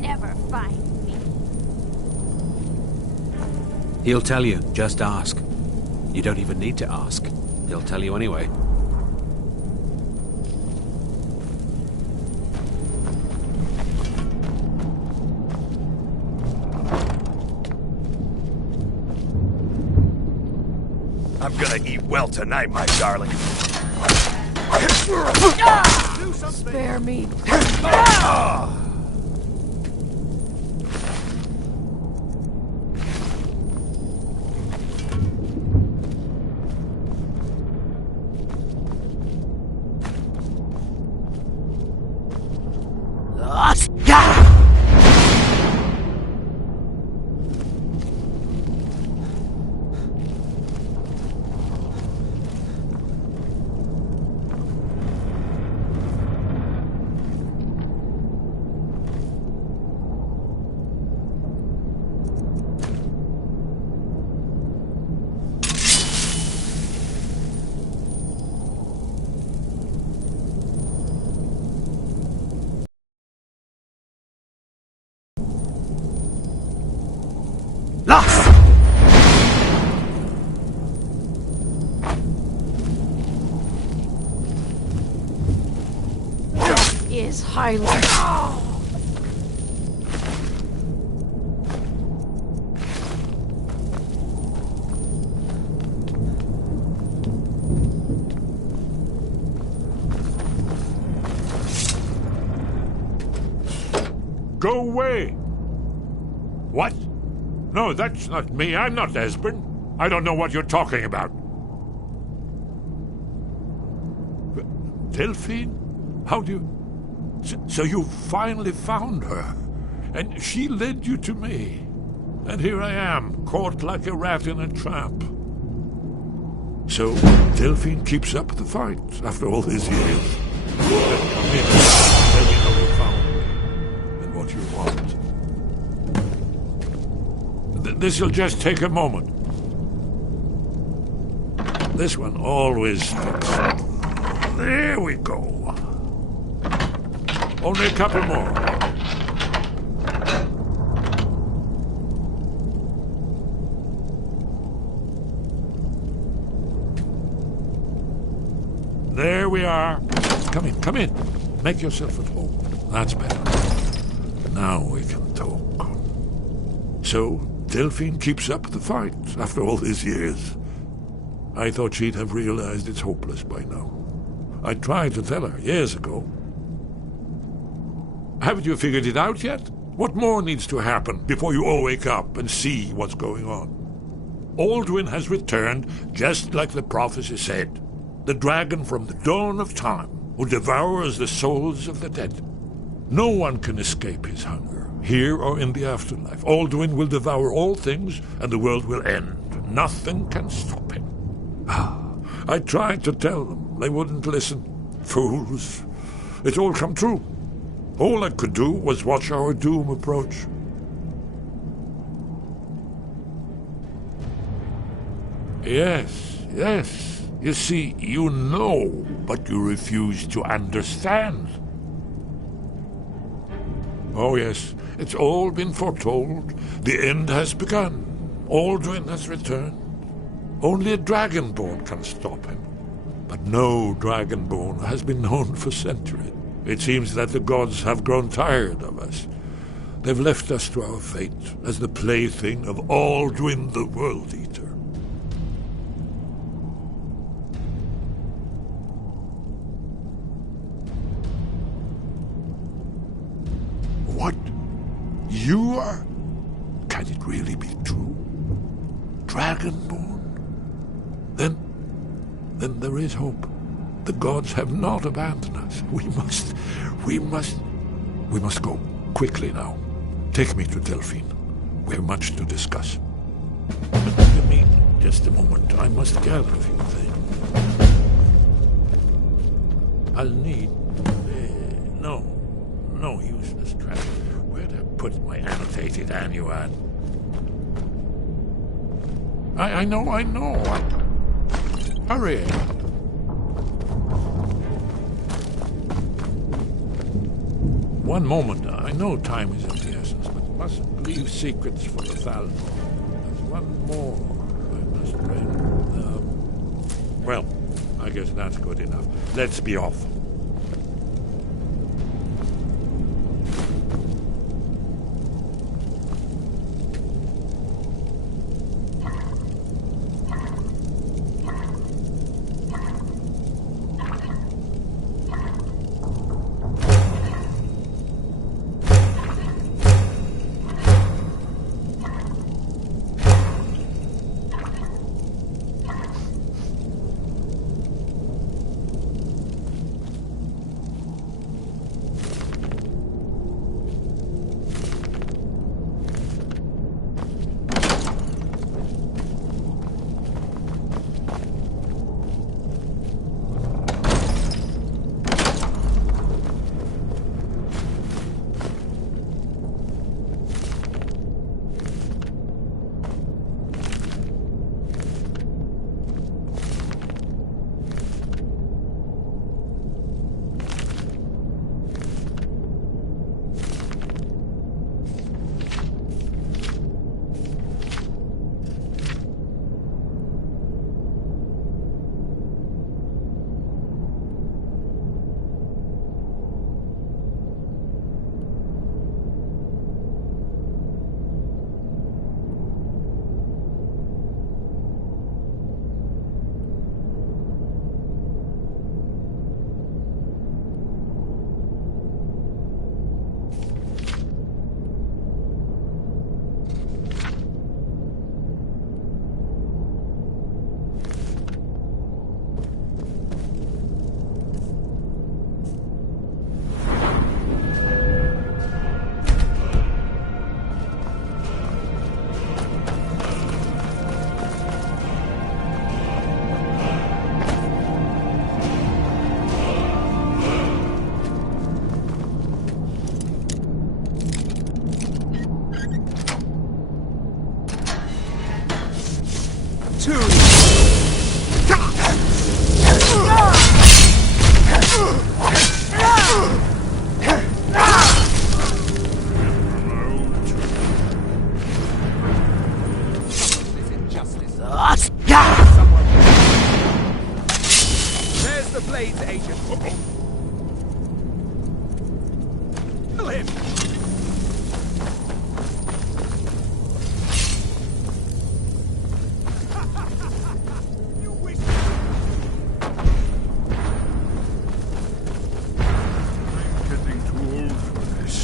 Never find me. He'll tell you, just ask. You don't even need to ask. He'll tell you anyway. I'm gonna eat well tonight, my darling. Spare me. Is highly. Go away! What? No, that's not me. I'm not Esbern. I don't know what you're talking about. Delphine? How do you... So you finally found her, and she led you to me. And here I am, caught like a rat in a trap. So Delphine keeps up the fight after all these years. Then come in, tell me how you found and what you want. This'll just take a moment. This one always sticks. There we go. Only a couple more. There we are. Come in, come in. Make yourself at home. That's better. Now we can talk. So, Delphine keeps up the fight after all these years. I thought she'd have realized it's hopeless by now. I tried to tell her years ago. Haven't you figured it out yet? What more needs to happen before you all wake up and see what's going on? Aldwin has returned just like the prophecy said. The dragon from the dawn of time who devours the souls of the dead. No one can escape his hunger, here or in the afterlife. Aldwin will devour all things and the world will end. Nothing can stop him. I tried to tell them. They wouldn't listen. Fools. It's all come true. All I could do was watch our doom approach. Yes, yes. You see, you know, but you refuse to understand. Oh yes, it's all been foretold. The end has begun. Aldwin has returned. Only a dragonborn can stop him. But no dragonborn has been known for centuries. It seems that the gods have grown tired of us. They've left us to our fate as the plaything of Aldwin the World Eater. What? You are? Can it really be true? Dragonborn? Then there is hope. The gods have not abandoned us. We must go. Quickly now. Take me to Delphine. We have much to discuss. Give me just a moment. I must gather a few things. I'll need... No. no useless trap. Where'd I put my annotated annuad? I know. Hurry! One moment. I know time is of the essence, but mustn't leave secrets for the Thalmor. There's one more I must bring. Well, I guess that's good enough. Let's be off. There's the Blades agent. Kill him! You wish... I'm getting too old for this.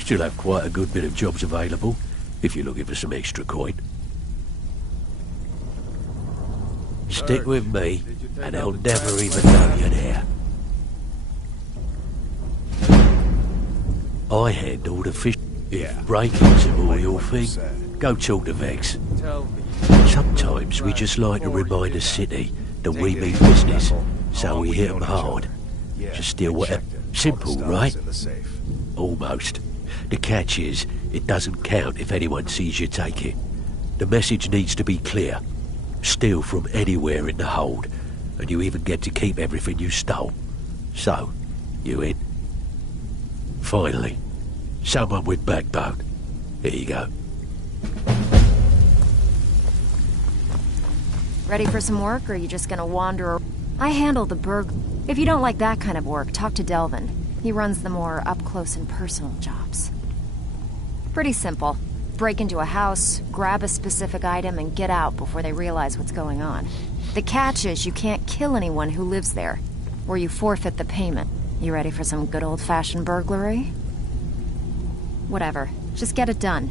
Still have quite a good bit of jobs available, if you're looking for some extra coin. Stick with me, and they'll never even know you're there. I handle the fish. Yeah. Break into all your thing. Go talk to Vex. Sometimes we just like to remind the city that we mean business, so we hit 'em hard. Just steal whatever. Simple, right? Almost. The catch is, it doesn't count if anyone sees you take it. The message needs to be clear. Steal from anywhere in the hold, and you even get to keep everything you stole. So, you in? Finally, someone with backbone. Here you go. Ready for some work, or are you just gonna wander? I handle the If you don't like that kind of work, talk to Delvin. He runs the more up-close and personal jobs. Pretty simple. Break into a house, grab a specific item, and get out before they realize what's going on. The catch is you can't kill anyone who lives there, or you forfeit the payment. You ready for some good old-fashioned burglary? Whatever. Just get it done.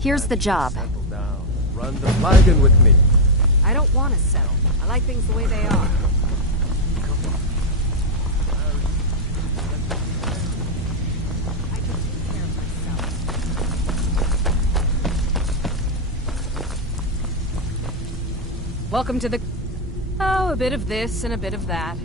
Here's the job. Settle down. Run the wagon with me. I don't want to settle. I like things the way they are. I can take care of myself. Welcome to the... Oh, a bit of this and a bit of that.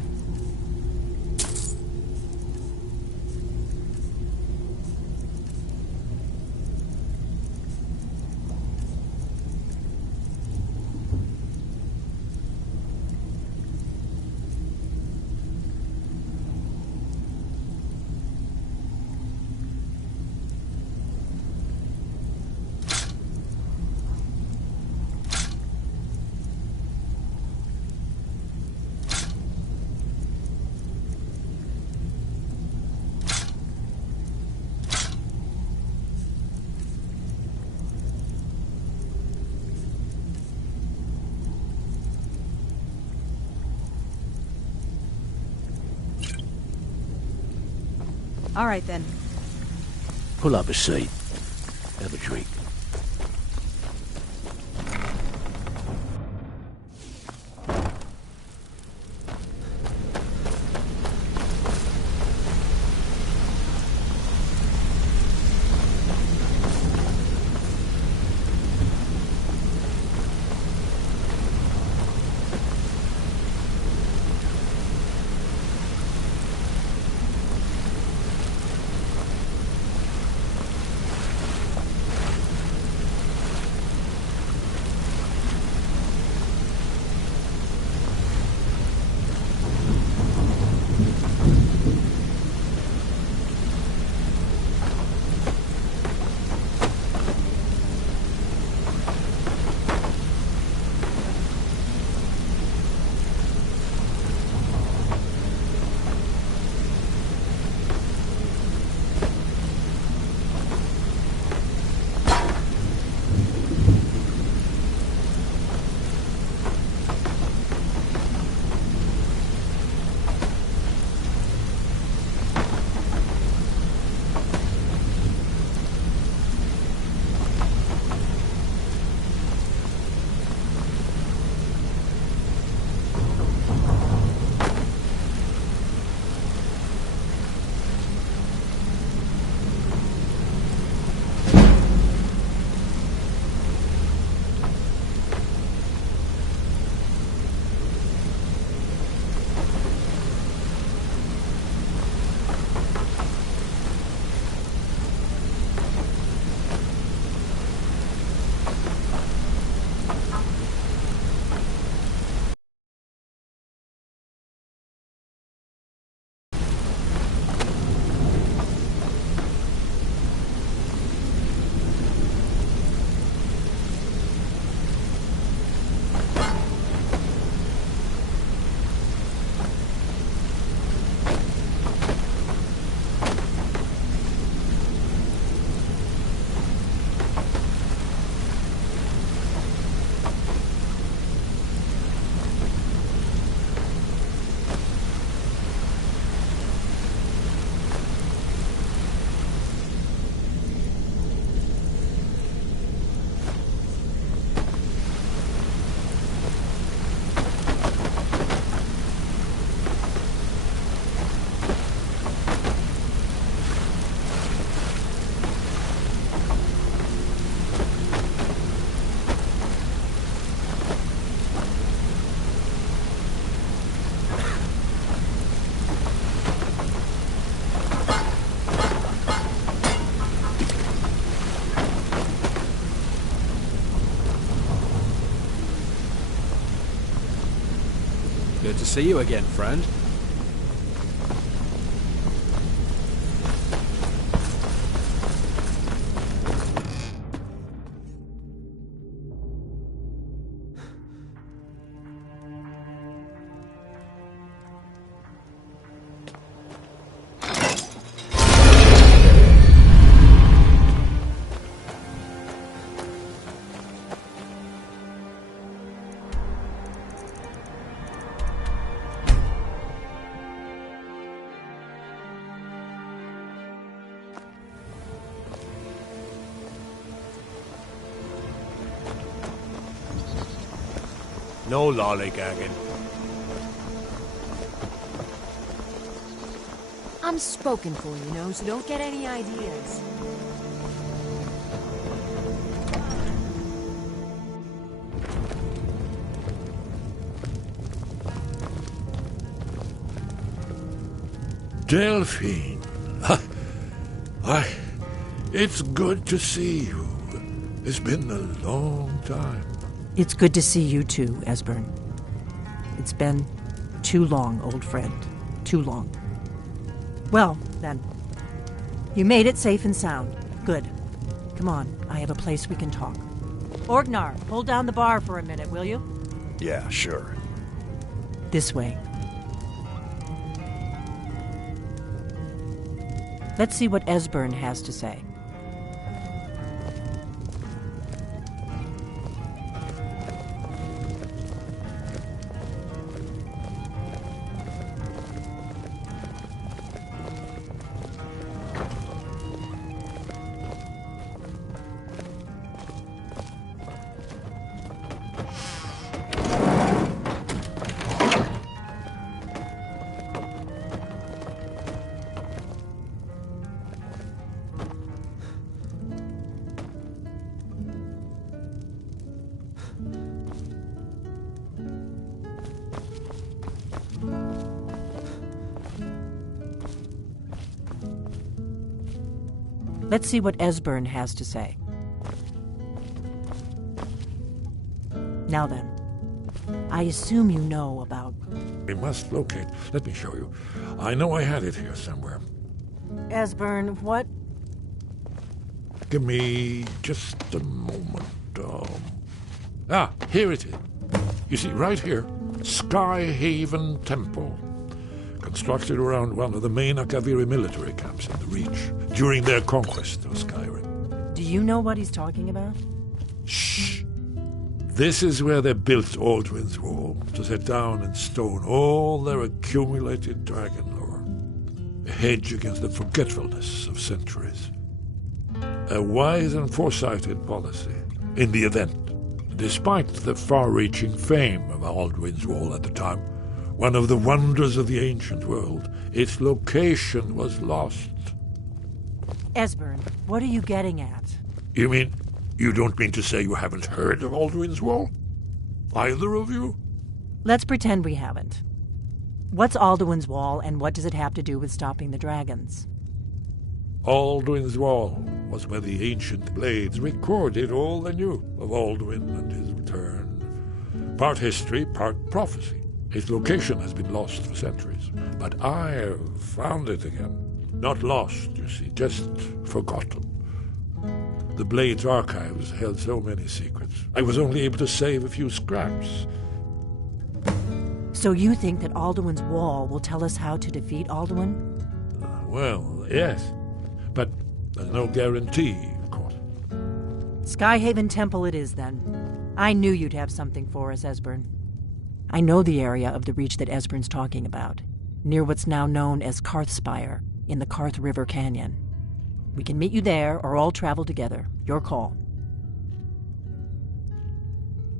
All right, then. Pull up a seat. Have a drink. Good to see you again, friend. No lollygagging. I'm spoken for, you know, so don't get any ideas. Delphine. It's good to see you. It's been a long time. It's good to see you too, Esbern. It's been too long, old friend. Too long. Well, then. You made it safe and sound. Good. Come on, I have a place we can talk. Orgnar, hold down the bar for a minute, will you? Yeah, sure. This way. Let's see what Esbern has to say. Let's see what Esbern has to say. Now then, I assume you know about... We must locate. Let me show you. I know I had it here somewhere. Esbern, what? Give me just a moment. Here it is. You see, right here, Skyhaven Temple. Constructed around one of the main Akaviri military camps in the Reach during their conquest of Skyrim. Do you know what he's talking about? Shh! This is where they built Alduin's Wall, to set down in stone all their accumulated dragon lore. A hedge against the forgetfulness of centuries. A wise and foresighted policy, in the event. Despite the far-reaching fame of Alduin's Wall at the time, one of the wonders of the ancient world, its location was lost. Esbern, what are you getting at? You mean, you don't mean to say you haven't heard of Alduin's Wall? Either of you? Let's pretend we haven't. What's Alduin's Wall, and what does it have to do with stopping the dragons? Alduin's Wall was where the ancient blades recorded all they knew of Alduin and his return. Part history, part prophecy. Its location has been lost for centuries, but I have found it again. Not lost, you see, just forgotten. The Blade's archives held so many secrets. I was only able to save a few scraps. So you think that Alduin's Wall will tell us how to defeat Alduin? Well, yes. But there's no guarantee, of course. Skyhaven Temple it is, then. I knew you'd have something for us, Esbern. I know the area of the Reach that Esbern's talking about, near what's now known as Karthspire, in the Karth River Canyon. We can meet you there, or all travel together. Your call.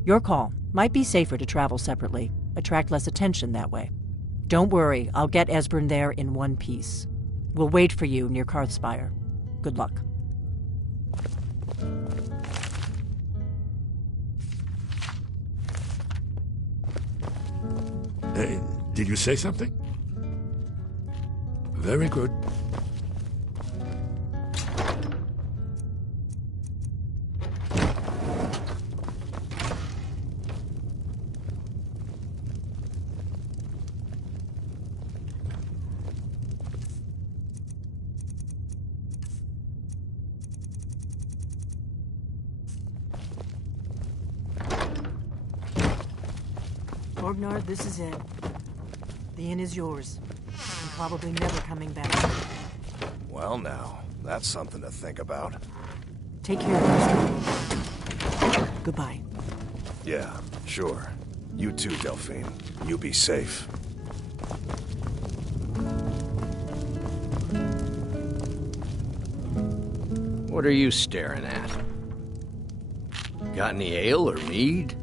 Your call. Might be safer to travel separately. Attract less attention that way. Don't worry, I'll get Esbern there in one piece. We'll wait for you near Karthspire. Good luck. Did you say something? Very good. Orgnar, this is it. The inn is yours. And probably never coming back. Well now, that's something to think about. Take care, Master. Goodbye. Yeah, sure. You too, Delphine. You be safe. What are you staring at? Got any ale or mead?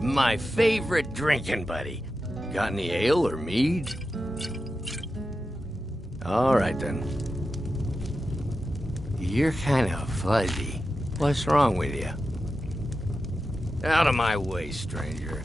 My favorite drinking buddy. Got any ale or mead? All right, then. You're kind of fuzzy. What's wrong with you? Out of my way, stranger.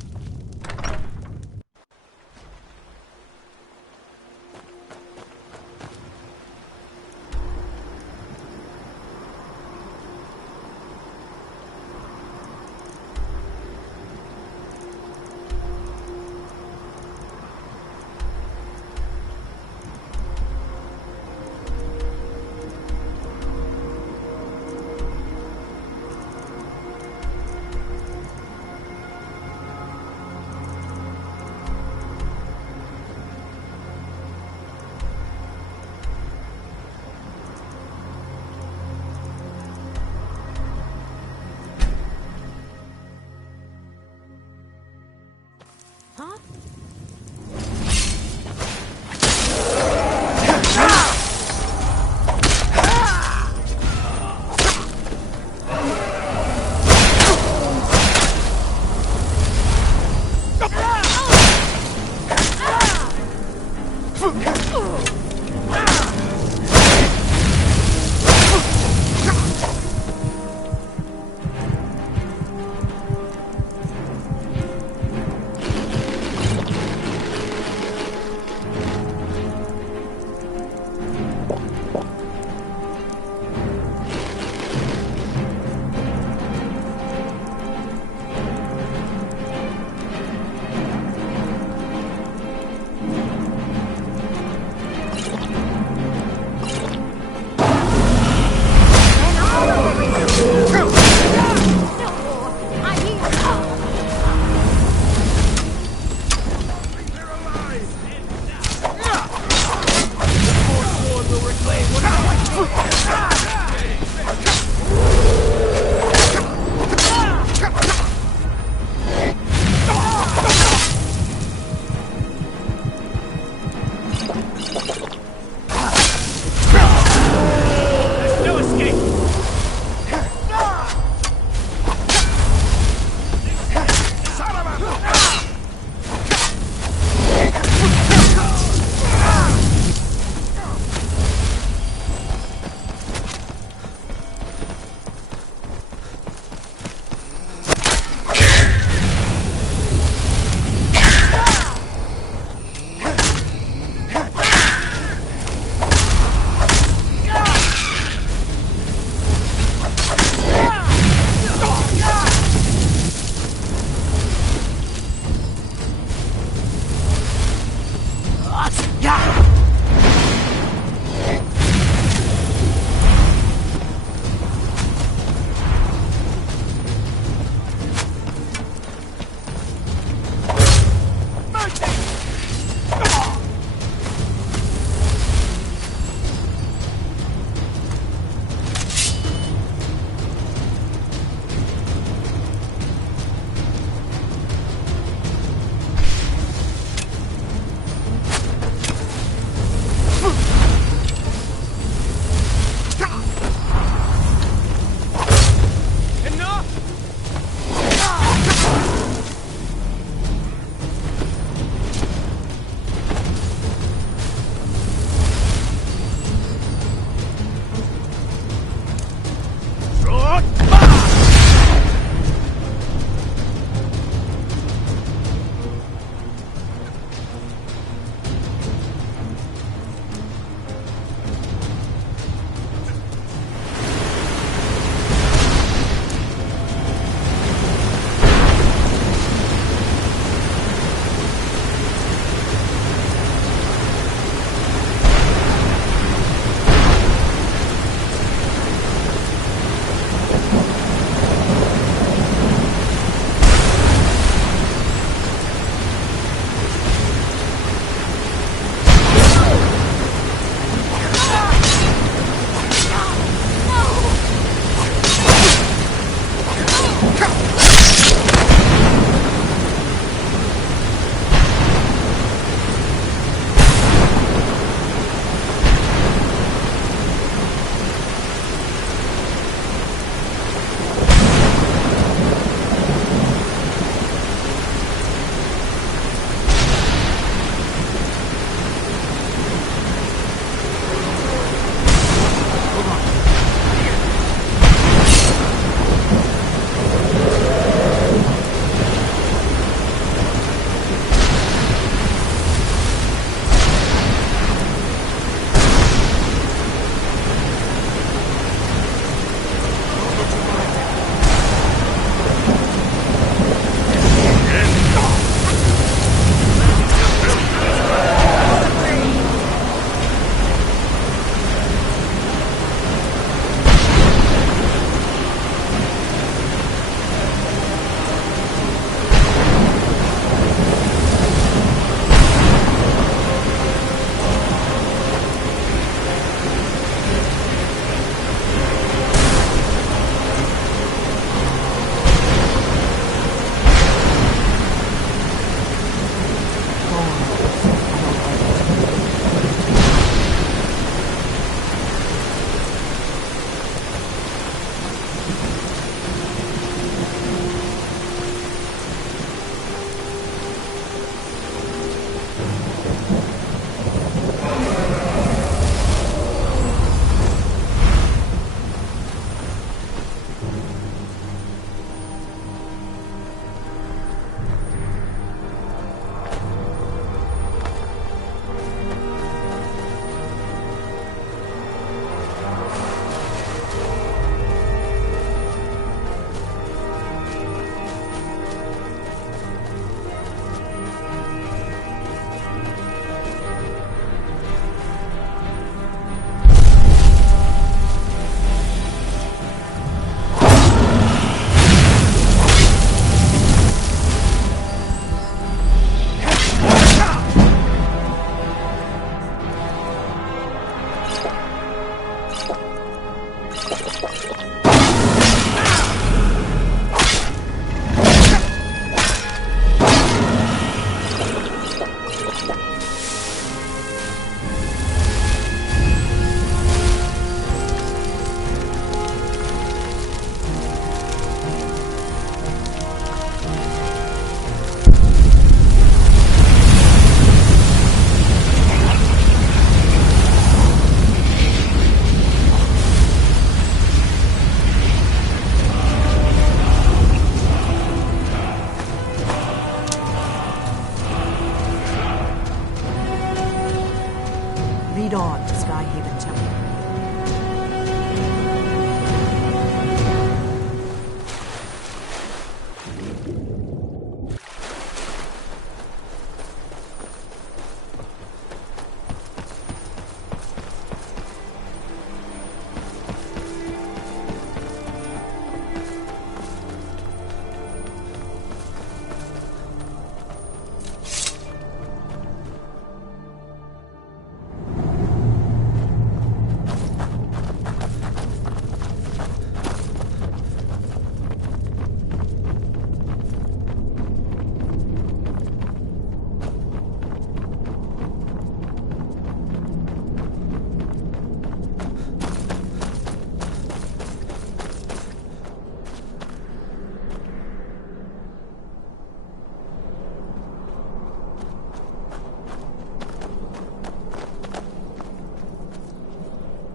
Lead on to Skyhaven Temple.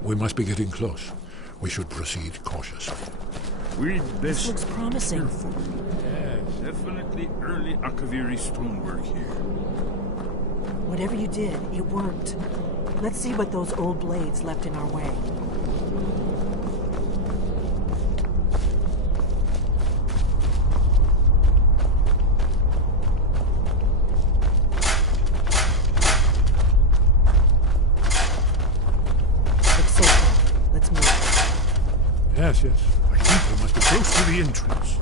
We must be getting close. We should proceed cautiously. We'd This best looks promising. Yes, definitely early Akaviri stonework here. Whatever you did, it worked. Let's see what those old blades left in our way. Looks safe. Let's move. Yes. I think we must be close to the entrance.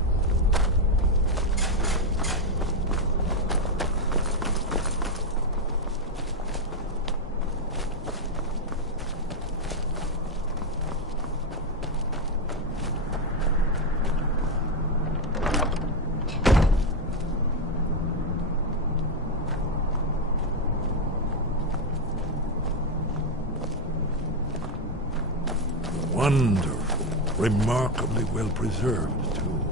Wonderful. Remarkably well preserved, too.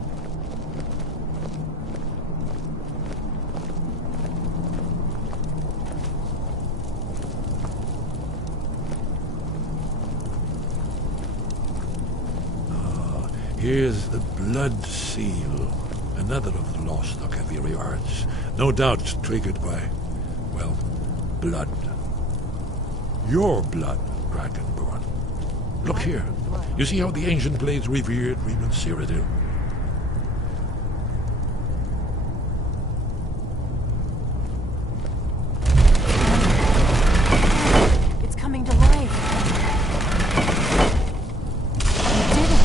Here's the blood seal, another of the lost Akaviri arts, no doubt triggered by, well, blood. Your blood, Dragonborn. Look here. You see how the ancient blades revered Reman Cyrodiil? It's coming to life. You did it.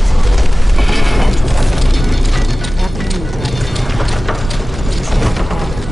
Nothing new, Dragon. You should have all the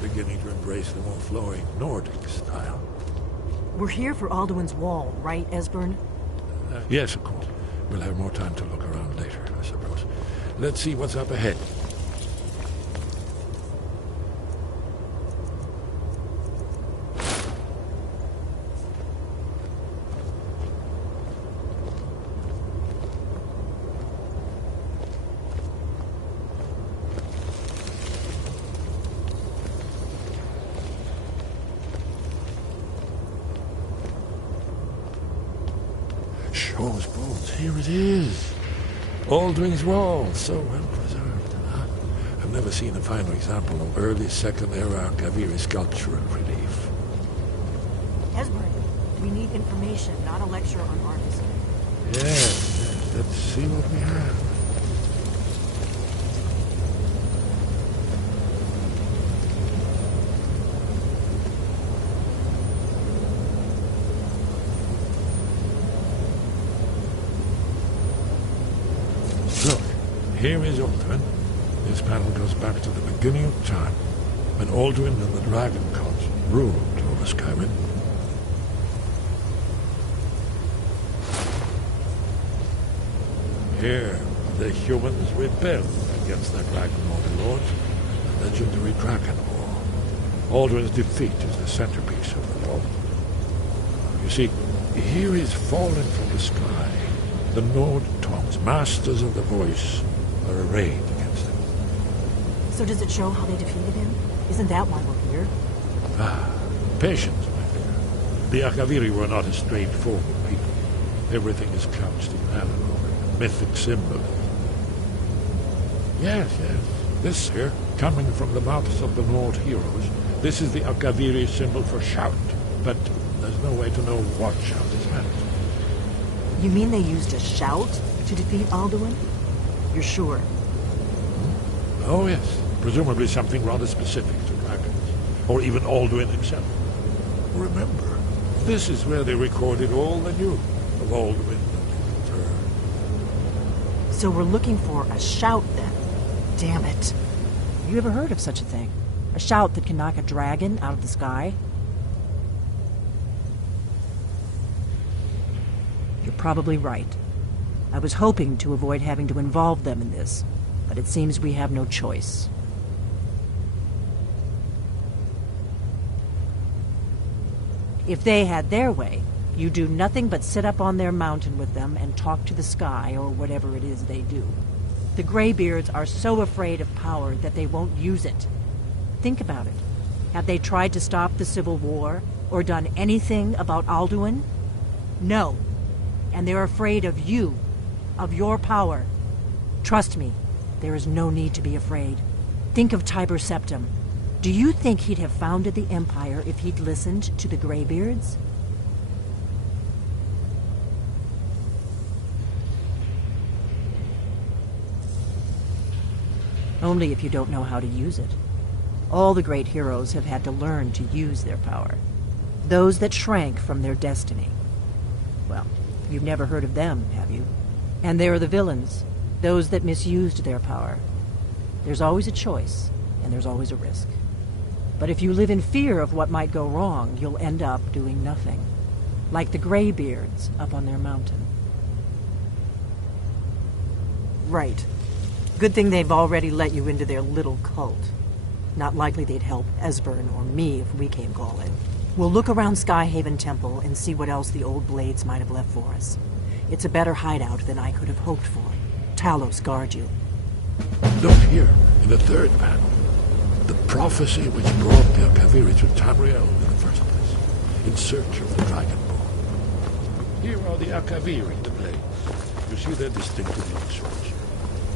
Beginning to embrace the more flowing Nordic style. We're here for Alduin's Wall, right, Esbern? Yes, of course. We'll have more time to look around later, I suppose. Let's see what's up ahead. church. Hall's bones. Here it is. Aldrin's wall, so well preserved. Huh? I've never seen a finer example of early Second Era Kaviri sculptural relief. Esbern, we need information, not a lecture on art history. Yes, let's see what we have. Look, here is Aldrin. This panel goes back to the beginning of time, when Aldrin and the Dragon Gods ruled over Skyrim. Here, the humans rebelled against their dragon overlords, the legendary Dragon War. Aldrin's defeat is the centerpiece of the law. You see, here is fallen from the sky. The Nord Tongs, masters of the voice, are arrayed against him. So does it show how they defeated him? Isn't that why we're here? Ah, patience, my dear. The Akaviri were not a straightforward people. Everything is couched in allegory, mythic symbolism. Yes. This here, coming from the mouths of the Nord heroes, this is the Akaviri symbol for shout. But there's no way to know what shout is meant. You mean they used a shout to defeat Alduin? You're sure? Oh, yes. Presumably something rather specific to dragons. Or even Alduin himself. Remember, this is where they recorded all they knew of Alduin and his return. So we're looking for a shout, then. Damn it. You ever heard of such a thing? A shout that can knock a dragon out of the sky? You're probably right. I was hoping to avoid having to involve them in this, but it seems we have no choice. If they had their way, you do nothing but sit up on their mountain with them and talk to the sky or whatever it is they do. The Greybeards are so afraid of power that they won't use it. Think about it. Have they tried to stop the Civil War or done anything about Alduin? No. And they're afraid of you, of your power. Trust me, there is no need to be afraid. Think of Tiber Septim. Do you think he'd have founded the Empire if he'd listened to the Greybeards? Only if you don't know how to use it. All the great heroes have had to learn to use their power. Those that shrank from their destiny. Well, you've never heard of them, have you? And there are the villains, those that misused their power. There's always a choice, and there's always a risk. But if you live in fear of what might go wrong, you'll end up doing nothing. Like the Greybeards up on their mountain. Right. Good thing they've already let you into their little cult. Not likely they'd help Esbern or me if we came calling. We'll look around Skyhaven Temple and see what else the old blades might have left for us. It's a better hideout than I could have hoped for. Talos guard you. Look here, in the third panel. The prophecy which brought the Akaviri to Tamriel in the first place, in search of the Dragonborn. Here are the Akaviri, the blades. You see their distinctive long swords.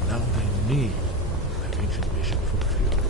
Now they need their ancient mission fulfilled.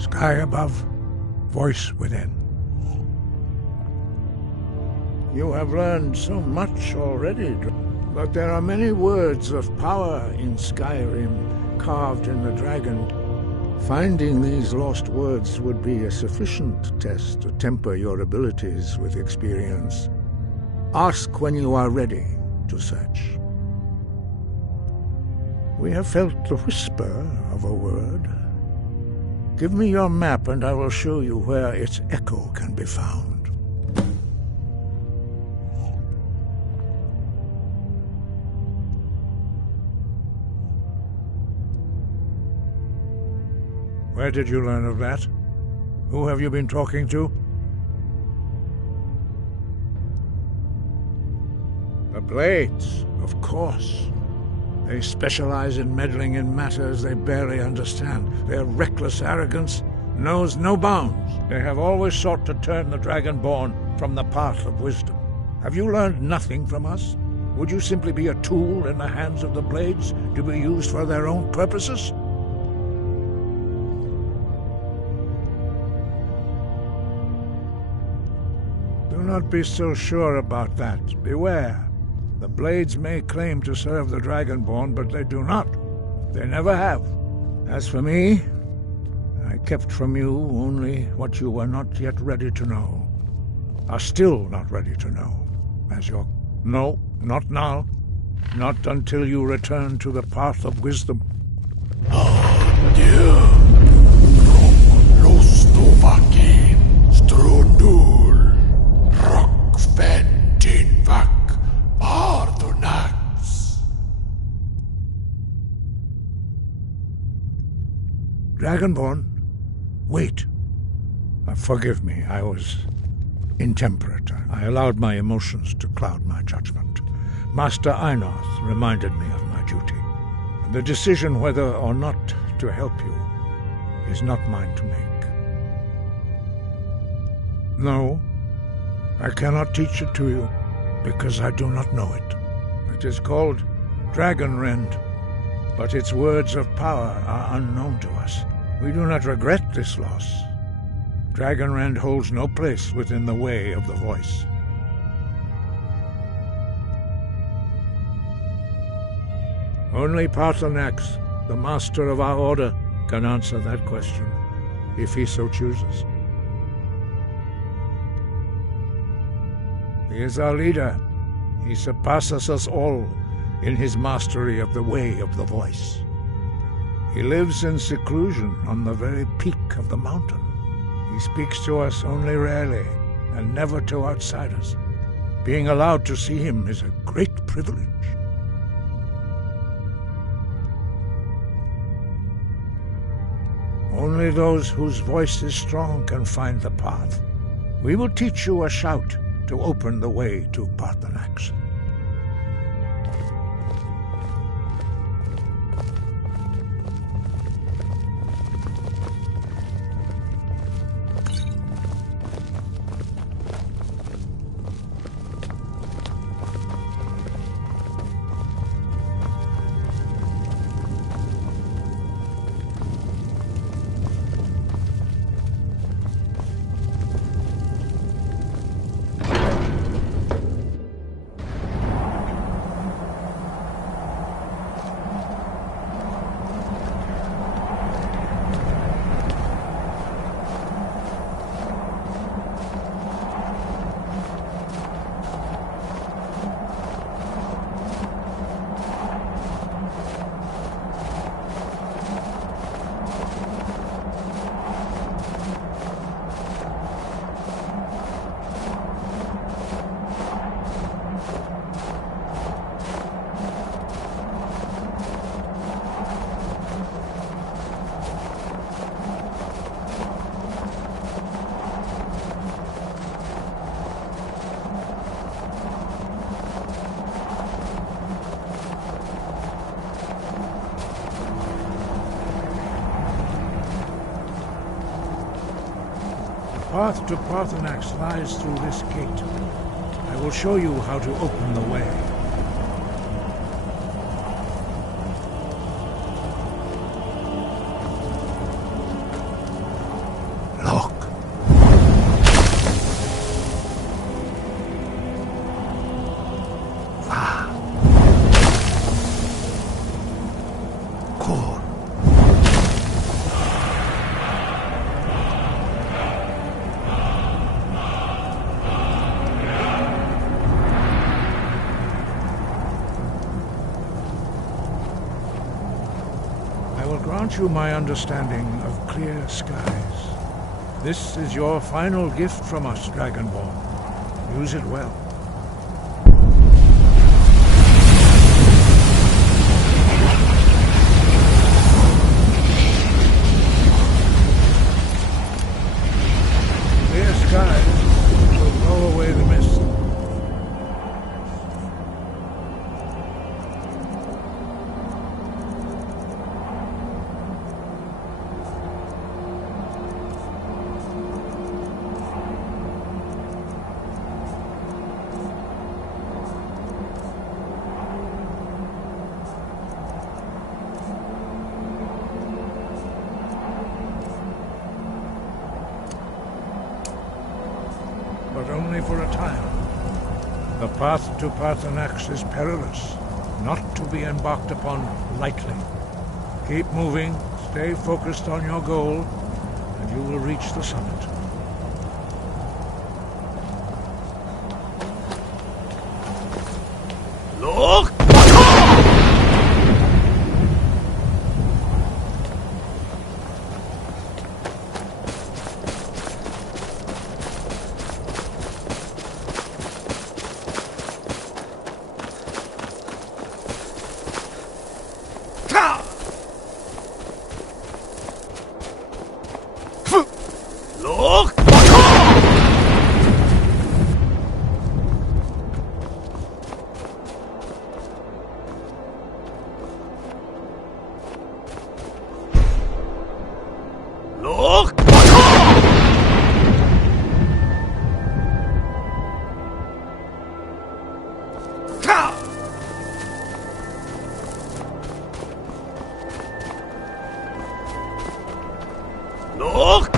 Sky above, voice within. You have learned so much already, but there are many words of power in Skyrim carved in the dragon. Finding these lost words would be a sufficient test to temper your abilities with experience. Ask when you are ready to search. We have felt the whisper of a word. Give me your map and I will show you where its echo can be found. Where did you learn of that? Who have you been talking to? The Blades, of course. They specialize in meddling in matters they barely understand. Their reckless arrogance knows no bounds. They have always sought to turn the Dragonborn from the path of wisdom. Have you learned nothing from us? Would you simply be a tool in the hands of the Blades to be used for their own purposes? Do not be so sure about that. Beware. The Blades may claim to serve the Dragonborn, but they do not. They never have. As for me, I kept from you only what you were not yet ready to know. Are still not ready to know. No, not now. Not until you return to the path of wisdom. Oh, dear. Strudul, Rockfentin Vak, Ardunax. Dragonborn, wait. Forgive me, I was intemperate. I allowed my emotions to cloud my judgment. Master Einarth reminded me of my duty. The decision whether or not to help you is not mine to make. No, I cannot teach it to you, because I do not know it. It is called Dragonrend, but its words of power are unknown to us. We do not regret this loss. Dragonrend holds no place within the way of the voice. Only Paarthurnax, the master of our order, can answer that question, if he so chooses. He is our leader. He surpasses us all in his mastery of the way of the voice. He lives in seclusion on the very peak of the mountain. He speaks to us only rarely, and never to outsiders. Being allowed to see him is a great privilege. Only those whose voice is strong can find the path. We will teach you a shout to open the way to Paarthurnax. The path to Paarthurnax lies through this gate. I will show you how to open the way. grant you my understanding of clear skies. This is your final gift from us, Dragonborn. Use it well. Clear skies will blow away the mist. But only for a time. The path to Parthenax is perilous, not to be embarked upon lightly. Keep moving, stay focused on your goal, and you will reach the summit. Look! Look! Look! Look!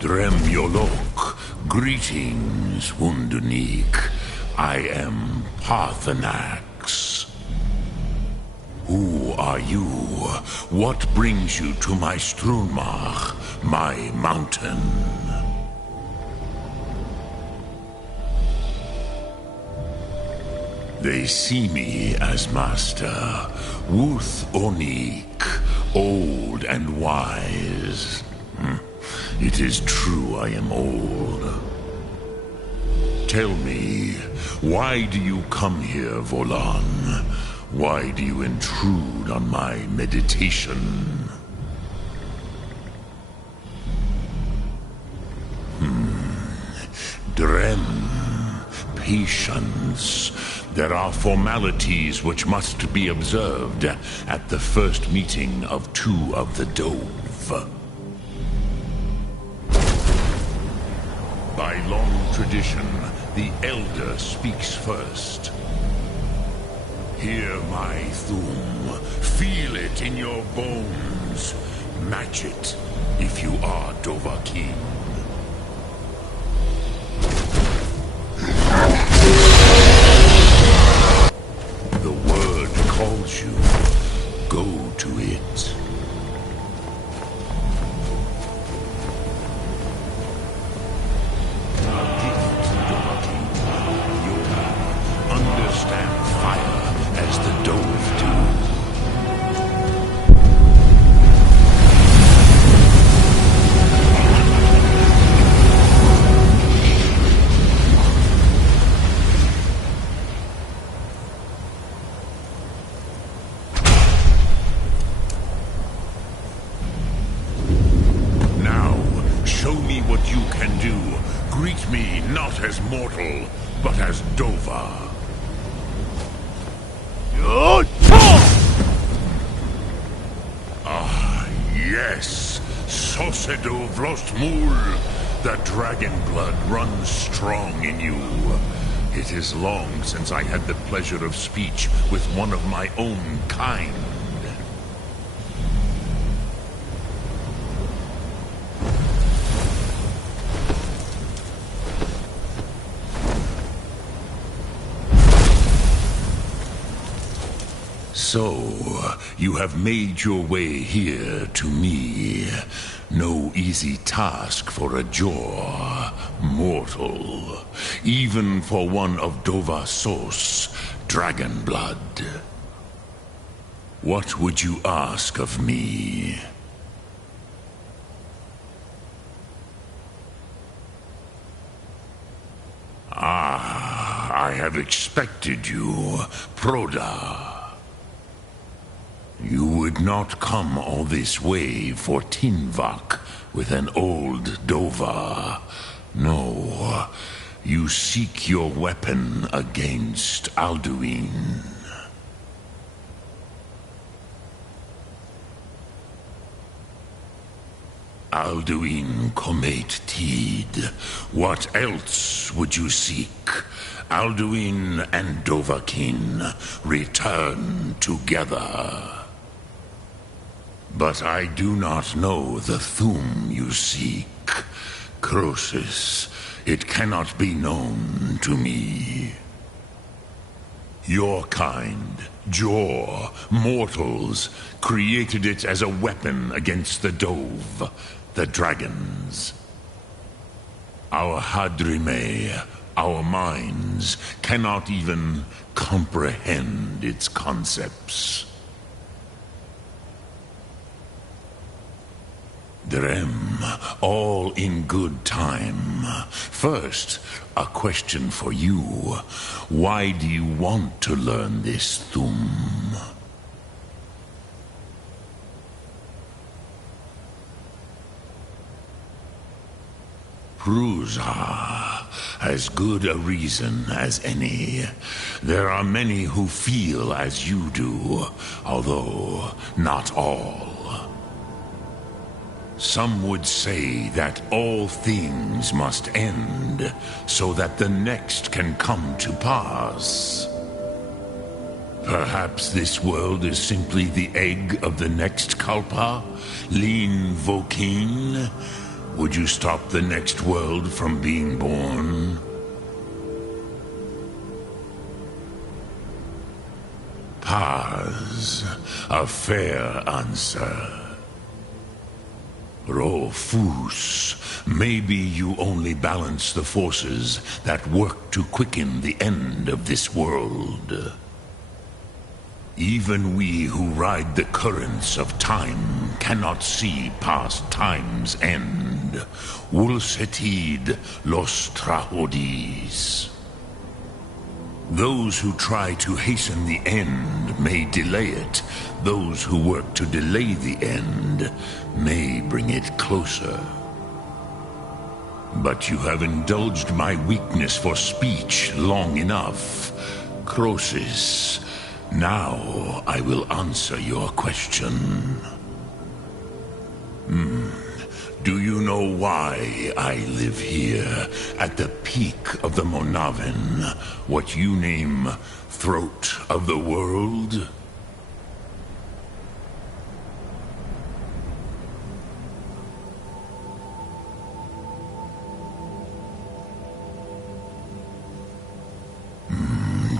Dremyolok, greetings, Wundunik. I am Parthenax. Who are you? What brings you to my Strunmach, my mountain? They see me as master, Wuth Onik, old and wise. It is true I am old. Tell me, why do you come here, Volan? Why do you intrude on my meditation? Drem, patience. There are formalities which must be observed at the first meeting of two of the Dove. By long tradition, the Elder speaks first. Hear my Thum. Feel it in your bones. Match it if you are Dovahkiin. The word calls you. Go to it. Understand fire as the Dove do. Now, show me what you can do. Greet me not as mortal, but as Dova. Ah, yes. Sosedo Vrostmul. The dragon blood runs strong in you. It is long since I had the pleasure of speech with one of my own kind. So, you have made your way here to me. No easy task for a jaw, mortal. Even for one of Dovasos, dragon blood. What would you ask of me? Ah, I have expected you, Proda. You would not come all this way for Tinvak with an old Dova. No, you seek your weapon against Alduin. Alduin Comate Tid. What else would you seek? Alduin and Dovahkiin return together. But I do not know the Thum you seek. Croesus, it cannot be known to me. Your kind, Jor, mortals, created it as a weapon against the Dove, the dragons. Our Hadrime, our minds, cannot even comprehend its concepts. Drem, all in good time. First, a question for you. Why do you want to learn this Thum? Prusa, as good a reason as any. There are many who feel as you do, although not all. Some would say that all things must end, so that the next can come to pass. Perhaps this world is simply the egg of the next Kalpa, Lin Vokin. Would you stop the next world from being born? Paz, a fair answer. Rofus, maybe you only balance the forces that work to quicken the end of this world. Even we who ride the currents of time cannot see past time's end. Ulsetid los trahodis. Those who try to hasten the end may delay it. Those who work to delay the end may bring it closer. But you have indulged my weakness for speech long enough. Croesus, now I will answer your question. Do you know why I live here, at the peak of the Monavin, what you name Throat of the World?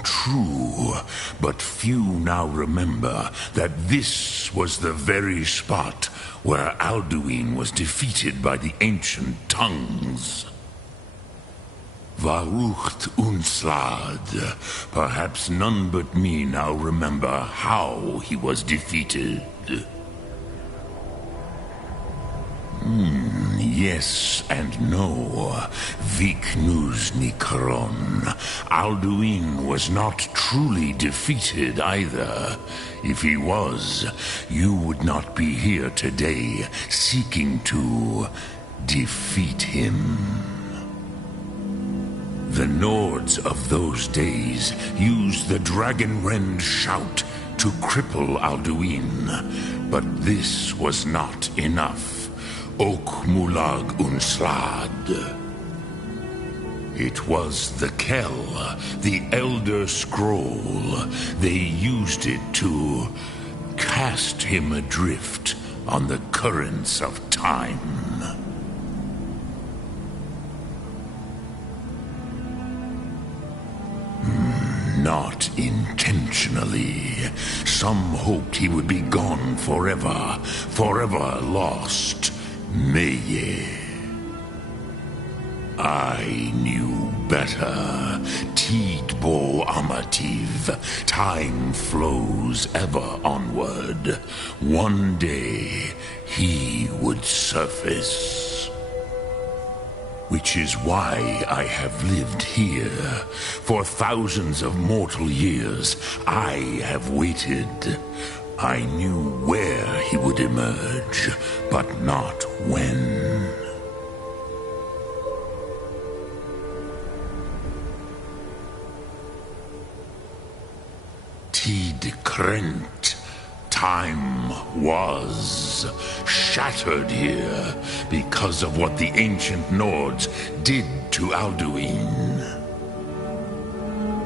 True, but few now remember that this was the very spot where Alduin was defeated by the ancient tongues. Varucht Unslad. Perhaps none but me now remember how he was defeated. Yes and no. Viknus Nikron. Alduin was not truly defeated either. If he was, you would not be here today seeking to defeat him. The Nords of those days used the Dragonrend shout to cripple Alduin, but this was not enough. Ok Mulag Unslad. It was the Kell, the Elder Scroll. They used it to cast him adrift on the currents of time. Not intentionally. Some hoped he would be gone forever, forever lost. Meye. I knew better. Tidbo Amativ. Time flows ever onward. One day, he would surface. Which is why I have lived here. For thousands of mortal years, I have waited. I knew where he would emerge, but not when. Tid Krent. Time was shattered here because of what the ancient Nords did to Alduin.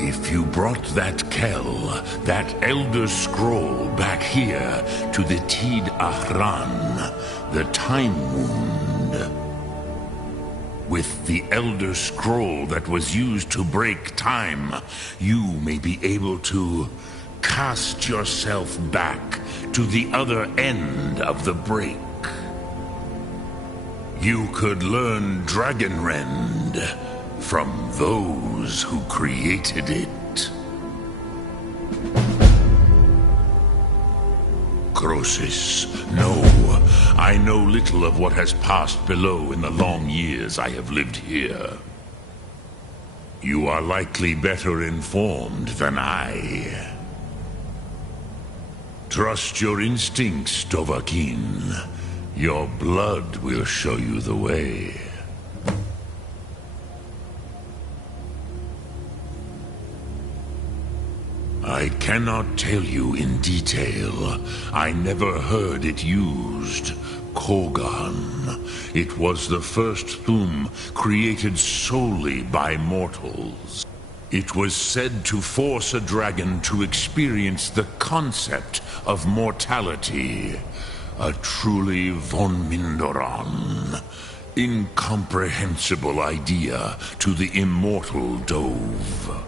If you brought that Kell, that Elder Scroll back here to the Tid Ahran, the Time Wound, with the Elder Scroll that was used to break time, you may be able to cast yourself back to the other end of the break. You could learn Dragonrend from those who created it. Croesus, no. I know little of what has passed below in the long years I have lived here. You are likely better informed than I. Trust your instincts, Dovahkiin. Your blood will show you the way. I cannot tell you in detail. I never heard it used. Kogan. It was the first Thum created solely by mortals. It was said to force a dragon to experience the concept of mortality. A truly von Mindoran. incomprehensible idea to the immortal Dove.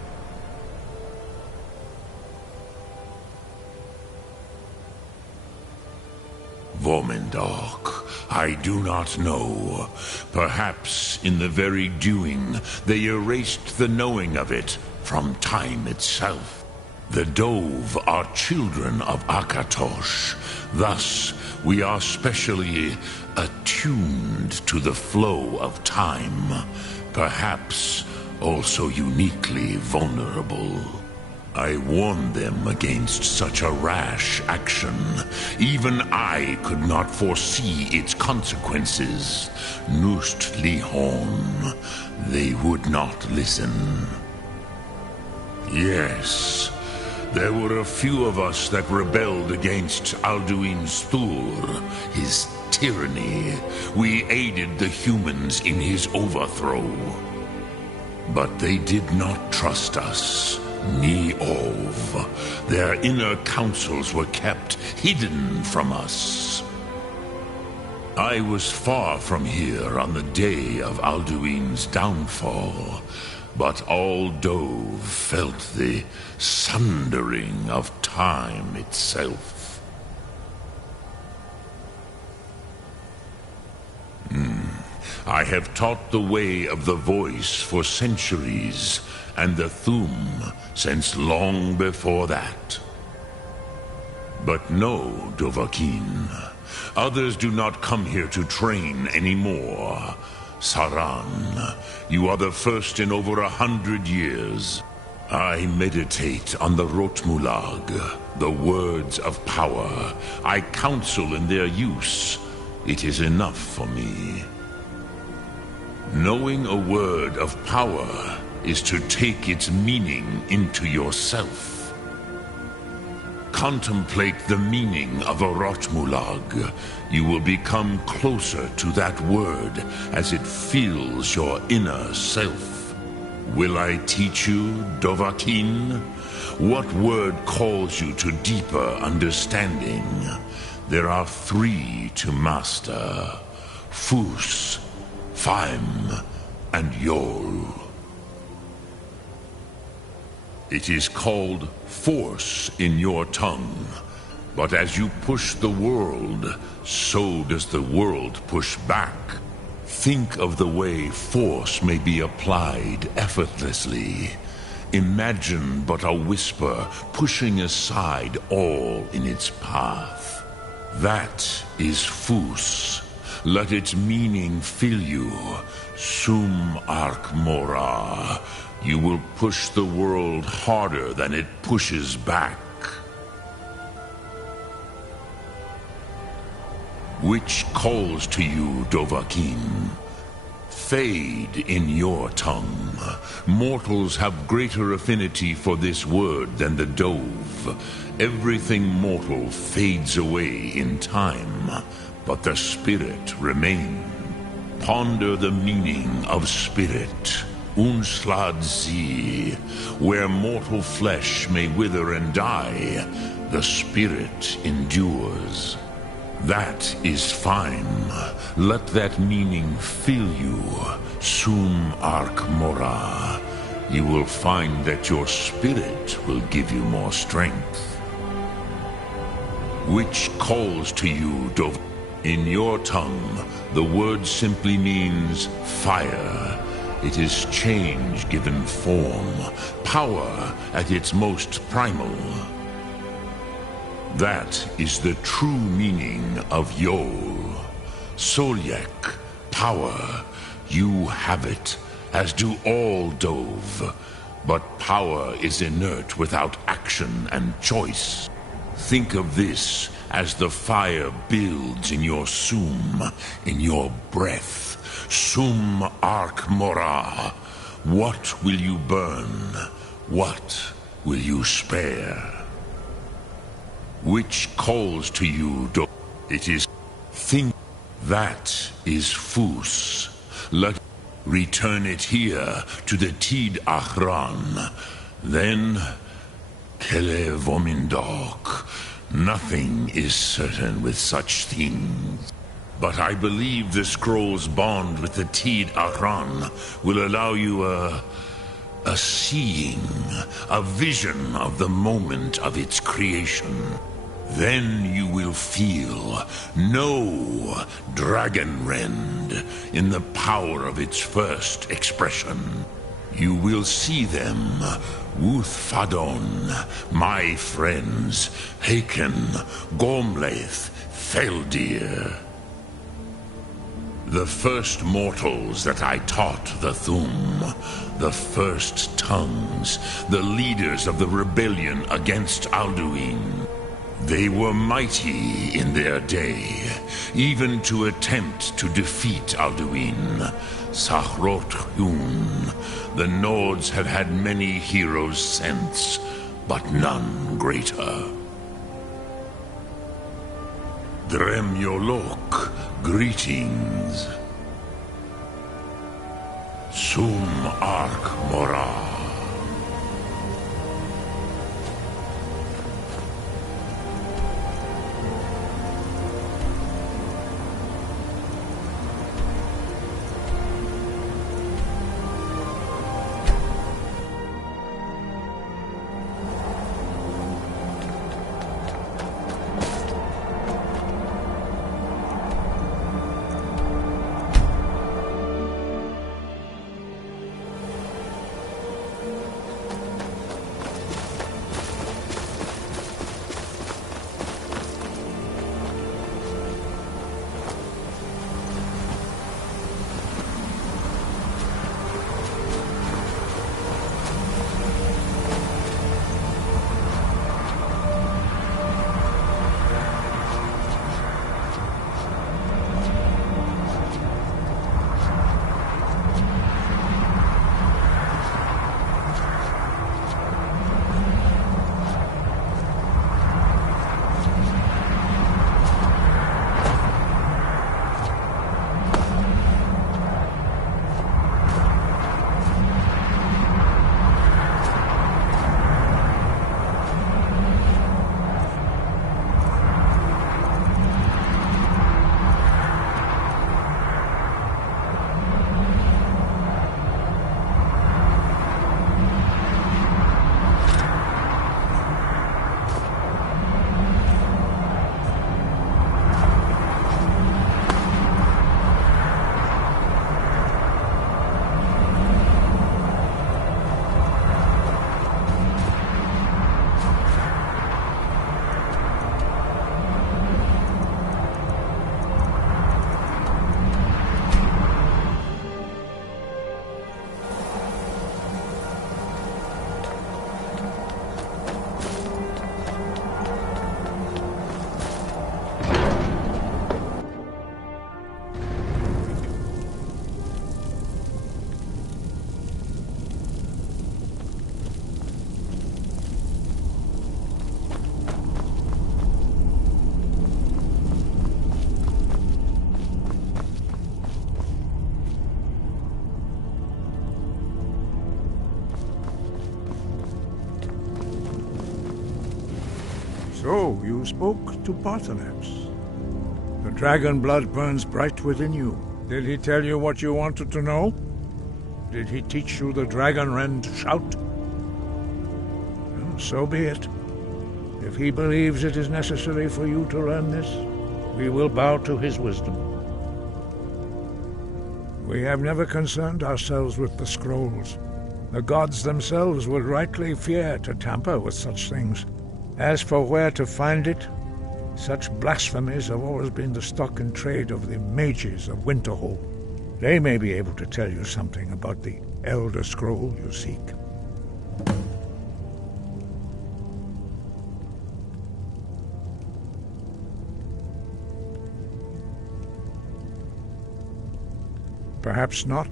Vomendok, I do not know. Perhaps in the very doing, they erased the knowing of it from time itself. The Dove are children of Akatosh. Thus, we are specially attuned to the flow of time. Perhaps also uniquely vulnerable. I warned them against such a rash action. Even I could not foresee its consequences. Nust Lihon, they would not listen. Yes, there were a few of us that rebelled against Alduin Stur, his tyranny. We aided the humans in his overthrow. But they did not trust us. Ni-Ov. Their inner counsels were kept hidden from us. I was far from here on the day of Alduin's downfall, but all Dove felt the sundering of time itself. I have taught the way of the voice for centuries, and the Thum since long before that. But no, Dovahkiin. Others do not come here to train anymore. Saran, you are the first in over 100 years. I meditate on the Rotmulag, the words of power. I counsel in their use. It is enough for me. Knowing a word of power is to take its meaning into yourself. Contemplate the meaning of a Rotmulag. You will become closer to that word as it fills your inner self. Will I teach you, Dovahkiin? What word calls you to deeper understanding? There are 3 to master: Fus, Faim, and Yol. It is called force in your tongue, but as you push the world, so does the world push back. Think of the way force may be applied effortlessly. Imagine but a whisper pushing aside all in its path. That is Fus. Let its meaning fill you. Sum Ark Mora. You will push the world harder than it pushes back. Which calls to you, Dovahkiin? Fade in your tongue. Mortals have greater affinity for this word than the Dove. Everything mortal fades away in time, but the spirit remains. Ponder the meaning of spirit. Unslad Zi, where mortal flesh may wither and die, the spirit endures. That is fine. Let that meaning fill you. Sum Ark Mora. You will find that your spirit will give you more strength. Which calls to you, Dov? In your tongue, the word simply means fire. It is change given form, power at its most primal. That is the true meaning of Yol. Solyek, power. You have it, as do all Dove. But power is inert without action and choice. Think of this as the fire builds in your sum, in your breath. Sum Ark Mora. What will you burn? What will you spare? Which calls to you, it is think. That is Fus. Let return it here to the Tid Achran. Then Kele Vomindok. Nothing is certain with such things. But I believe the scroll's bond with the Tid Ahran will allow you a seeing, a vision of the moment of its creation. Then you will feel, know Dragonrend in the power of its first expression. You will see them, Uthfadon, my friends, Haken, Gormlaith, Feldir. The first mortals that I taught the Thum, the first tongues, the leaders of the rebellion against Alduin. They were mighty in their day, even to attempt to defeat Alduin. Sahrot Hun, the Nords have had many heroes since, but none greater. Dremyolok, greetings. Sum Ark Mora. So, you spoke to Paarthurnax. The dragon blood burns bright within you. Did he tell you what you wanted to know? Did he teach you the Dragonrend shout? Well, so be it. If he believes it is necessary for you to learn this, we will bow to his wisdom. We have never concerned ourselves with the scrolls. The gods themselves would rightly fear to tamper with such things. As for where to find it, such blasphemies have always been the stock and trade of the mages of Winterhold. They may be able to tell you something about the Elder Scroll you seek. Perhaps not.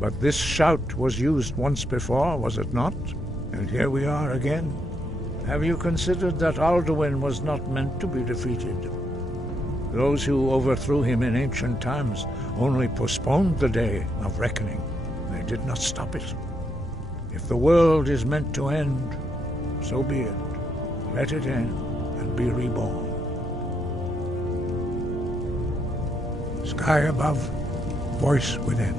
But this shout was used once before, was it not? And here we are again. Have you considered that Alduin was not meant to be defeated? Those who overthrew him in ancient times only postponed the day of reckoning. They did not stop it. If the world is meant to end, so be it. Let it end and be reborn. Sky above, voice within.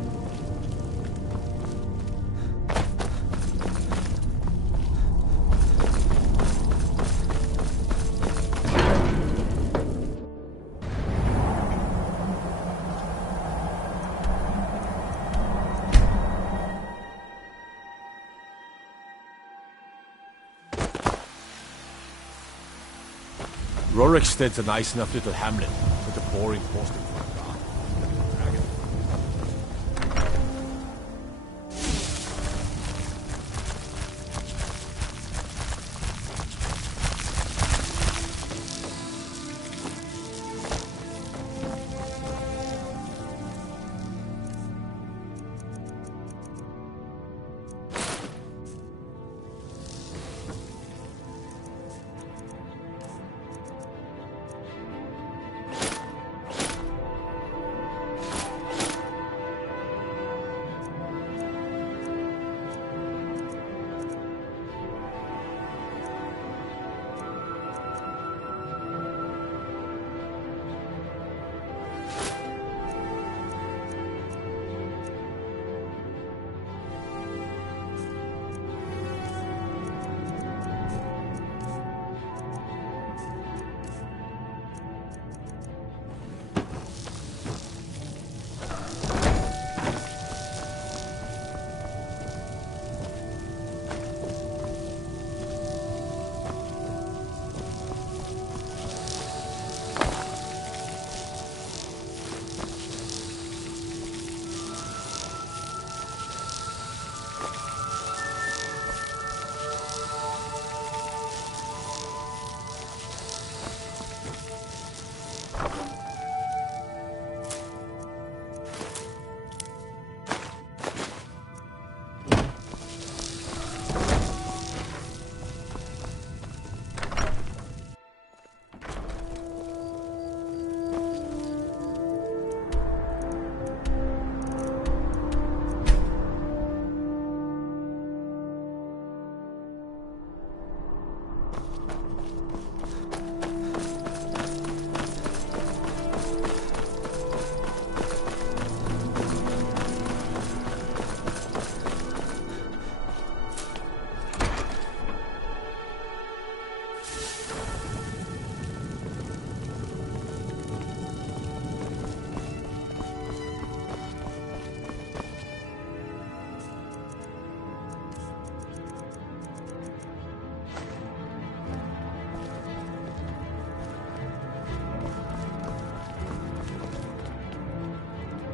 Rorikstead's a nice enough little hamlet, with a boring posting for a guard. Dragon.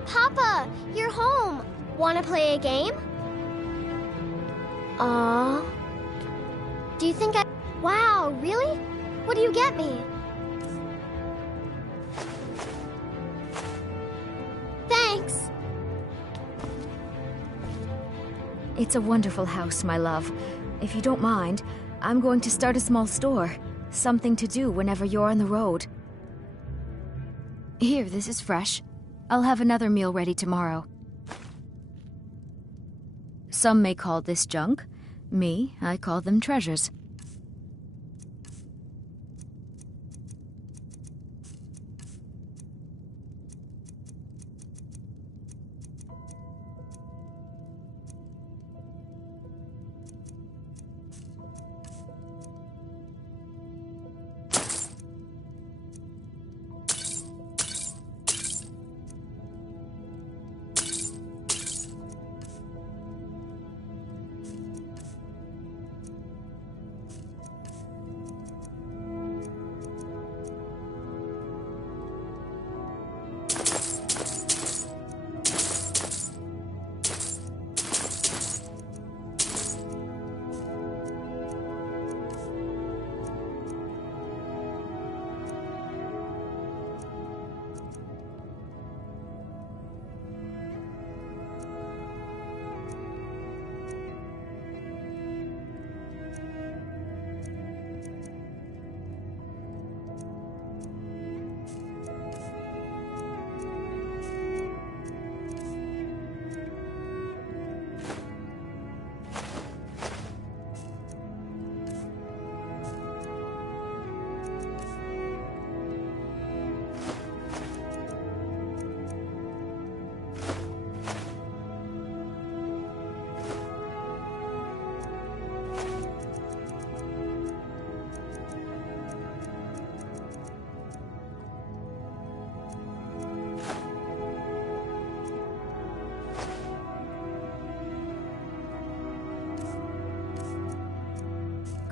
Papa, you're home. Wanna play a game? Aww. Do you think I... Wow, really? What do you get me? Thanks. It's a wonderful house, my love. If you don't mind, I'm going to start a small store. Something to do whenever you're on the road. Here, this is fresh. I'll have another meal ready tomorrow. Some may call this junk. Me, I call them treasures.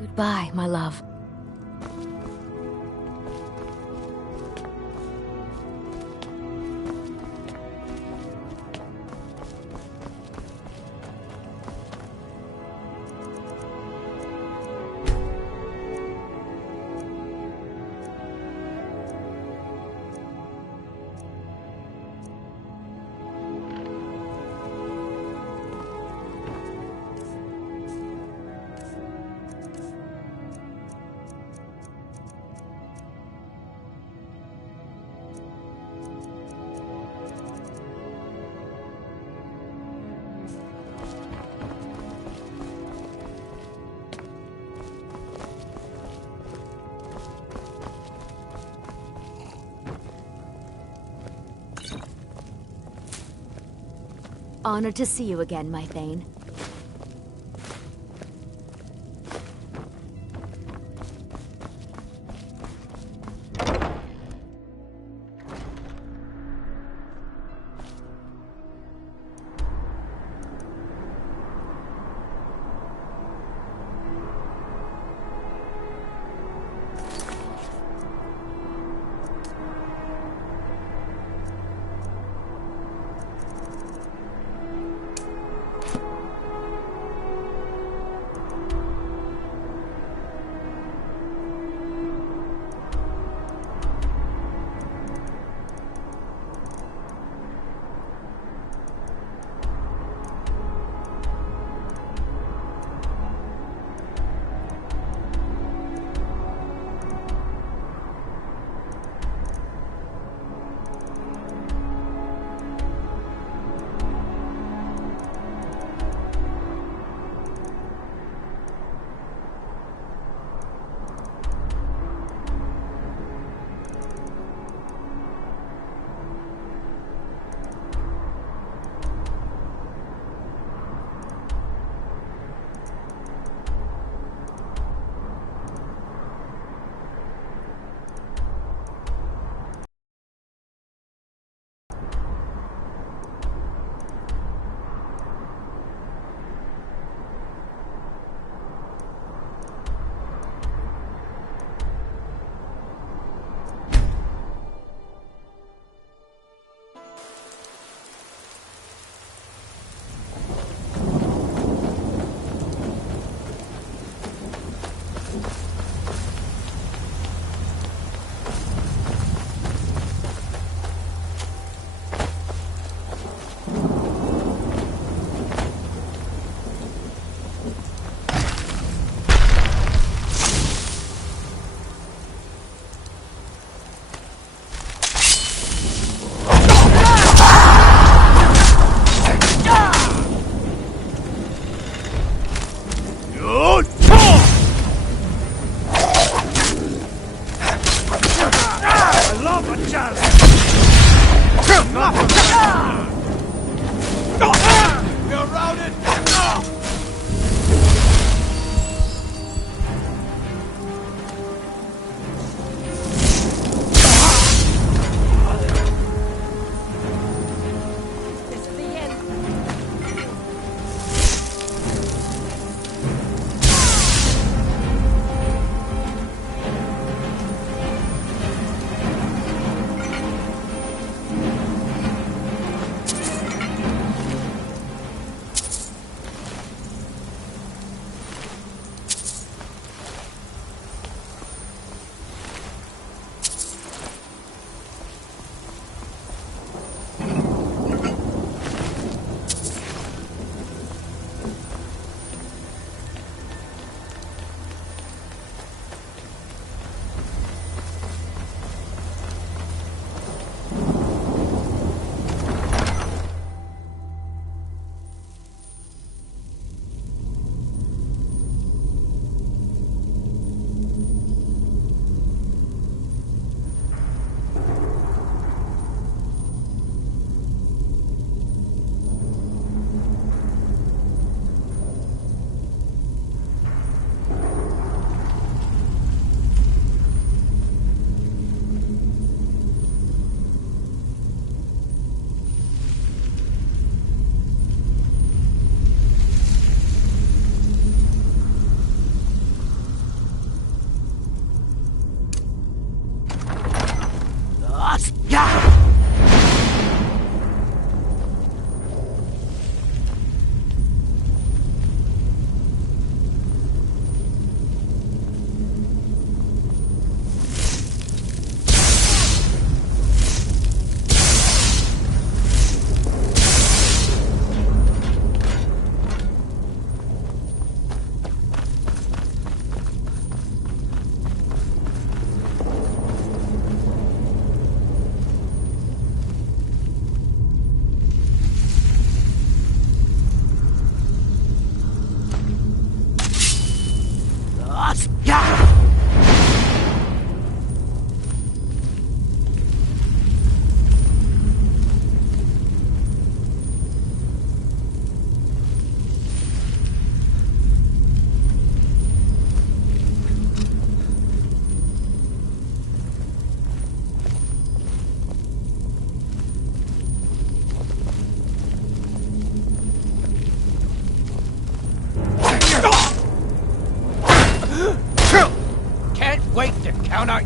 Goodbye, my love. Honored to see you again, my Thane.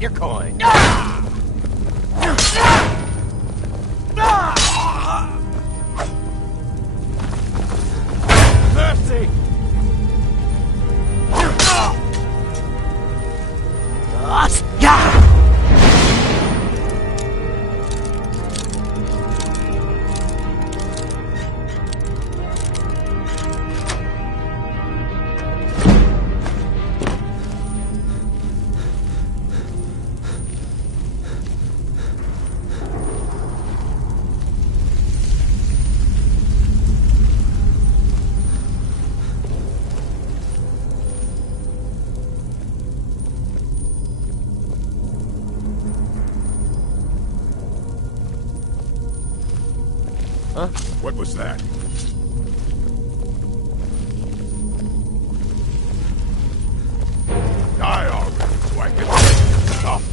your coin. Mercy! Huh? What was that? Die already so I can take your stuff.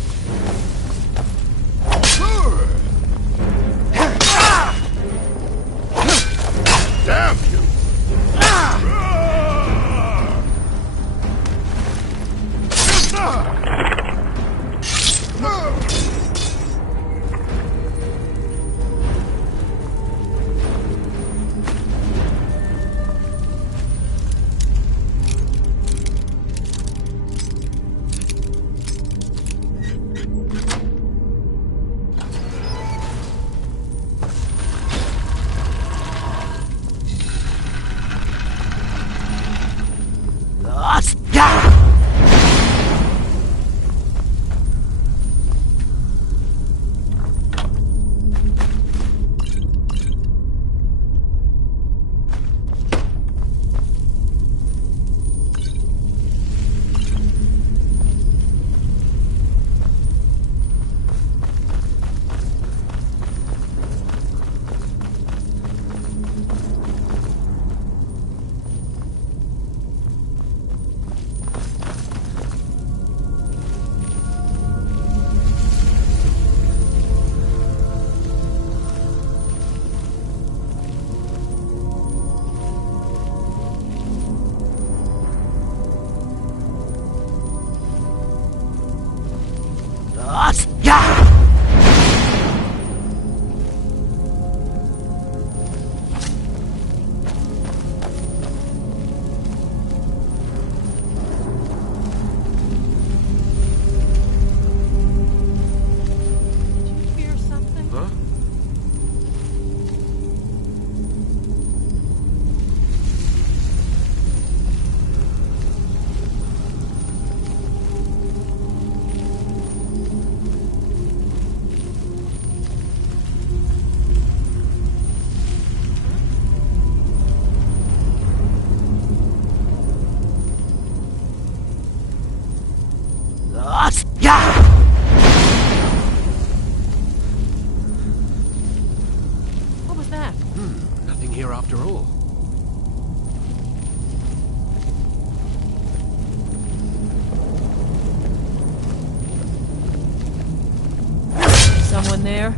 Damn you! What was that? Nothing here after all. Someone there?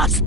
boss!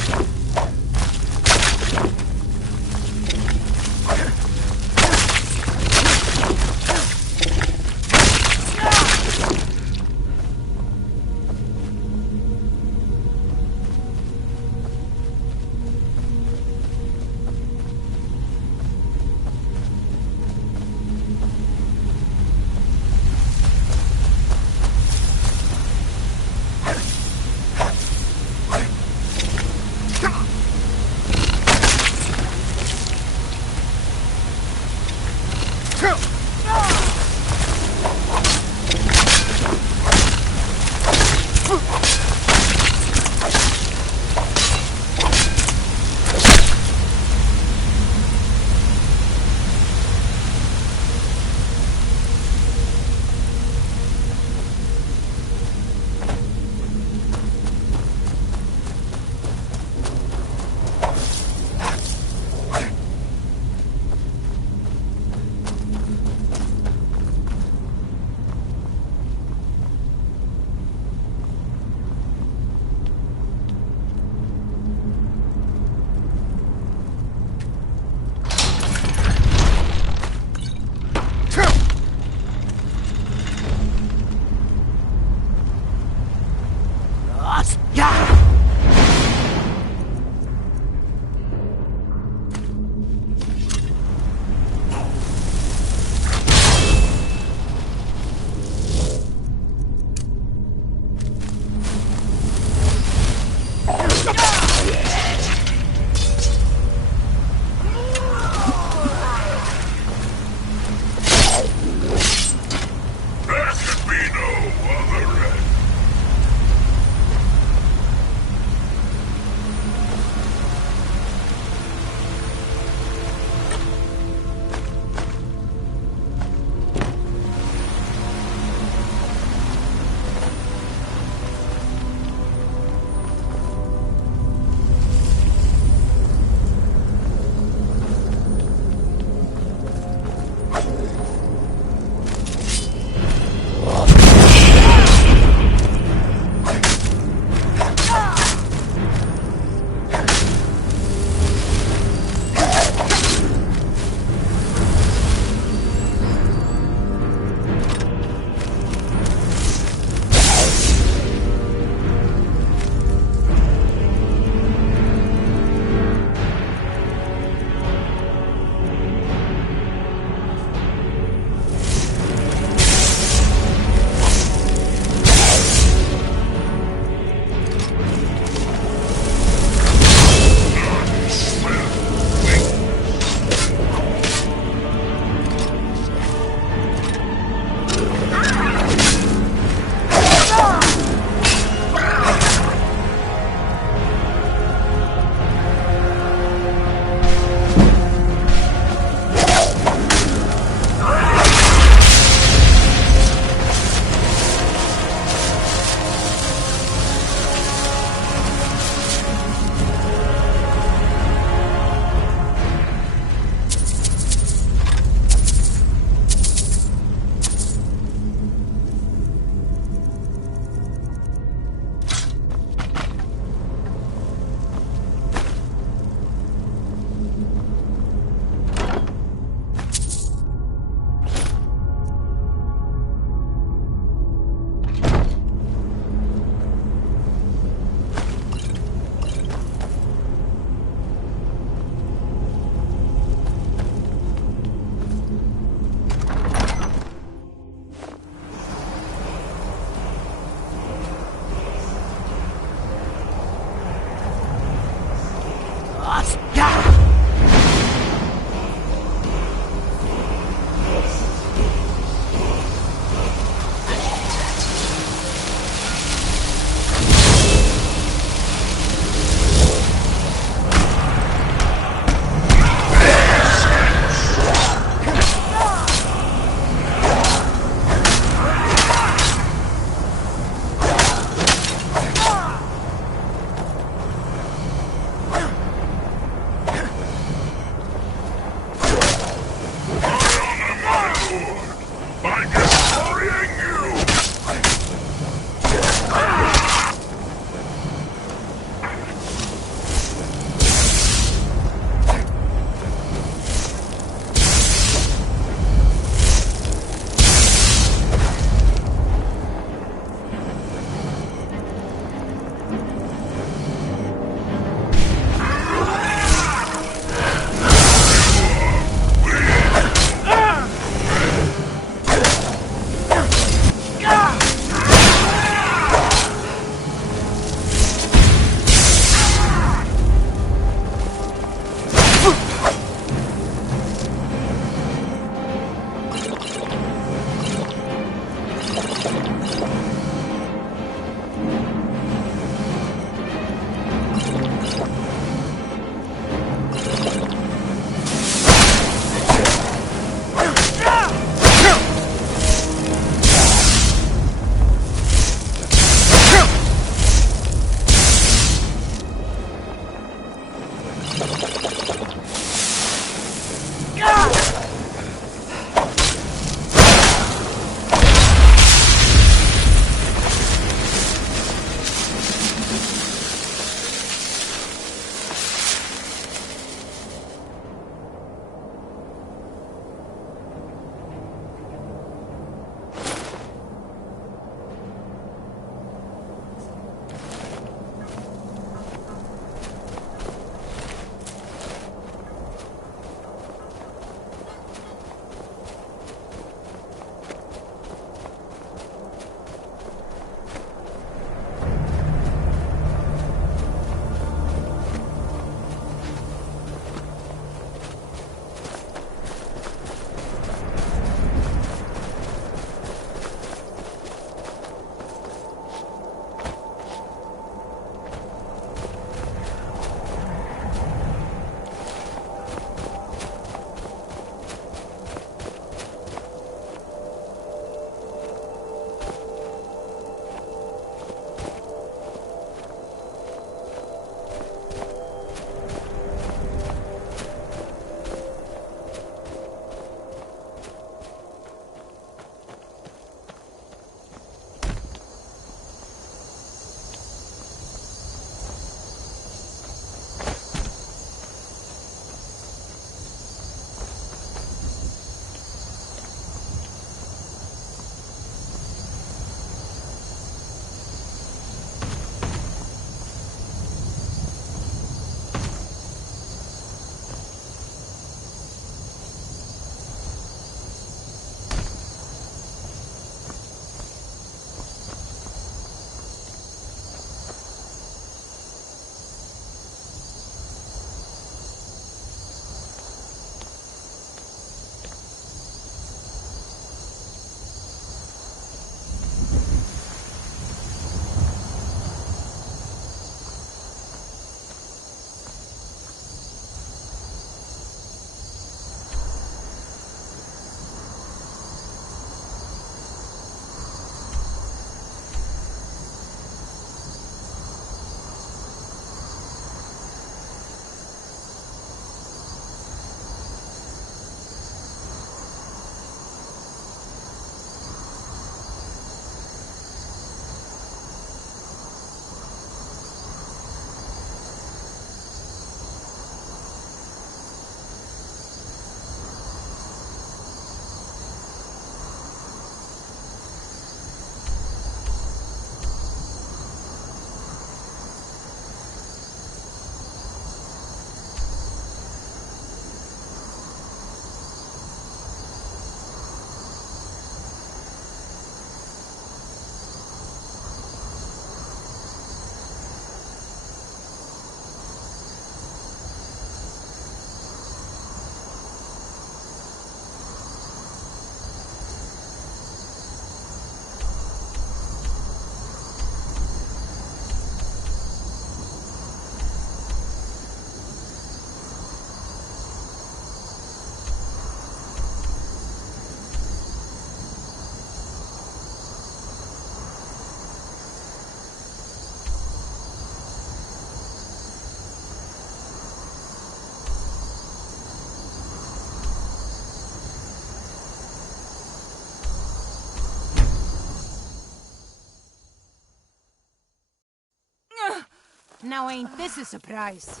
Now ain't this a surprise?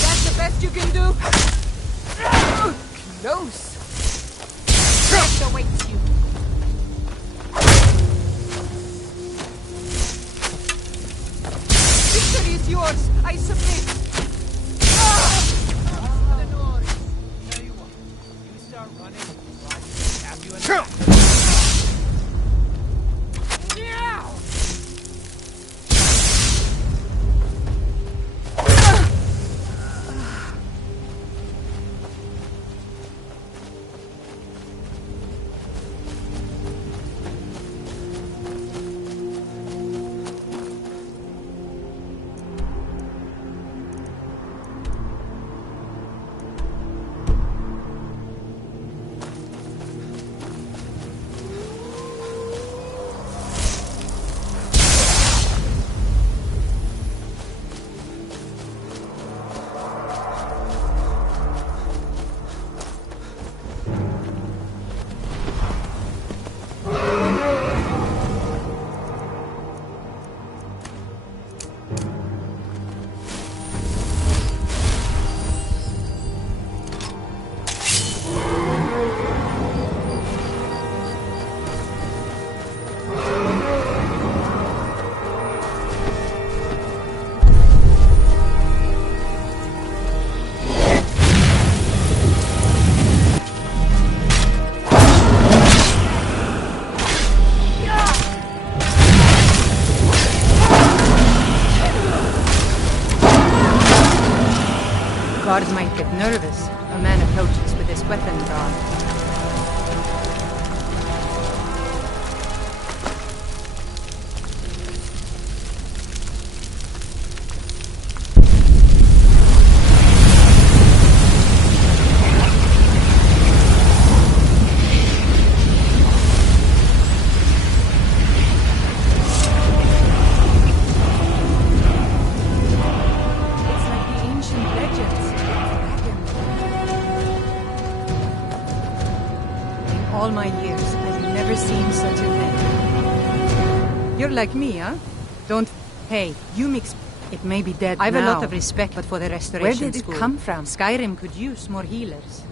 That's the best you can do? Close. Death awaits you. Victory is yours. I submit. Guards might get nervous. A man approaches with his weapon drawn. All my years, I've never seen such a thing. You're like me, huh? Don't... Hey, you mix... It may be dead I've a lot of respect, but for the restoration Where did it come from? Skyrim could use more healers.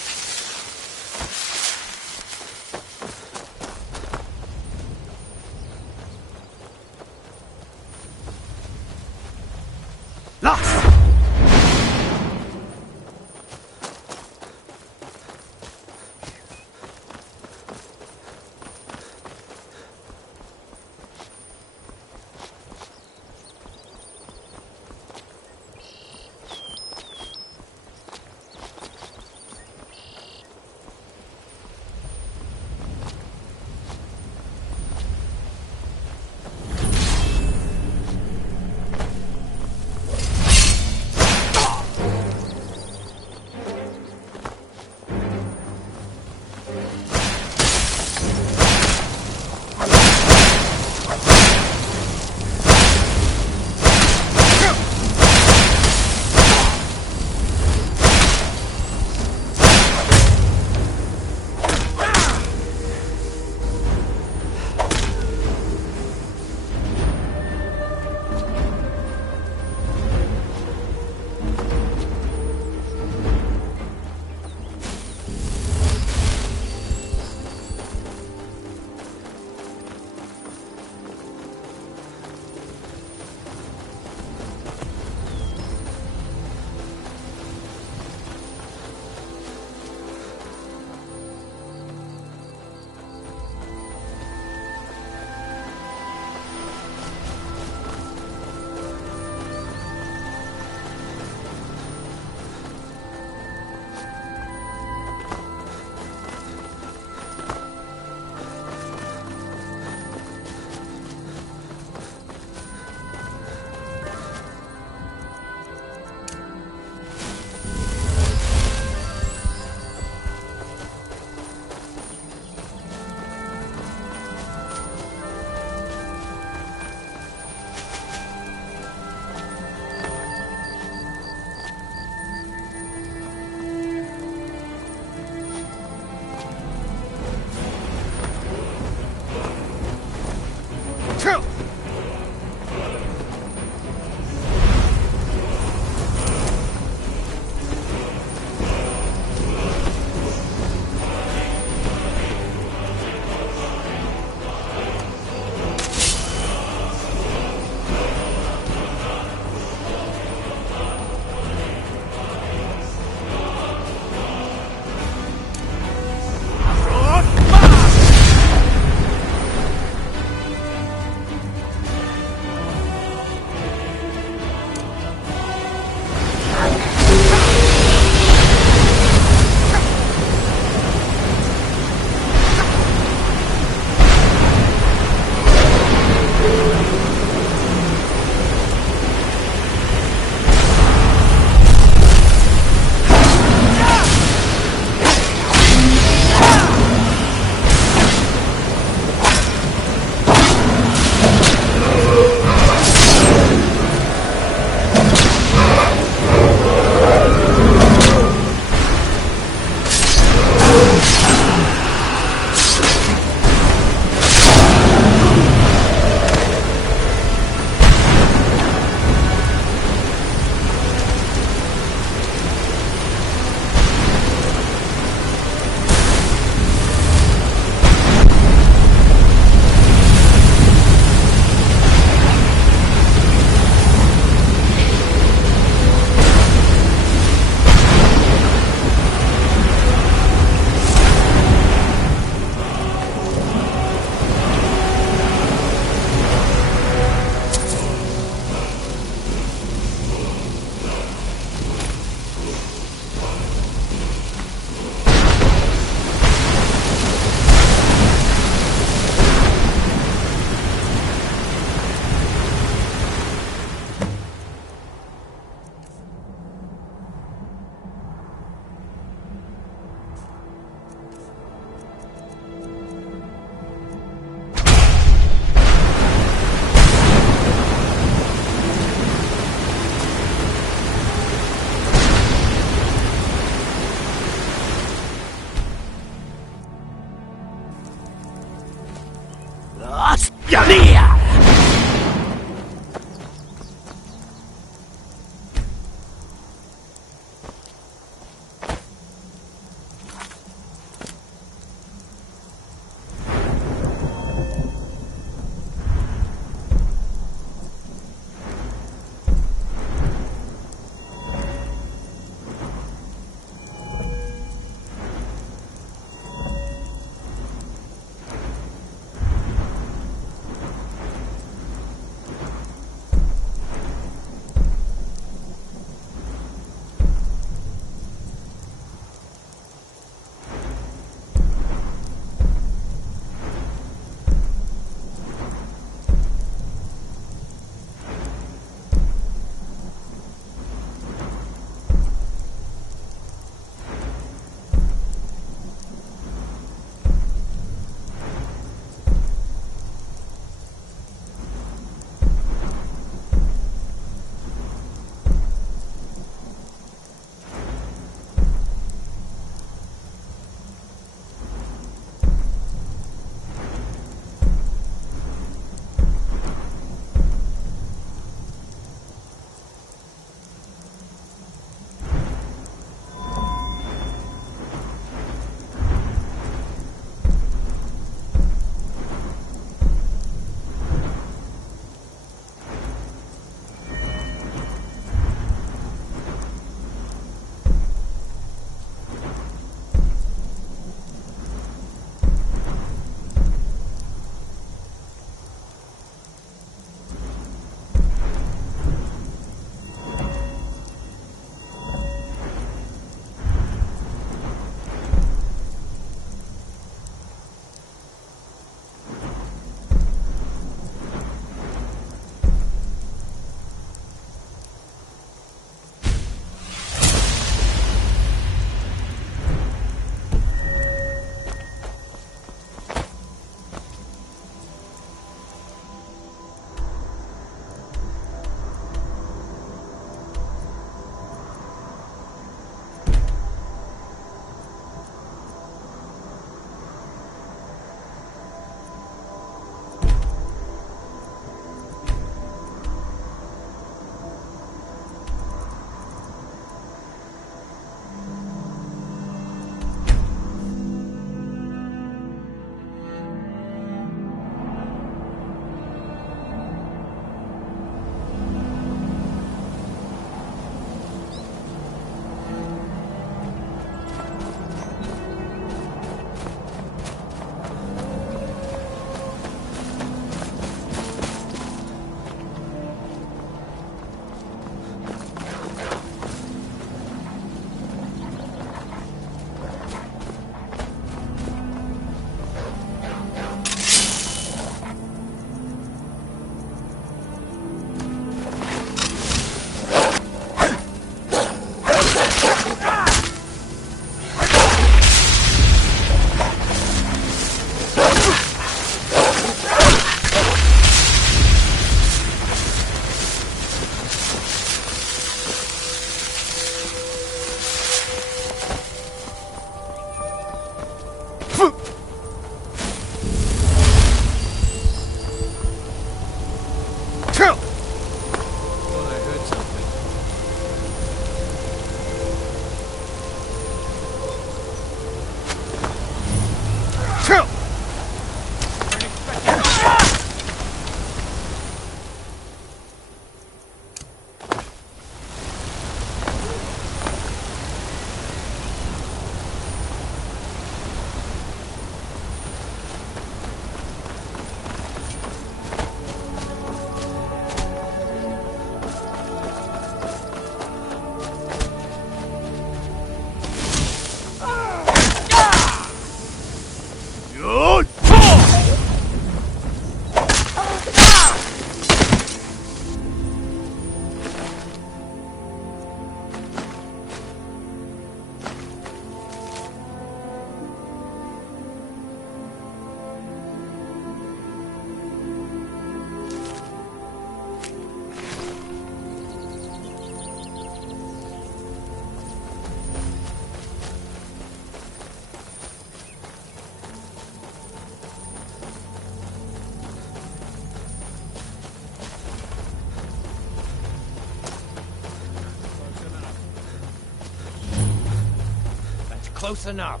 close enough.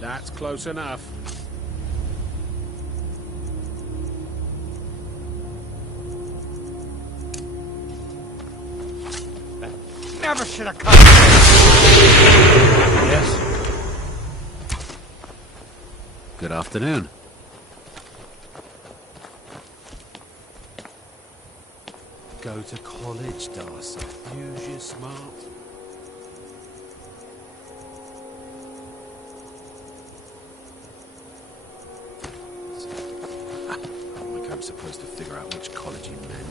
That's close enough. Never should have come. Yes. Good afternoon. Go to college, Darcy. Use your smart. Like I'm supposed to figure out which college you meant.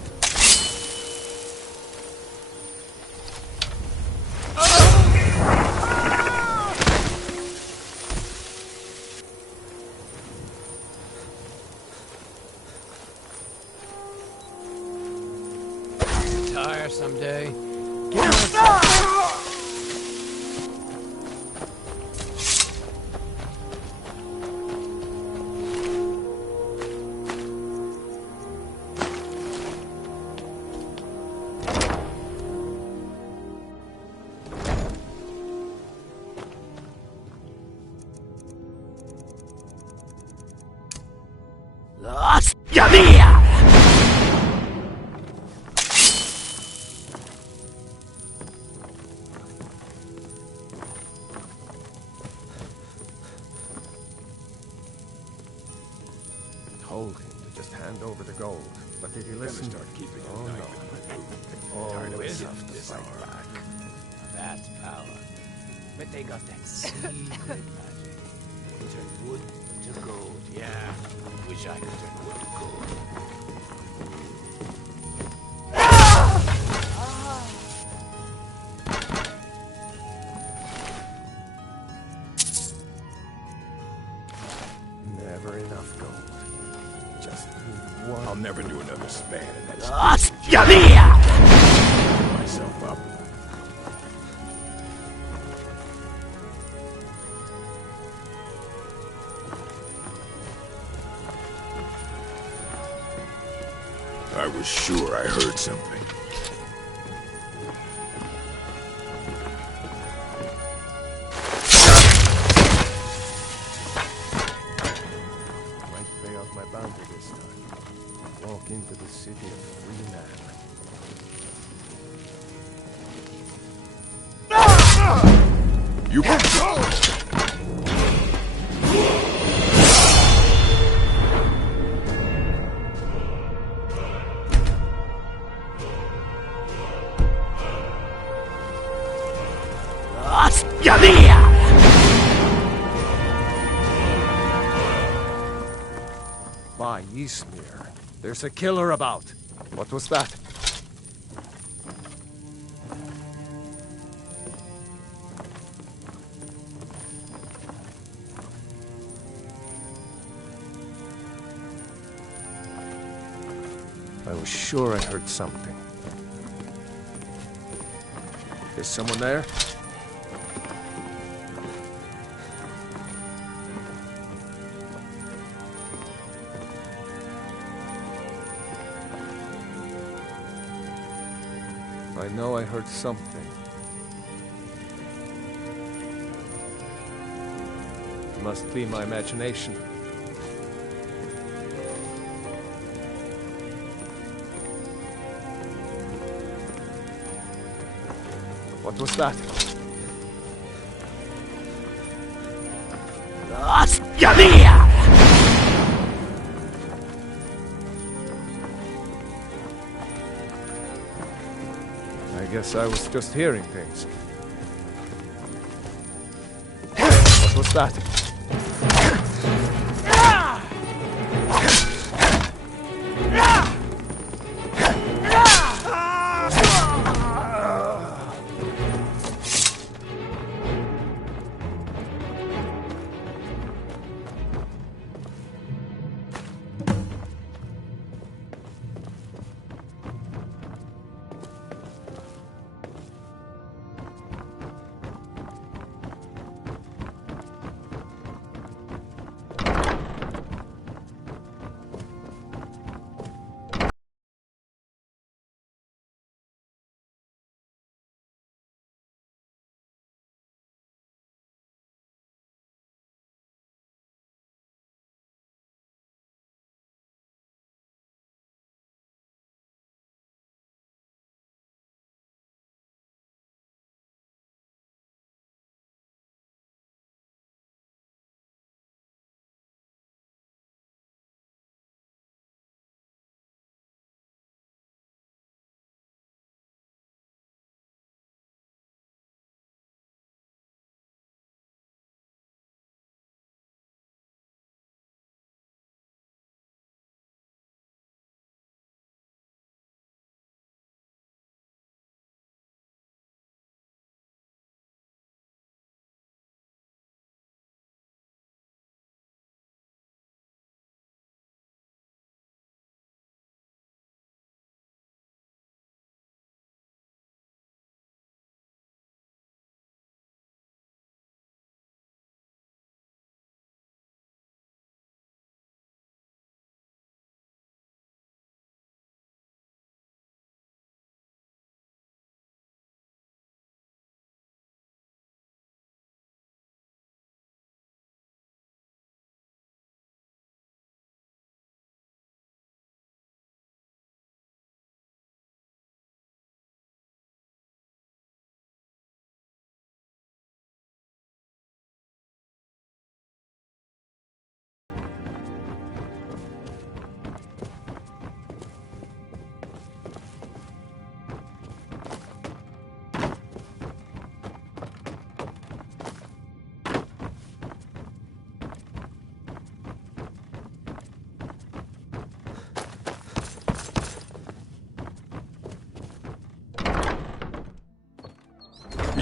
Someday. Told him to just hand over the gold, but did he listen? Start keeping Oh an eye no. on my Always Tired have of to this fight hour. back. That's power. But they got that secret magic. Turn wood to gold. Yeah. Wish I could turn wood to gold. Never enough gold. Just need one. I'll never do another span in that myself up. I was sure I heard something. Might pay off my bounty this time. Walk into the city a free man. You can go! By Ysmir, there's a killer about. What was that? I was sure I heard something. Is someone there? I know I heard something. It must be my imagination. What was that? I guess I was just hearing things. What was that?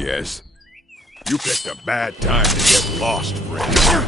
Yes. You picked a bad time to get lost, friend.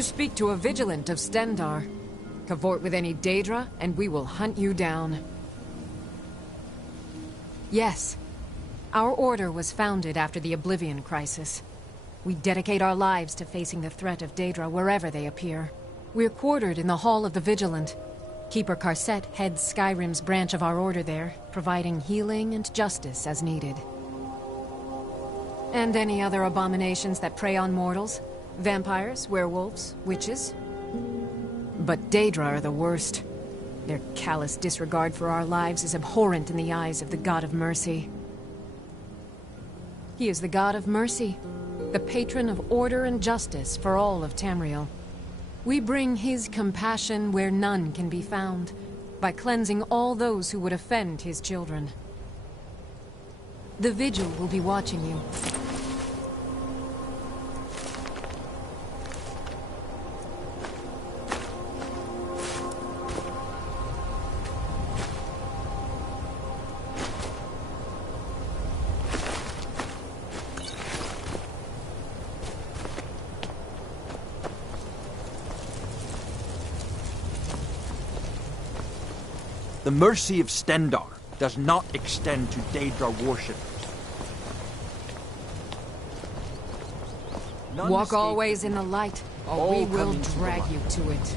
You speak to a vigilant of Stendar. Cavort with any Daedra, and we will hunt you down. Yes. Our order was founded after the Oblivion Crisis. We dedicate our lives to facing the threat of Daedra wherever they appear. We're quartered in the Hall of the Vigilant. Keeper Carset heads Skyrim's branch of our order there, providing healing and justice as needed. And any other abominations that prey on mortals? Vampires, werewolves, witches. But Daedra are the worst. Their callous disregard for our lives is abhorrent in the eyes of the God of Mercy. He is the God of Mercy, the patron of order and justice for all of Tamriel. We bring his compassion where none can be found, by cleansing all those who would offend his children. The Vigil will be watching you. The mercy of Stendar does not extend to Daedra worship. Walk always in the light, or we will drag you to it.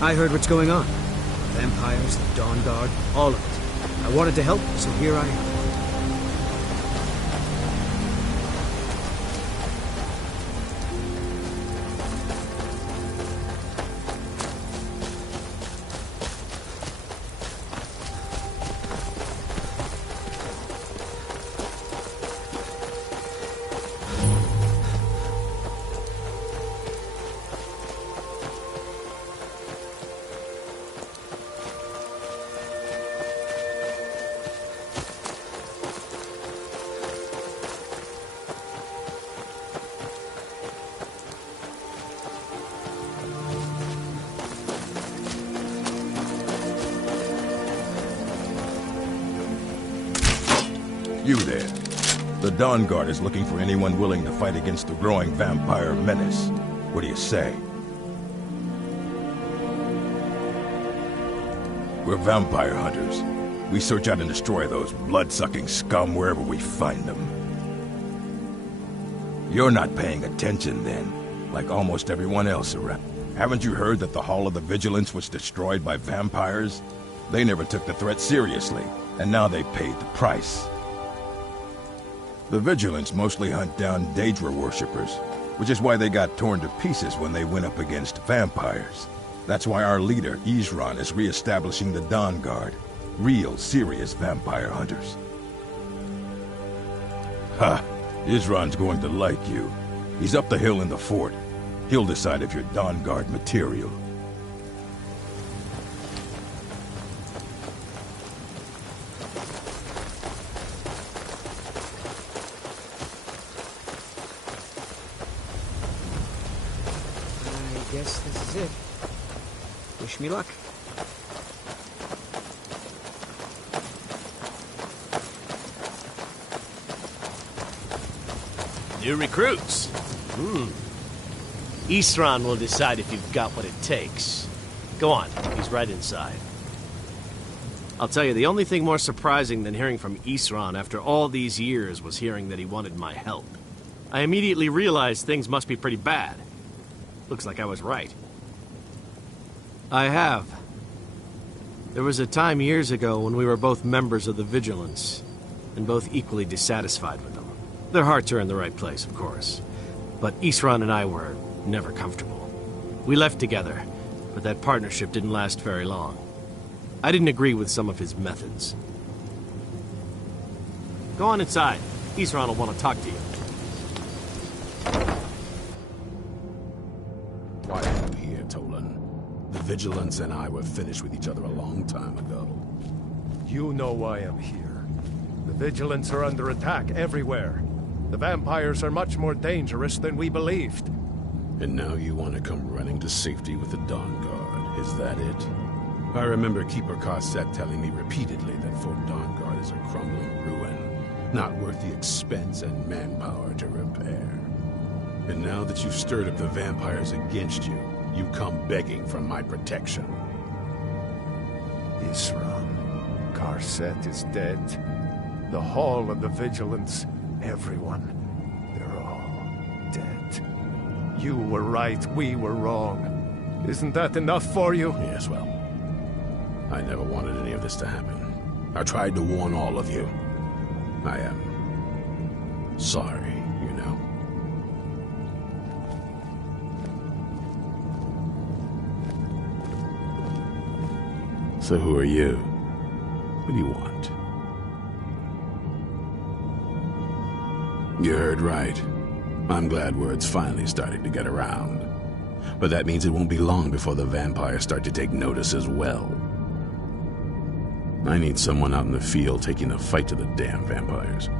I heard what's going on. Vampires, the Dawn Guard, all of it. I wanted to help, so here I am. You there. The Dawn Guard is looking for anyone willing to fight against the growing vampire menace. What do you say? We're vampire hunters. We search out and destroy those blood-sucking scum wherever we find them. You're not paying attention then, like almost everyone else around. Haven't you heard that the Hall of the Vigilance was destroyed by vampires? They never took the threat seriously, and now they paid the price. The Vigilance mostly hunt down Daedra worshippers, which is why they got torn to pieces when they went up against vampires. That's why our leader, Isran, is re-establishing the Dawn Guard. Real, serious vampire hunters. Ha! Isran's going to like you. He's up the hill in the fort. He'll decide if you're Dawn Guard material. I guess this is it. Wish me luck. New recruits. Isran will decide if you've got what it takes. Go on, he's right inside. I'll tell you, the only thing more surprising than hearing from Isran after all these years was hearing that he wanted my help. I immediately realized things must be pretty bad. Looks like I was right. I have. There was a time years ago when we were both members of the Vigilance, and both equally dissatisfied with them. Their hearts are in the right place, of course. But Isran and I were never comfortable. We left together, but that partnership didn't last very long. I didn't agree with some of his methods. Go on inside. Isran will want to talk to you. Why are you here, Tolan? The Vigilance and I were finished with each other a long time ago. You know why I'm here. The Vigilance are under attack everywhere. The vampires are much more dangerous than we believed. And now you want to come running to safety with the Dawn Guard, is that it? I remember Keeper Carset telling me repeatedly that Fort Dawn Guard is a crumbling ruin, not worth the expense and manpower to repair. And now that you've stirred up the vampires against you, you come begging for my protection. Isran, Carset is dead. The Hall of the Vigilance, everyone, they're all dead. You were right, we were wrong. Isn't that enough for you? Yes, well, I never wanted any of this to happen. I tried to warn all of you. I am sorry, you know. So who are you? What do you want? You heard right. I'm glad word's finally starting to get around. But that means it won't be long before the vampires start to take notice as well. I need someone out in the field taking the fight to the damn vampires,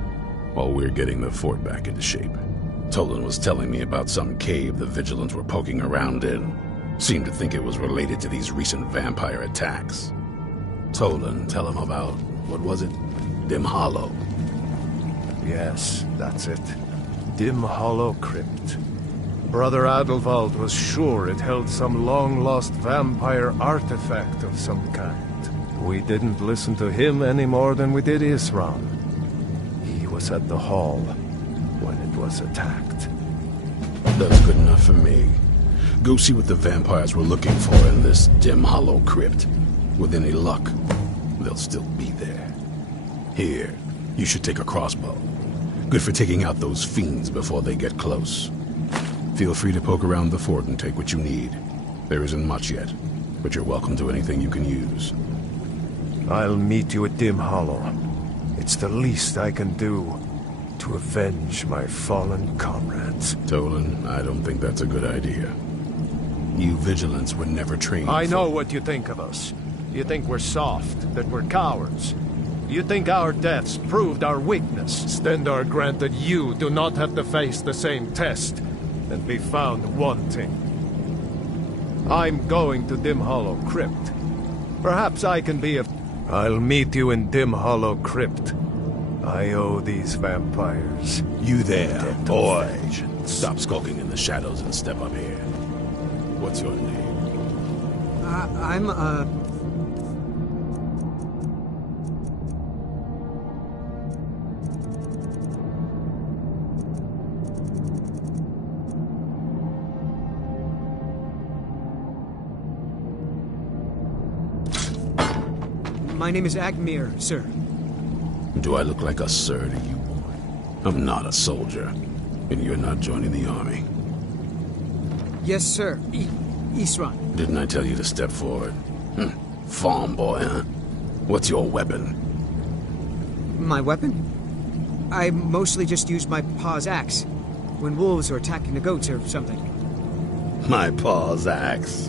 while we're getting the fort back into shape. Tolan was telling me about some cave the Vigilants were poking around in. Seemed to think it was related to these recent vampire attacks. Tolan, tell him about, what was it? Dim Hollow. Yes, that's it. Dim Hollow Crypt. Brother Adelwald was sure it held some long-lost vampire artifact of some kind. We didn't listen to him any more than we did Isran. He was at the hall when it was attacked. That's good enough for me. Go see what the vampires were looking for in this dim hollow crypt. With any luck, they'll still be there. Here, you should take a crossbow. Good for taking out those fiends before they get close. Feel free to poke around the fort and take what you need. There isn't much yet, but you're welcome to anything you can use. I'll meet you at Dim Hollow. It's the least I can do to avenge my fallen comrades. Tolan, I don't think that's a good idea. You vigilants were never trained. I know what you think of us. You think we're soft, that we're cowards. You think our deaths proved our weakness. Stendarr granted you do not have to face the same test and be found wanting. I'm going to Dim Hollow Crypt. Perhaps I can be of... I'll meet you in Dim Hollow Crypt. I owe these vampires... You there, boy. Stop skulking in the shadows and step up here. What's your name? I'm, My name is Agmir, sir. Do I look like a sir to you, boy? I'm not a soldier, and you're not joining the army. Yes, sir. Isran. Didn't I tell you to step forward? Farm boy, huh? What's your weapon? My weapon? I mostly just use my paw's axe when wolves are attacking the goats or something. My paw's axe.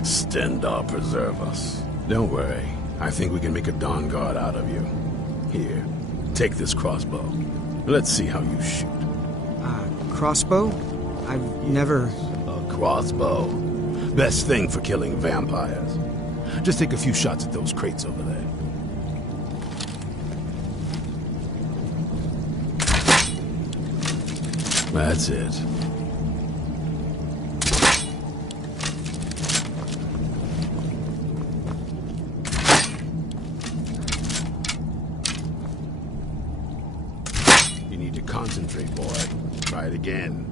Stendarr preserve us. Don't worry. I think we can make a Dawn Guard out of you. Here, take this crossbow. Let's see how you shoot. Crossbow? I've never... A crossbow. Best thing for killing vampires. Just take a few shots at those crates over there. That's it. You need to concentrate, boy. Try it again.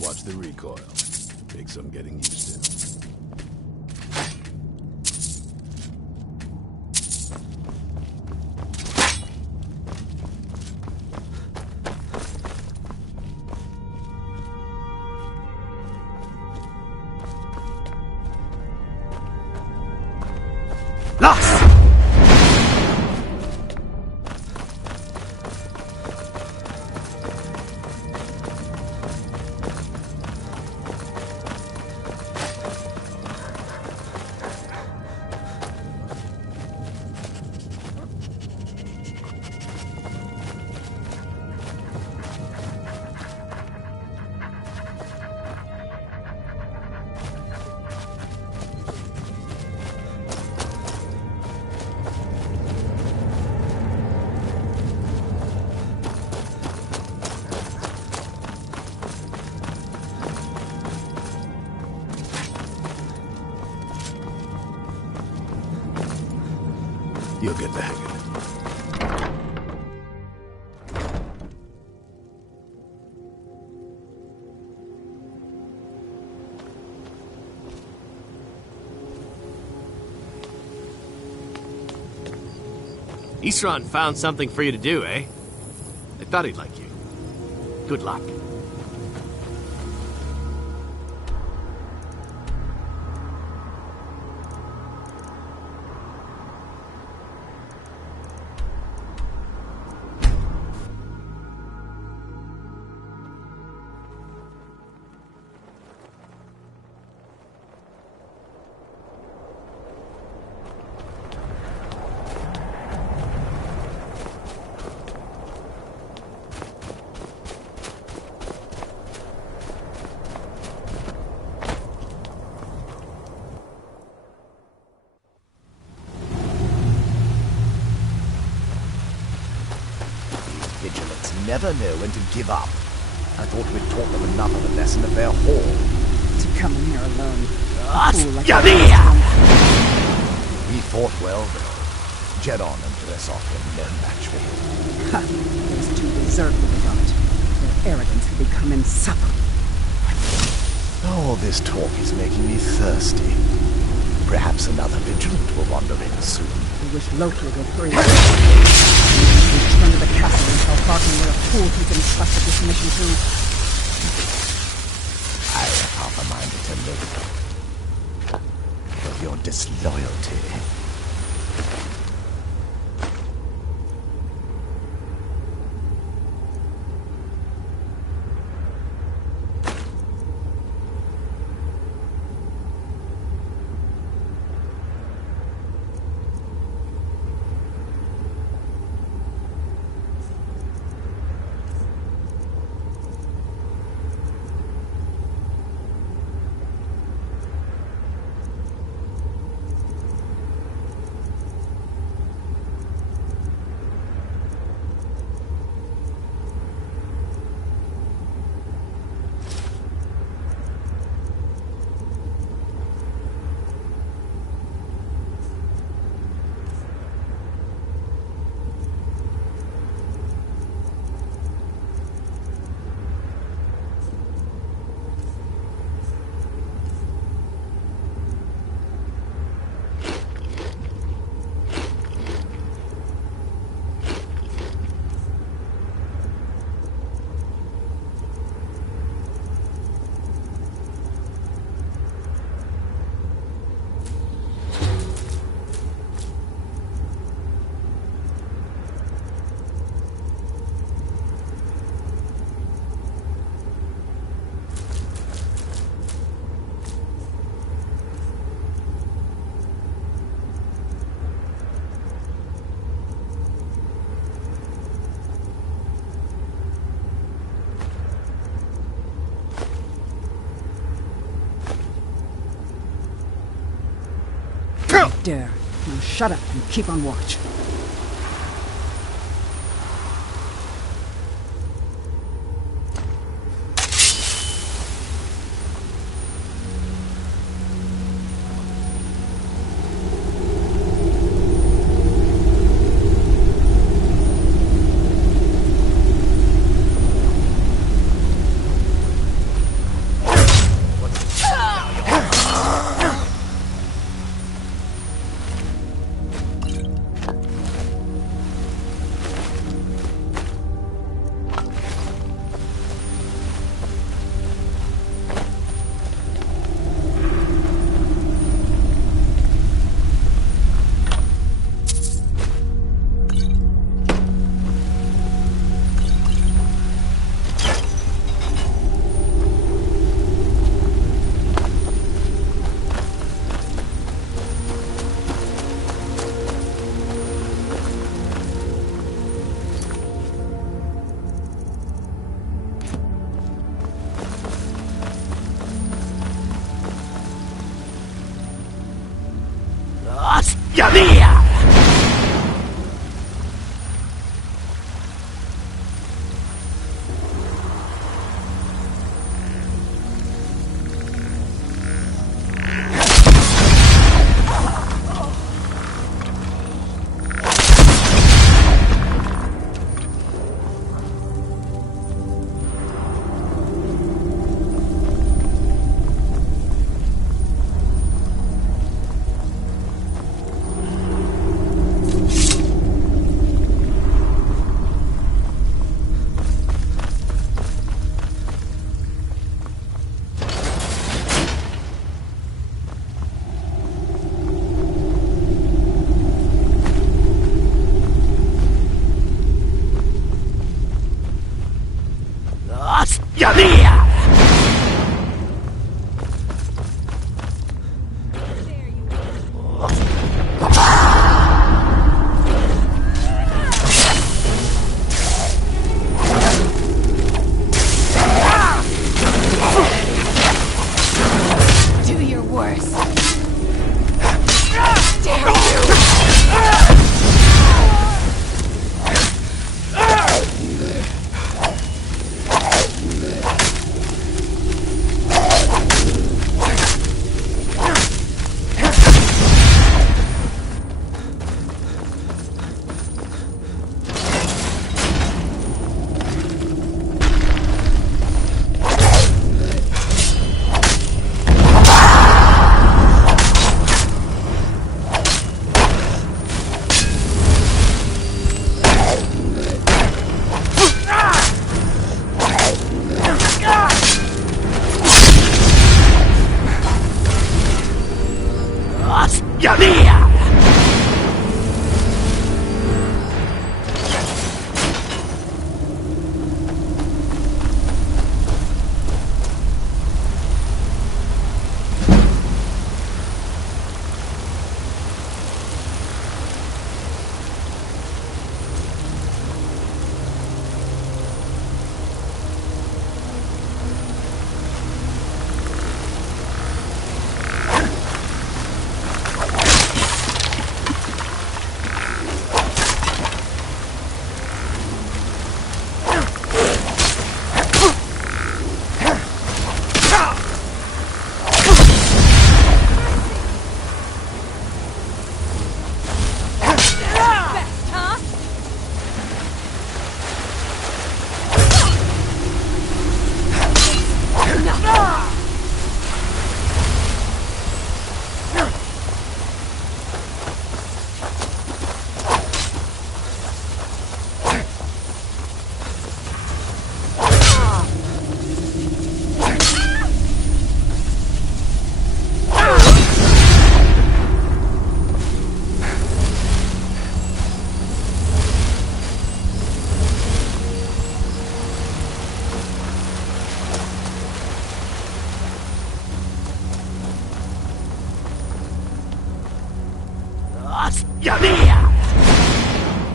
Watch the recoil. Take some getting used to. You'll get the hang of it. Isran found something for you to do, eh? I thought he'd like you. Good luck. never know when to give up. I thought we'd taught them enough of a lesson at their hall. To come in here alone. We fought well, though. Jedon and Dressoff were no match for him. Ha! Those two deserve what they got. Their arrogance had become insufferable. All this talk is making me thirsty. Perhaps another vigilant will wander in soon. I wish Loki would hurry. Return to the castle and tell Barton what a fool he's entrusted this mission to. I have half a mind to tell Loki of your disloyalty. Dare. Now shut up and keep on watch.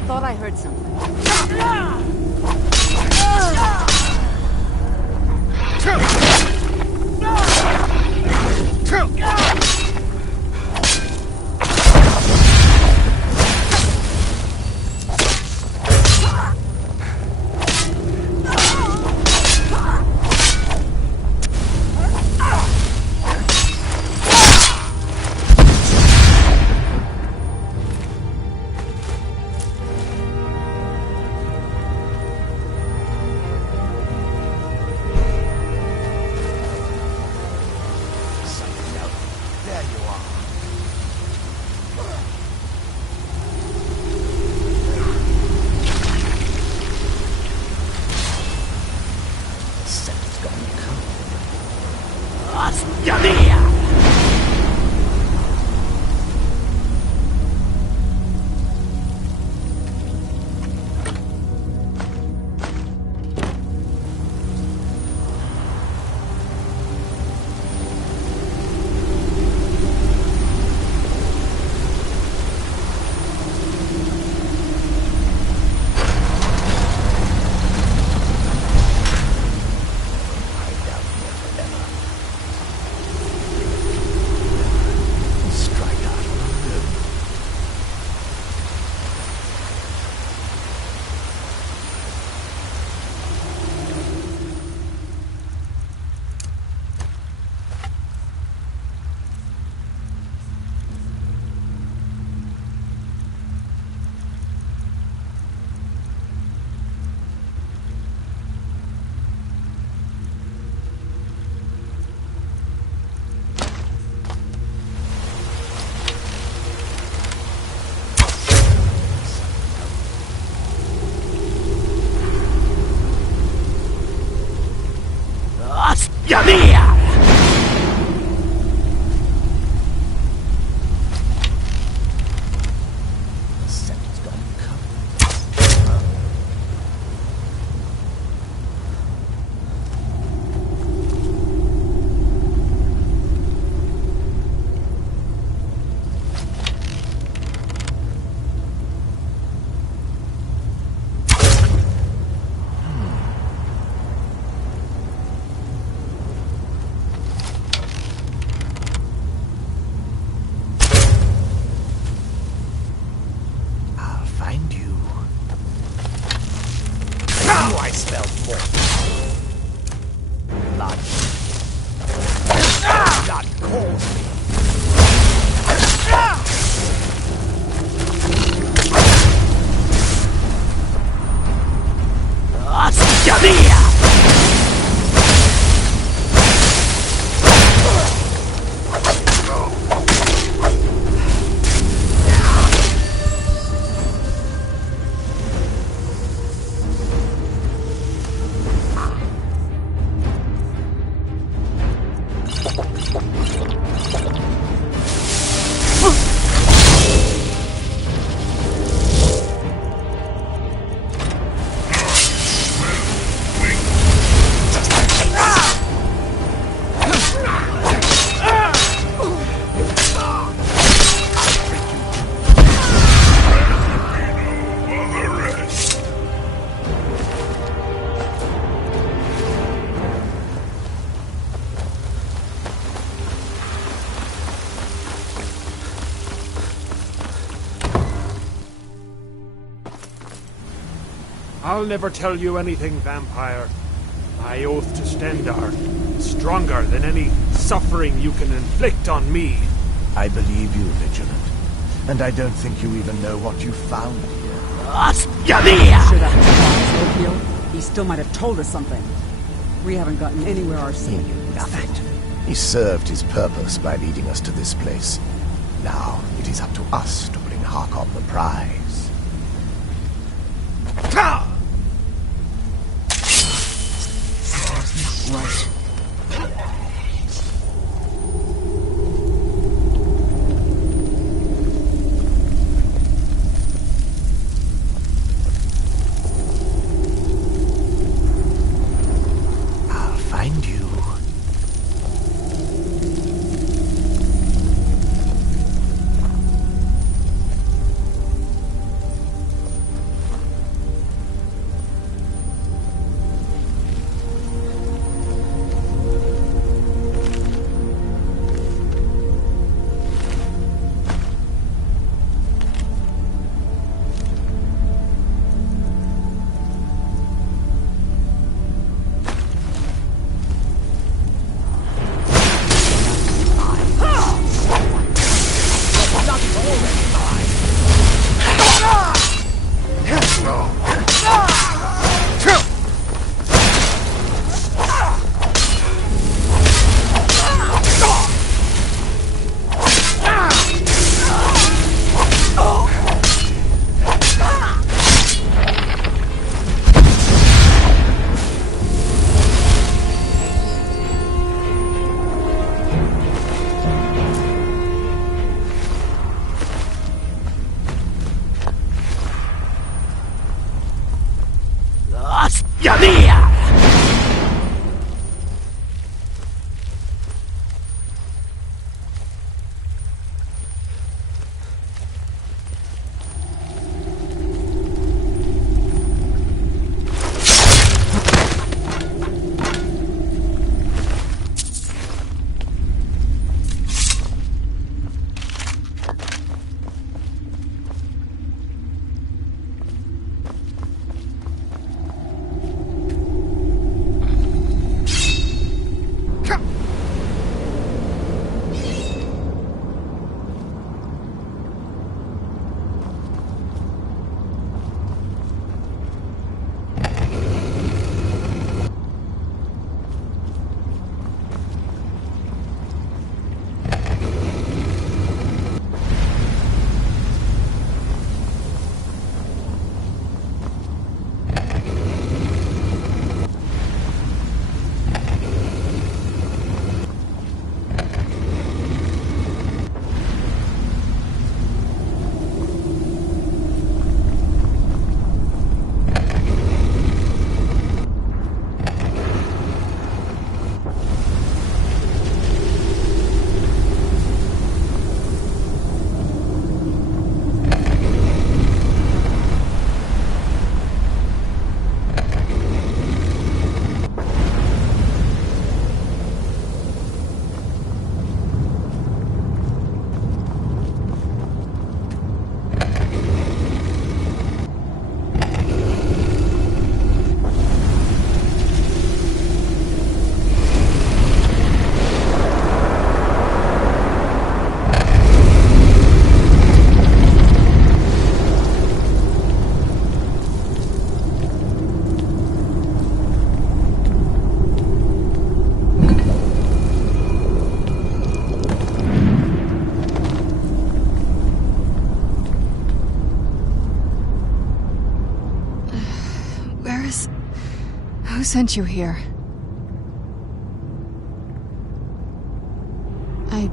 Thought I heard something. I'll never tell you anything, vampire. My oath to Stendar is stronger than any suffering you can inflict on me. I believe you, Vigilant. And I don't think you even know what you found here. Sure that was Lokio? He still might have told us something. We haven't gotten anywhere ourselves. He knew nothing. He served his purpose by leading us to this place. Now, it is up to us to bring Harkon the prize. Right. I'll find you. Who sent you here? I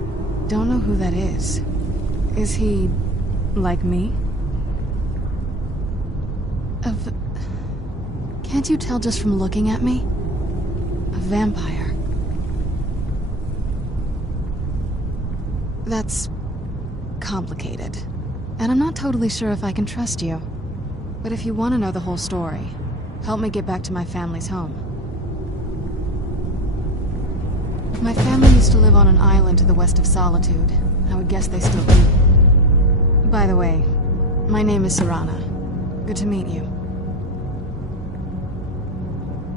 don't know who that is. Is he like me? Can't you tell just from looking at me? A vampire. That's complicated. And I'm not totally sure if I can trust you. But if you want to know the whole story, help me get back to my family's home. My family used to live on an island to the west of Solitude. I would guess they still do. By the way, my name is Serana. Good to meet you.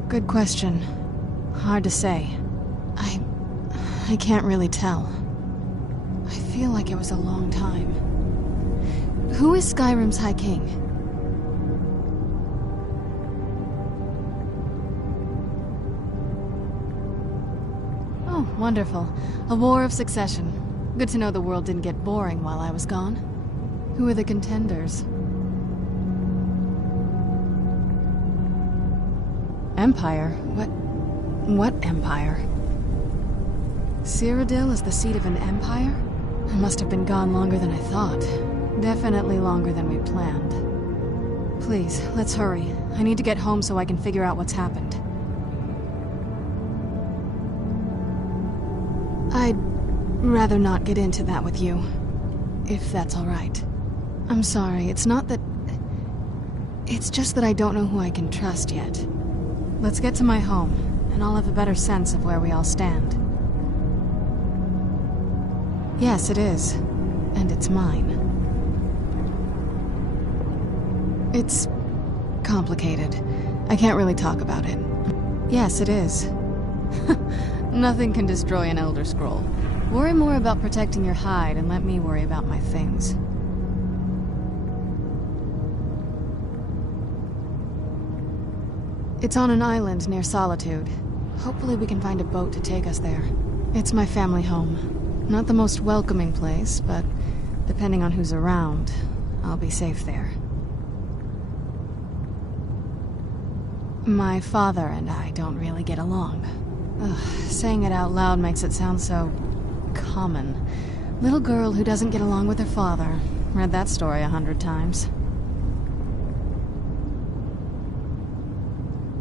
Good question. Hard to say. I can't really tell. I feel like it was a long time. Who is Skyrim's High King? Oh, wonderful. A war of succession. Good to know the world didn't get boring while I was gone. Who are the contenders? Empire? What empire? Cyrodiil is the seat of an empire? I must have been gone longer than I thought. Definitely longer than we planned. Please, let's hurry. I need to get home so I can figure out what's happened. I'd rather not get into that with you, if that's all right. I'm sorry, it's not that... It's just that I don't know who I can trust yet. Let's get to my home, and I'll have a better sense of where we all stand. Yes, it is. And it's mine. It's complicated. I can't really talk about it. Yes, it is. Nothing can destroy an Elder Scroll. Worry more about protecting your hide and let me worry about my things. It's on an island near Solitude. Hopefully we can find a boat to take us there. It's my family home. Not the most welcoming place, but depending on who's around, I'll be safe there. My father and I don't really get along. Ugh, saying it out loud makes it sound so... common. Little girl who doesn't get along with her father. Read that story 100 times.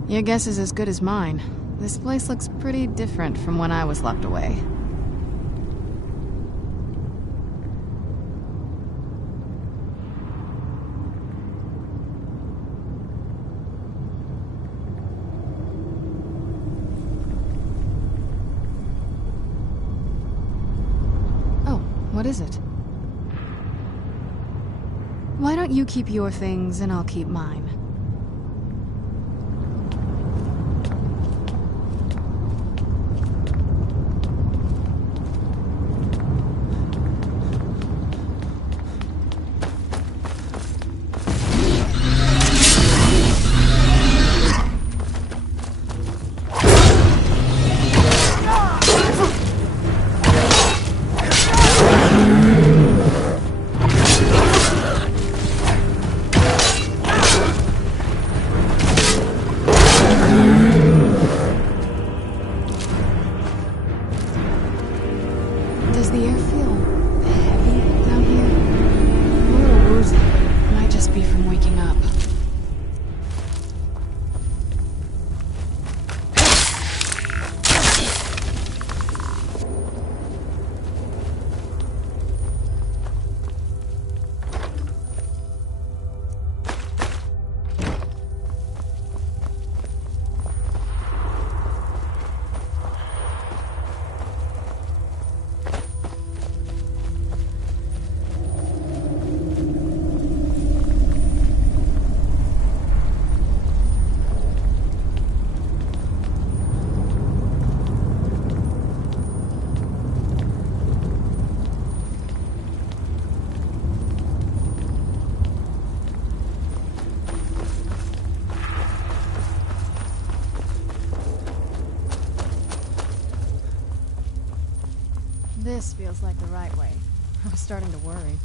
Your guess is as good as mine. This place looks pretty different from when I was locked away. What is it? Why don't you keep your things and I'll keep mine? Does the air feel heavy down here? I'm a little woozy. Might just be from waking up. This feels like the right way. I was starting to worry.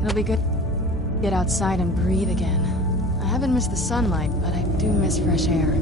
It'll be good to get outside and breathe again. I haven't missed the sunlight, but I do miss fresh air.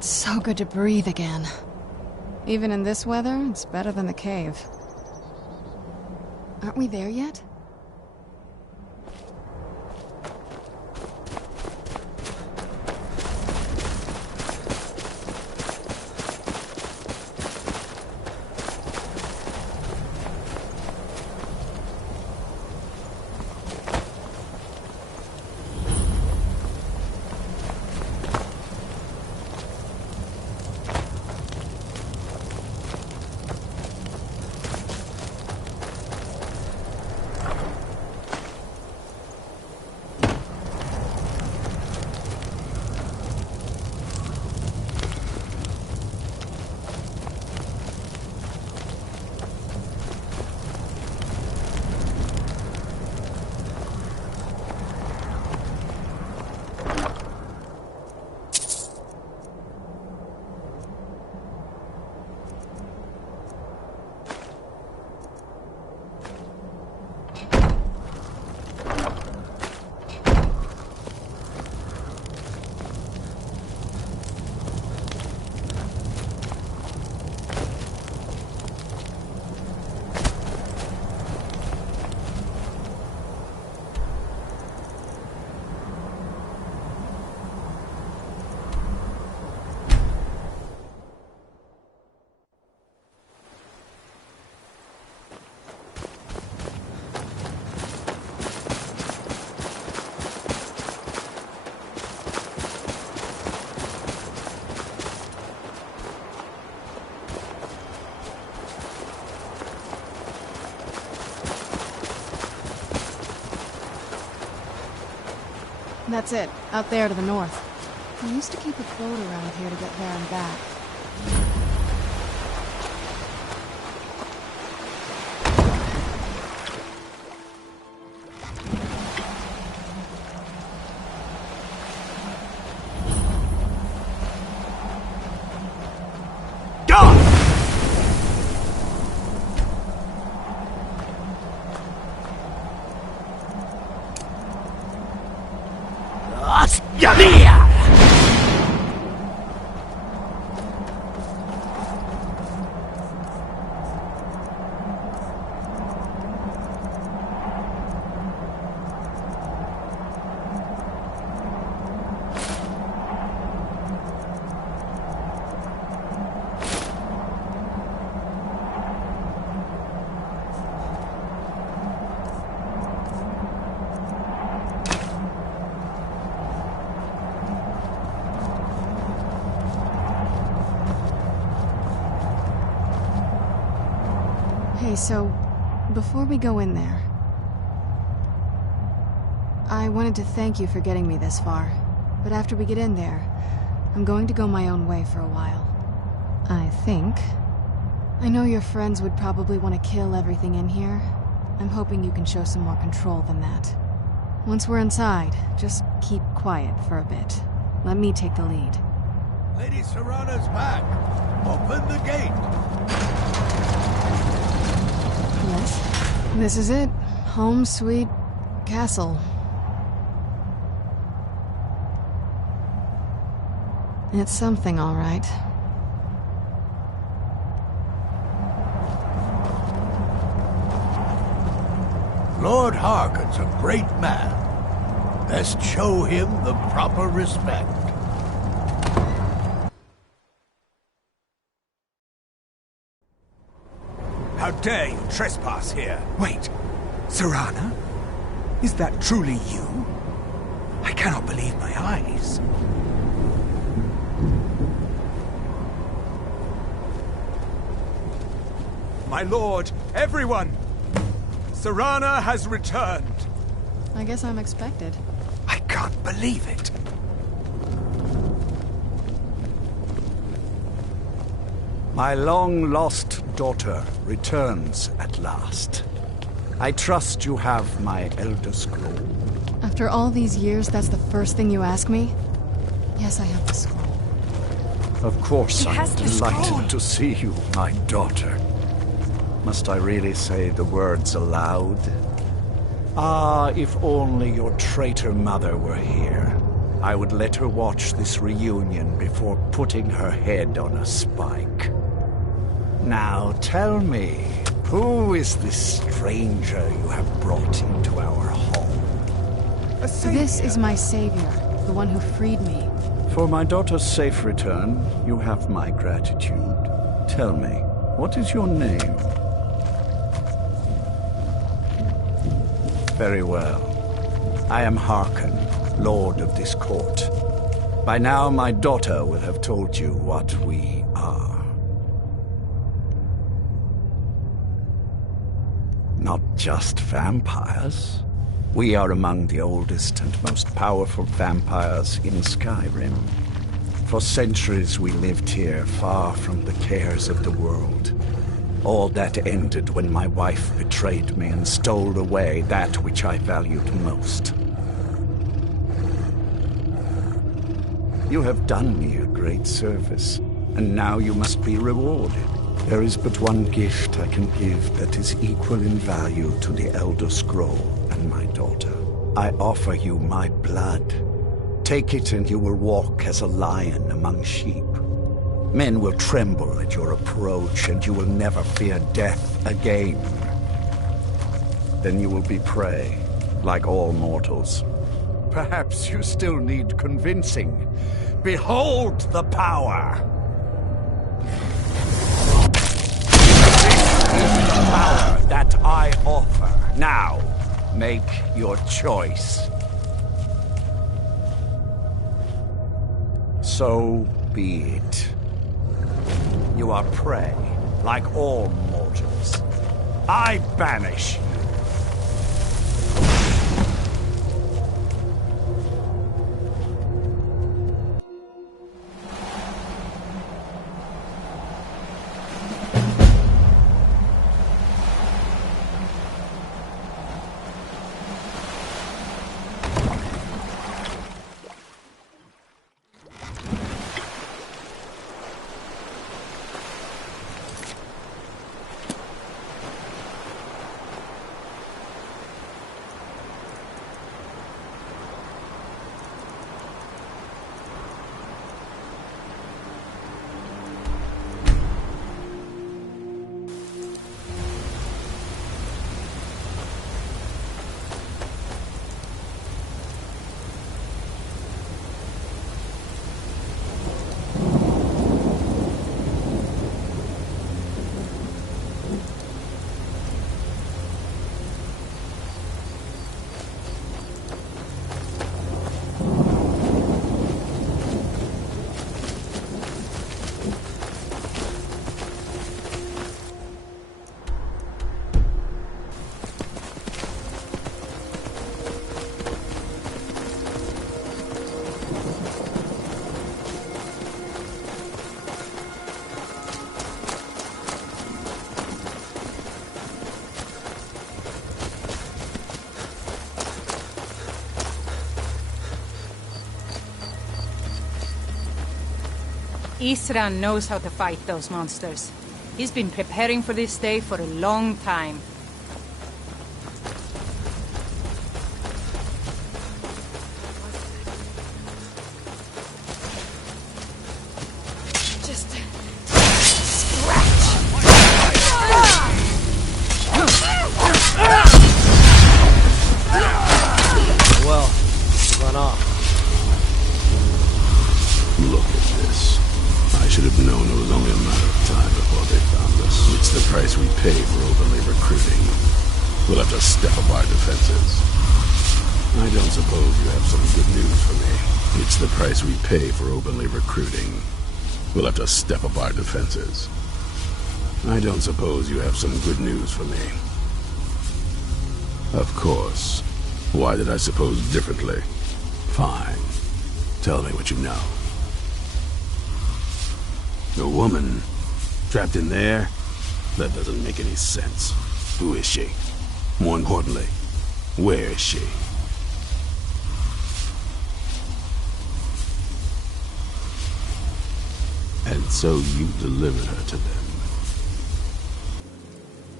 So good to breathe again. Even in this weather, it's better than the cave. Aren't we there yet? That's it, out there to the north. We used to keep a boat around here to get there and back. Hey, so, before we go in there, I wanted to thank you for getting me this far, but after we get in there, I'm going to go my own way for a while. I think. I know your friends would probably want to kill everything in here. I'm hoping you can show some more control than that. Once we're inside, just keep quiet for a bit. Let me take the lead. Lady Serana's back! Open the gate! Yes, this is it. Home sweet castle. It's something, all right. Lord Harkon's a great man. Best show him the proper respect. How dare you trespass here? Wait, Serana? Is that truly you? I cannot believe my eyes. My lord, everyone! Serana has returned! I guess I'm expected. I can't believe it. My long-lost daughter returns at last. I trust you have my Elder Scroll. After all these years, that's the first thing you ask me? Yes, I have the scroll. Of course, I'm has the scroll. delighted to see you, my daughter. Must I really say the words aloud? Ah, if only your traitor mother were here. I would let her watch this reunion before putting her head on a spike. Now tell me, who is this stranger you have brought into our home? This is my savior, the one who freed me. For my daughter's safe return, you have my gratitude. Tell me, what is your name? Very well. I am Harkon, Lord of this court. By now, my daughter will have told you what we are. Not just vampires. We are among the oldest and most powerful vampires in Skyrim. For centuries we lived here, far from the cares of the world. All that ended when my wife betrayed me and stole away that which I valued most. You have done me a great service, and now you must be rewarded. There is but one gift I can give that is equal in value to the Elder Scroll and my daughter. I offer you my blood. Take it and you will walk as a lion among sheep. Men will tremble at your approach and you will never fear death again. Then you will be prey, like all mortals. Perhaps you still need convincing. Behold the power! Power that I offer. Now, make your choice. So be it. You are prey, like all mortals. I banish you. Isran knows how to fight those monsters. He's been preparing for this day for a long time. Well, run off. Look at this. I should have known it was only a matter of time before they found us. It's the price we pay for openly recruiting. We'll have to step up our defenses. I don't suppose you have some good news for me. It's the price we pay for openly recruiting. We'll have to step up our defenses. I don't suppose you have some good news for me. Of course. Why did I suppose differently? Fine. Tell me what you know. A woman? Trapped in there? That doesn't make any sense. Who is she? More importantly, where is she? And so you delivered her to them.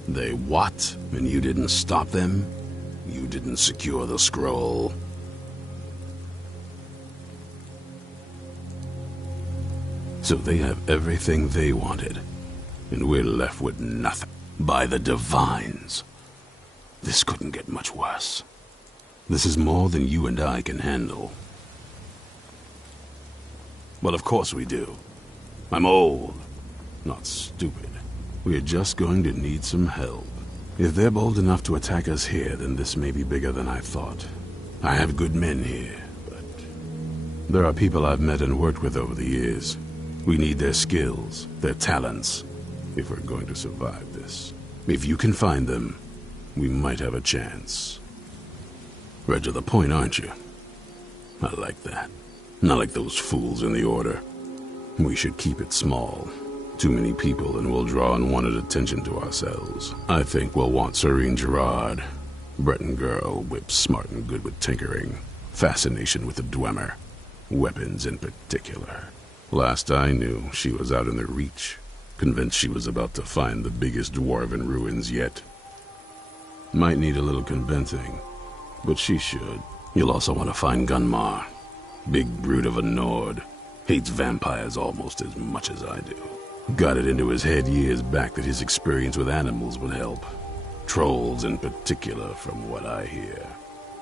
They what? And you didn't stop them? You didn't secure the scroll? So they have everything they wanted, and we're left with nothing. By the Divines. This couldn't get much worse. This is more than you and I can handle. Well, of course we do. I'm old, not stupid. We're just going to need some help. If they're bold enough to attack us here, then this may be bigger than I thought. I have good men here, but there are people I've met and worked with over the years. We need their skills, their talents, if we're going to survive this. If you can find them, we might have a chance. Right to the point, aren't you? I like that. Not like those fools in the Order. We should keep it small. Too many people and we'll draw unwanted attention to ourselves. I think we'll want Serene Gerard. Breton girl, whip smart and good with tinkering. Fascination with the Dwemer. Weapons in particular. Last I knew, she was out in the Reach, convinced she was about to find the biggest dwarven ruins yet. Might need a little convincing, but she should. You'll also want to find Gunmar. Big brute of a Nord. Hates vampires almost as much as I do. Got it into his head years back that his experience with animals would help. Trolls in particular, from what I hear.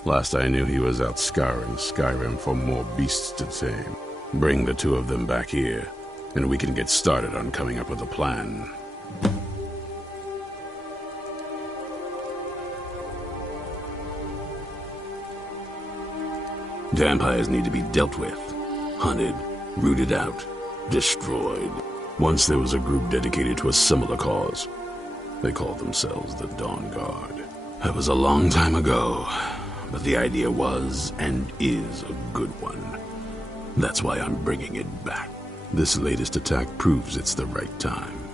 Last I knew he was out scouring Skyrim for more beasts to tame. Bring the two of them back here, and we can get started on coming up with a plan. Vampires need to be dealt with, hunted, rooted out, destroyed. Once there was a group dedicated to a similar cause. They called themselves the Dawn Guard. That was a long time ago, but the idea was and is a good one. That's why I'm bringing it back. This latest attack proves it's the right time.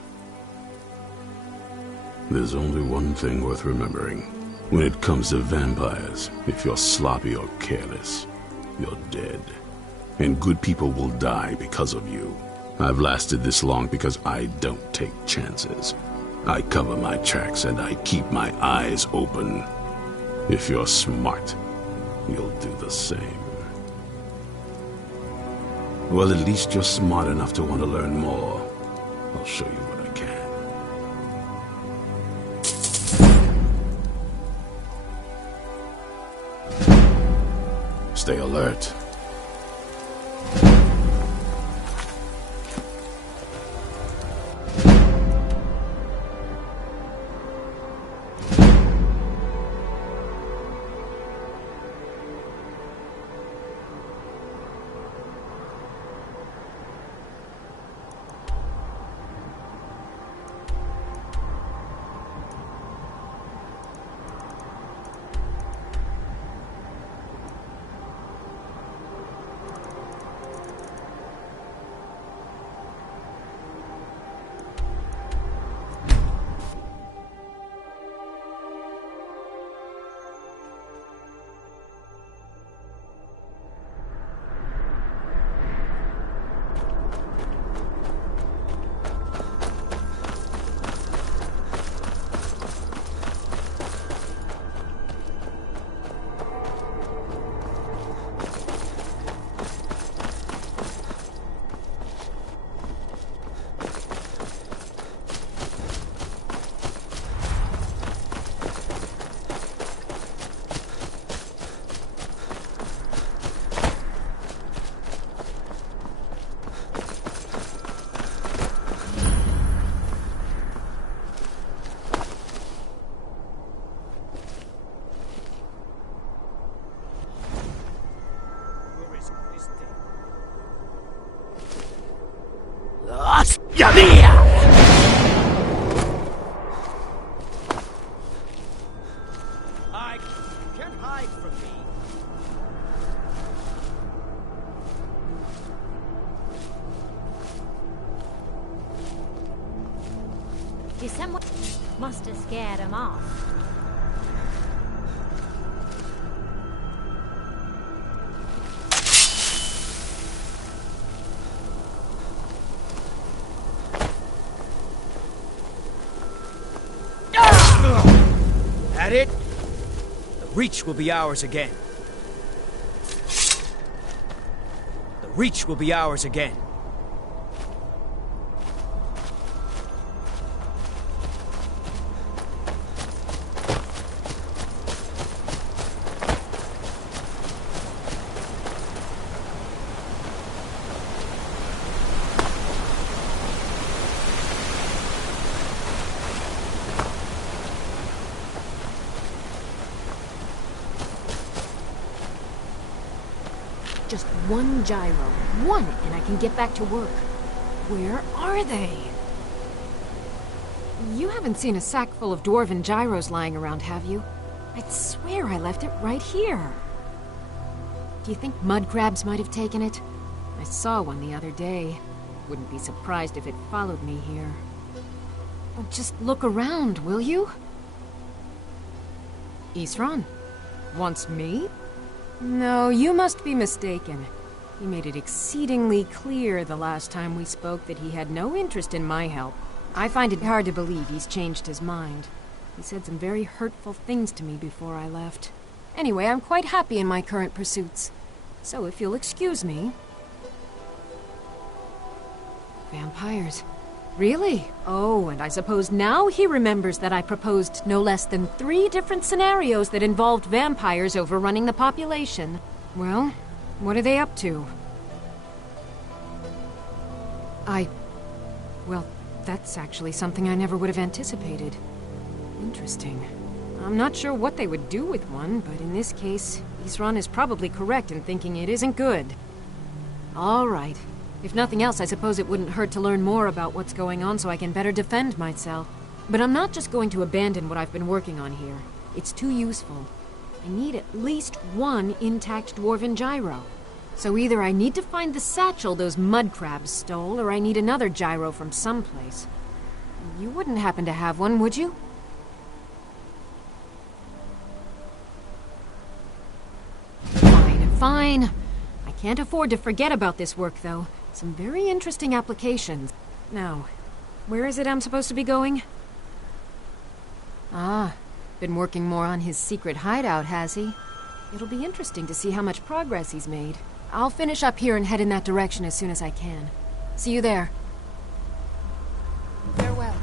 There's only one thing worth remembering. When it comes to vampires, if you're sloppy or careless, you're dead. And good people will die because of you. I've lasted this long because I don't take chances. I cover my tracks and I keep my eyes open. If you're smart, you'll do the same. Well, at least you're smart enough to want to learn more. I'll show you what I can. Stay alert. I can't hide from me. Did someone must have scared him off? At it? The Reach will be ours again. The Reach will be ours again. Just one gyro. One, and I can get back to work. Where are they? You haven't seen a sack full of dwarven gyros lying around, have you? I'd swear I left it right here. Do you think mud crabs might have taken it? I saw one the other day. Wouldn't be surprised if it followed me here. Oh, just look around, will you? Isran? Wants me? No, you must be mistaken. He made it exceedingly clear the last time we spoke that he had no interest in my help. I find it hard to believe he's changed his mind. He said some very hurtful things to me before I left. Anyway, I'm quite happy in my current pursuits. So if you'll excuse me... Vampires. Really? Oh, and I suppose now he remembers that I proposed no less than 3 different scenarios that involved vampires overrunning the population. Well, what are they up to? Well, that's actually something I never would have anticipated. Interesting. I'm not sure what they would do with one, but in this case, Isran is probably correct in thinking it isn't good. All right. If nothing else, I suppose it wouldn't hurt to learn more about what's going on so I can better defend myself. But I'm not just going to abandon what I've been working on here. It's too useful. I need at least one intact dwarven gyro. So either I need to find the satchel those mud crabs stole, or I need another gyro from someplace. You wouldn't happen to have one, would you? Fine, fine. I can't afford to forget about this work, though. Some very interesting applications. Now, where is it I'm supposed to be going? Ah, been working more on his secret hideout, has he? It'll be interesting to see how much progress he's made. I'll finish up here and head in that direction as soon as I can. See you there. Farewell.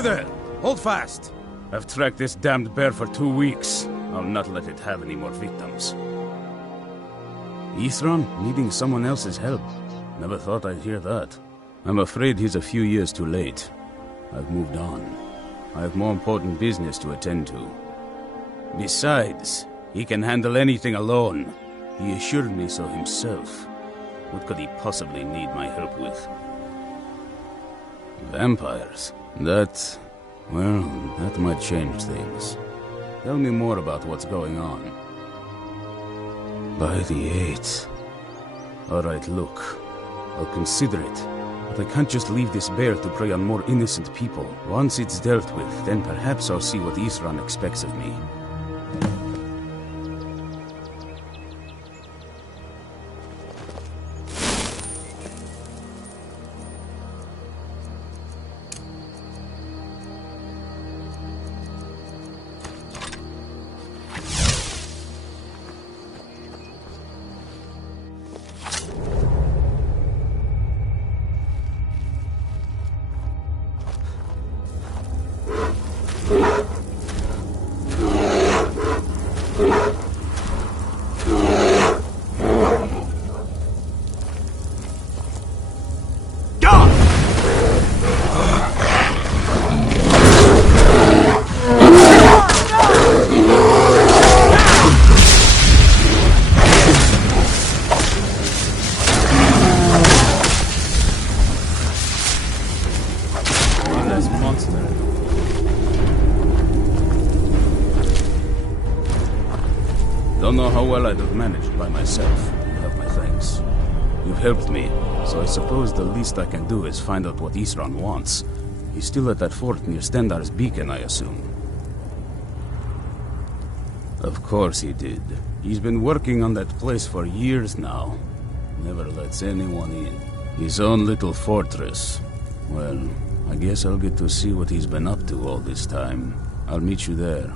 You there! Hold fast! I've tracked this damned bear for 2 weeks. I'll not let it have any more victims. Ithran needing someone else's help. Never thought I'd hear that. I'm afraid he's a few years too late. I've moved on. I have more important business to attend to. Besides, he can handle anything alone. He assured me so himself. What could he possibly need my help with? Vampires? That might change things. Tell me more about what's going on. By the 8th. Alright, look. I'll consider it. But I can't just leave this bear to prey on more innocent people. Once it's dealt with, then perhaps I'll see what Ithran expects of me. Don't know how well I'd have managed by myself. You have my thanks. You've helped me, so I suppose the least I can do is find out what Ithran wants. He's still at that fort near Stendar's beacon, I assume. Of course he did. He's been working on that place for years now. Never lets anyone in. His own little fortress. Well, I guess I'll get to see what he's been up to all this time. I'll meet you there.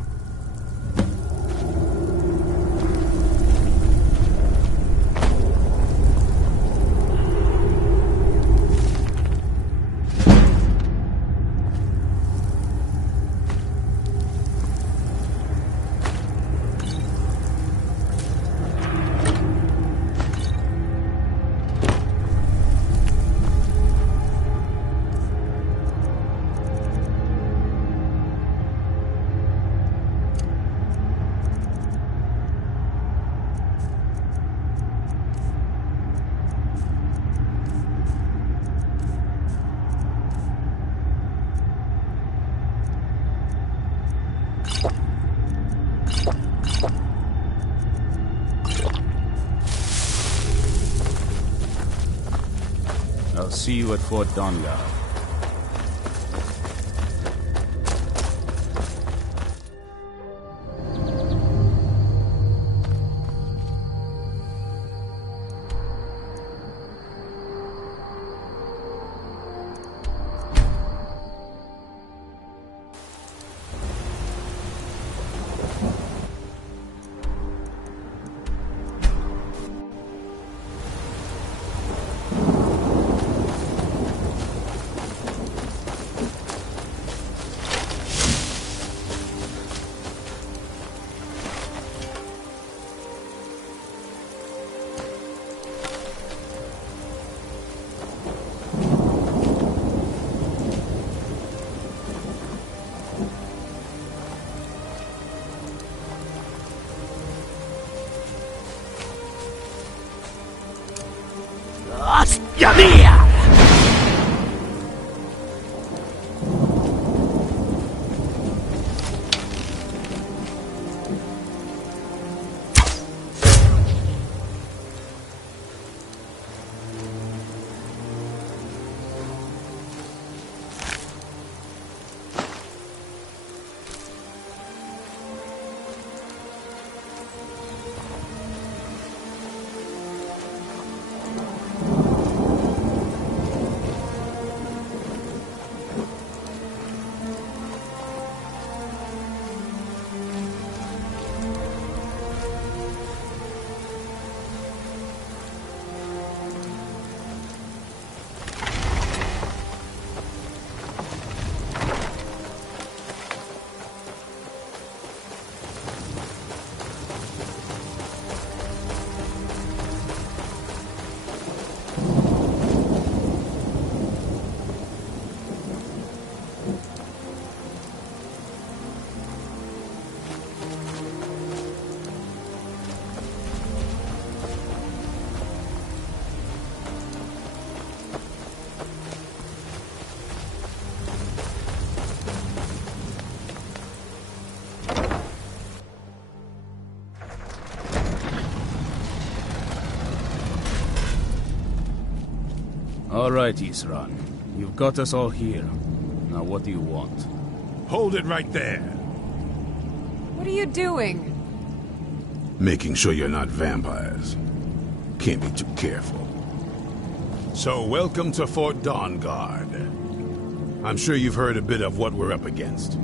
I'll see you at Fort Dongar. All right, Isran. You've got us all here. Now what do you want? Hold it right there. What are you doing? Making sure you're not vampires. Can't be too careful. So, welcome to Fort Dawnguard. I'm sure you've heard a bit of what we're up against.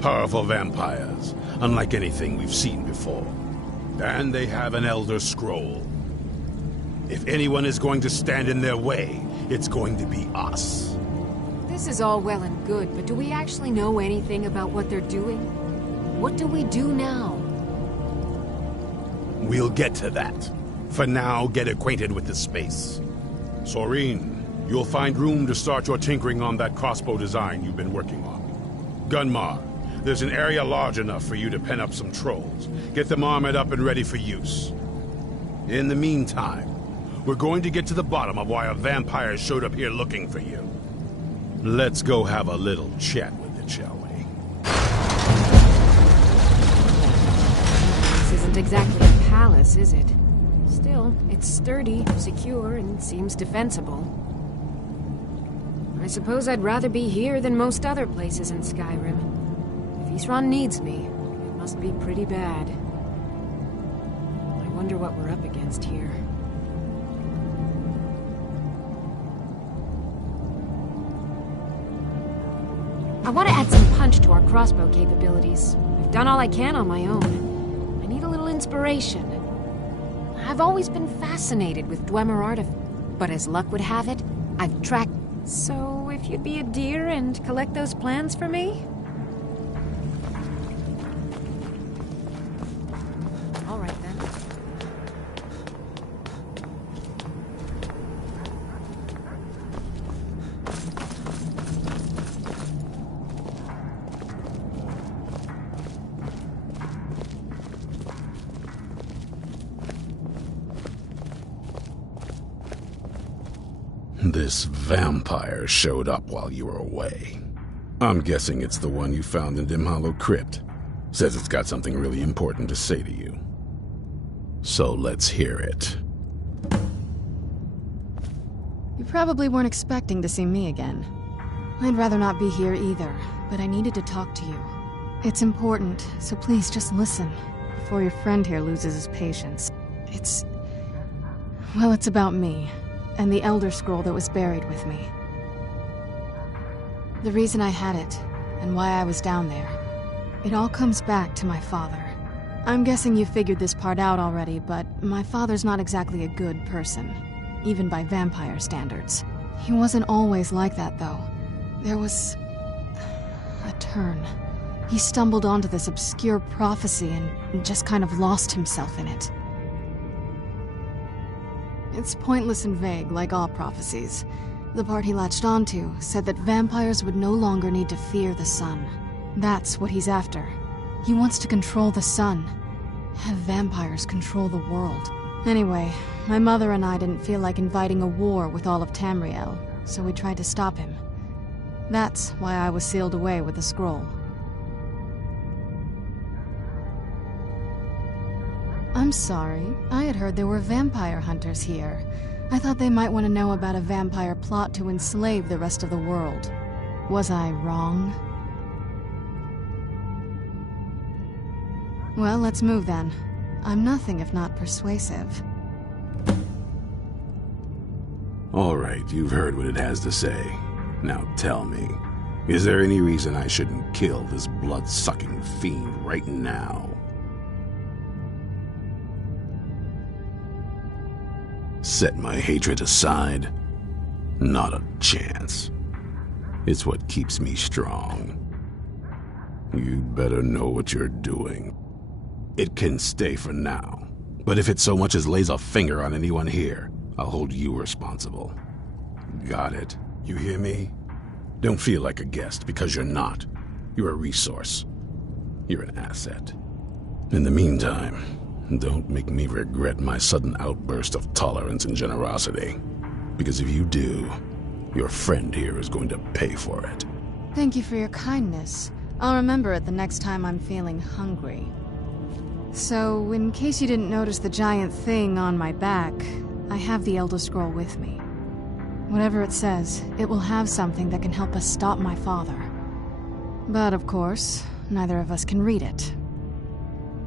Powerful vampires, unlike anything we've seen before. And they have an Elder Scroll. If anyone is going to stand in their way, it's going to be us. This is all well and good, but do we actually know anything about what they're doing? What do we do now? We'll get to that. For now, get acquainted with the space. Soreen, you'll find room to start your tinkering on that crossbow design you've been working on. Gunmar, there's an area large enough for you to pen up some trolls. Get them armored up and ready for use. In the meantime, we're going to get to the bottom of why a vampire showed up here looking for you. Let's go have a little chat with it, shall we? This isn't exactly a palace, is it? Still, it's sturdy, secure, and seems defensible. I suppose I'd rather be here than most other places in Skyrim. If Isran needs me, it must be pretty bad. I wonder what we're up against here. I want to add some punch to our crossbow capabilities. I've done all I can on my own. I need a little inspiration. I've always been fascinated with Dwemer artifacts, but as luck would have it, I've tracked... So, if you'd be a dear and collect those plans for me? All right, then. This vampire showed up while you were away. I'm guessing it's the one you found in Dim Hollow Crypt. Says it's got something really important to say to you. So let's hear it. You probably weren't expecting to see me again. I'd rather not be here either, but I needed to talk to you. It's important, so please just listen, before your friend here loses his patience. Well, it's about me, and the Elder Scroll that was buried with me. The reason I had it, and why I was down there. It all comes back to my father. I'm guessing you figured this part out already, but my father's not exactly a good person, even by vampire standards. He wasn't always like that, though. There was a turn. He stumbled onto this obscure prophecy and just kind of lost himself in it. It's pointless and vague, like all prophecies. The part he latched onto said that vampires would no longer need to fear the sun. That's what he's after. He wants to control the sun. Have vampires control the world. Anyway, my mother and I didn't feel like inviting a war with all of Tamriel, so we tried to stop him. That's why I was sealed away with the scroll. I'm sorry. I had heard there were vampire hunters here. I thought they might want to know about a vampire plot to enslave the rest of the world. Was I wrong? Well, let's move then. I'm nothing if not persuasive. All right, you've heard what it has to say. Now tell me, is there any reason I shouldn't kill this blood-sucking fiend right now? Set my hatred aside? Not a chance. It's what keeps me strong. You'd better know what you're doing. It can stay for now, but if it so much as lays a finger on anyone here, I'll hold you responsible. Got it? You hear me? Don't feel like a guest, because you're not. You're a resource. You're an asset. In the meantime, don't make me regret my sudden outburst of tolerance and generosity. Because if you do, your friend here is going to pay for it. Thank you for your kindness. I'll remember it the next time I'm feeling hungry. So, in case you didn't notice the giant thing on my back, I have the Elder Scroll with me. Whatever it says, it will have something that can help us stop my father. But of course, neither of us can read it.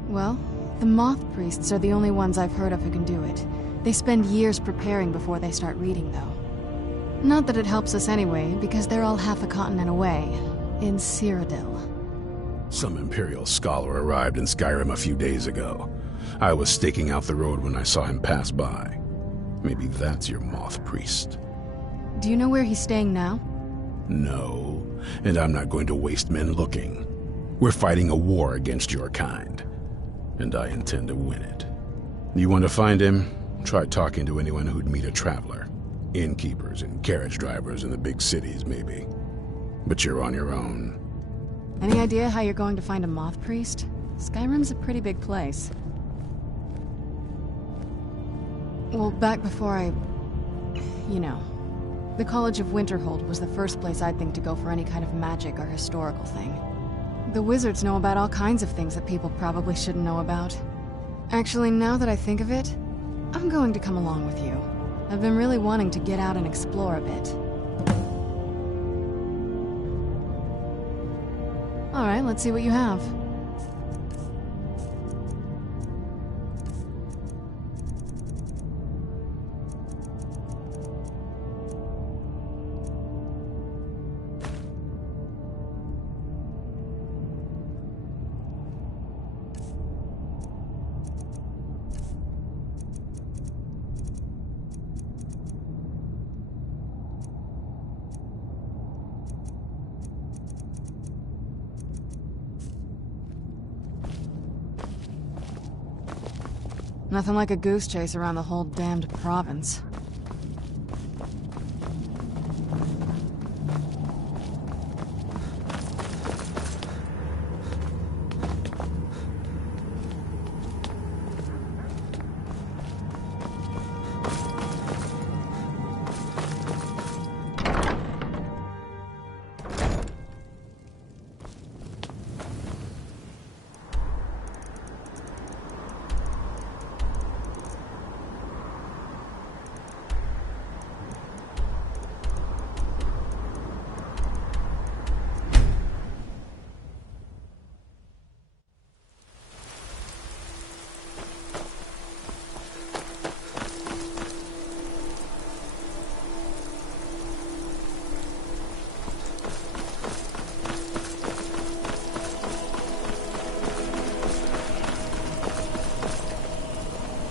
Well, the Moth Priests are the only ones I've heard of who can do it. They spend years preparing before they start reading, though. Not that it helps us anyway, because they're all half a continent away, in Cyrodiil. Some Imperial scholar arrived in Skyrim a few days ago. I was staking out the road when I saw him pass by. Maybe that's your Moth Priest. Do you know where he's staying now? No, and I'm not going to waste men looking. We're fighting a war against your kind, and I intend to win it. You want to find him? Try talking to anyone who'd meet a traveler. Innkeepers and carriage drivers in the big cities, maybe. But you're on your own. Any idea how you're going to find a Moth Priest? Skyrim's a pretty big place. Well, back before you know, the College of Winterhold was the first place I'd think to go for any kind of magic or historical thing. The wizards know about all kinds of things that people probably shouldn't know about. Actually, now that I think of it, I'm going to come along with you. I've been really wanting to get out and explore a bit. Alright, let's see what you have. Nothing like a goose chase around the whole damned province.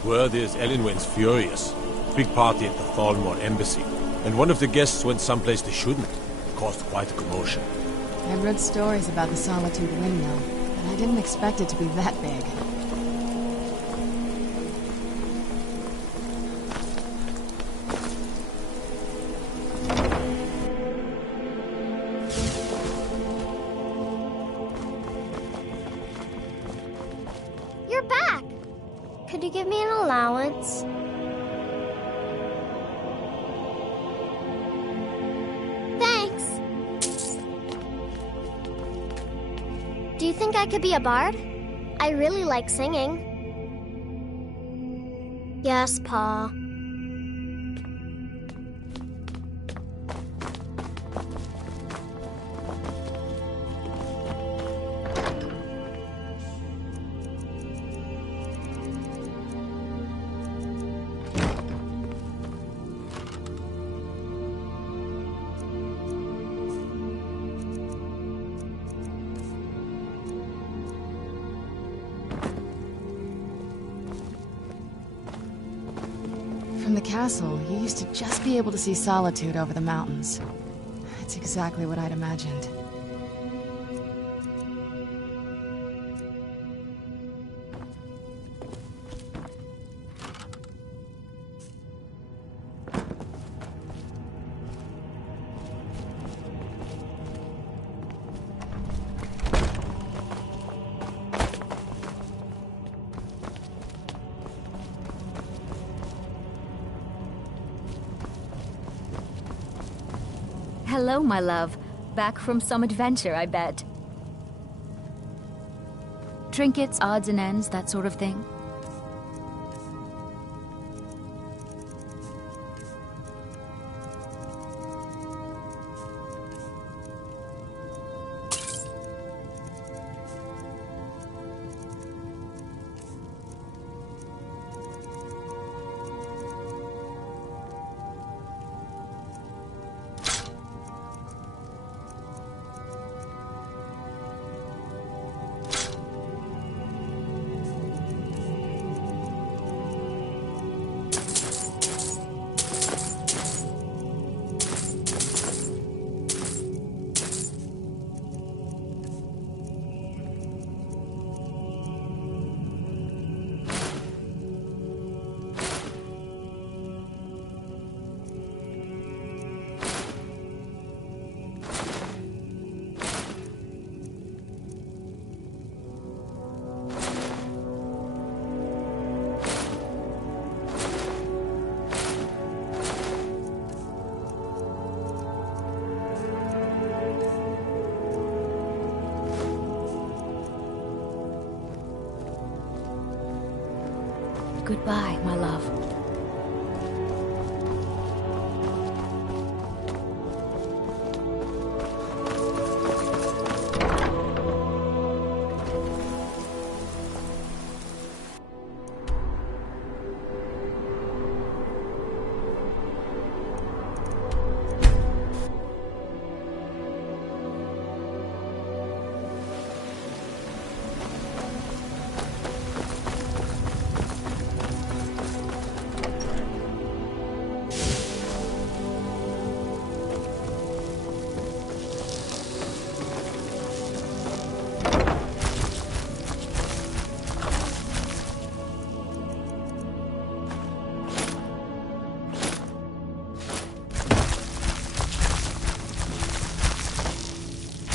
Word is Elenwen's furious. Big party at the Thalmor embassy. And one of the guests went someplace they shouldn't. Caused quite a commotion. I've read stories about the Solitude Windmill, but I didn't expect it to be that big. You're back! Could you give me an allowance? Thanks! Do you think I could be a bard? I really like singing. Yes, Pa. From the castle, you used to just be able to see Solitude over the mountains. It's exactly what I'd imagined. Hello, my love. Back from some adventure, I bet. Trinkets, odds and ends, that sort of thing. Goodbye, my love.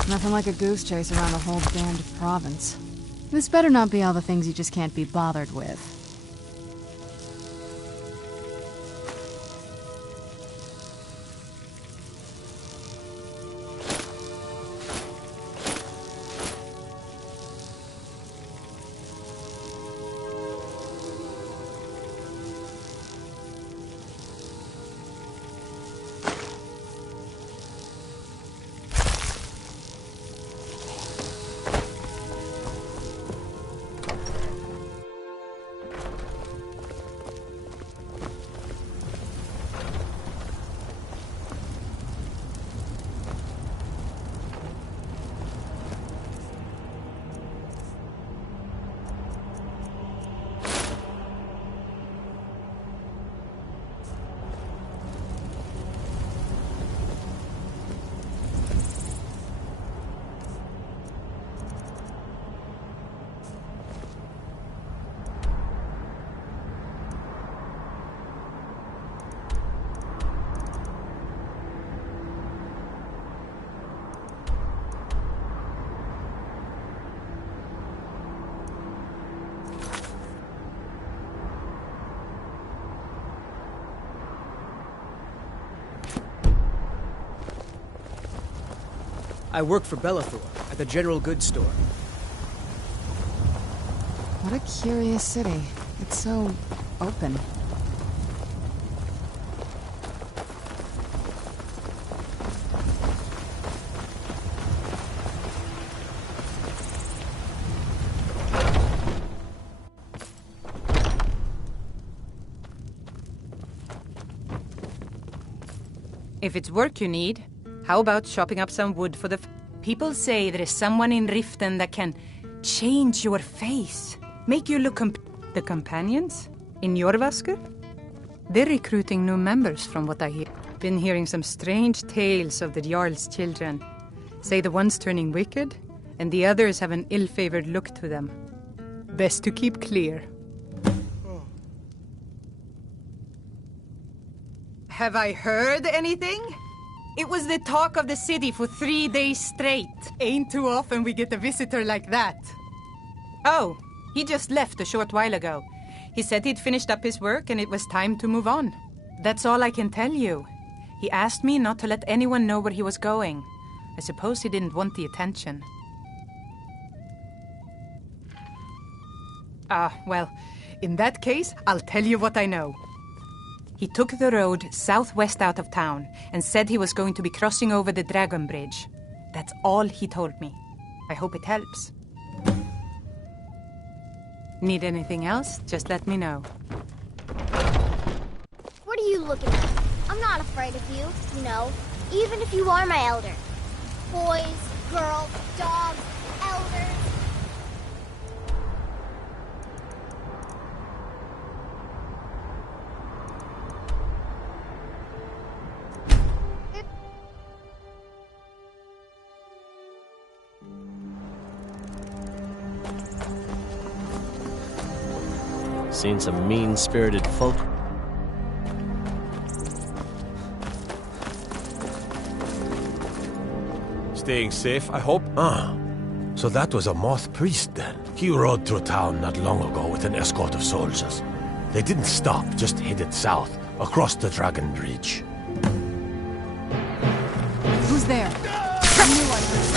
Nothing like a goose chase around the whole damned province. This better not be all the things you just can't be bothered with. I work for Bellathor at the general goods store. What a curious city. It's so open. If it's work you need, how about chopping up some wood for the... People say there is someone in Riften that can change your face, make you look the companions in Jorvasker? They're recruiting new members from what I hear. Been hearing some strange tales of the Jarl's children. Say the one's turning wicked, and the others have an ill-favored look to them. Best to keep clear. Have I heard anything? It was the talk of the city for 3 days straight. Ain't too often we get a visitor like that. Oh, he just left a short while ago. He said he'd finished up his work and it was time to move on. That's all I can tell you. He asked me not to let anyone know where he was going. I suppose he didn't want the attention. Well, in that case, I'll tell you what I know. He took the road southwest out of town and said he was going to be crossing over the Dragon Bridge. That's all he told me. I hope it helps. Need anything else? Just let me know. What are you looking at? I'm not afraid of you, you know, even if you are my elder. Boys, girls, dogs, elders. Seen some mean-spirited folk. Staying safe, I hope? Ah, so that was a moth priest then. He rode through town not long ago with an escort of soldiers. They didn't stop, just headed south, across the Dragon Bridge. Who's there? I knew I heard.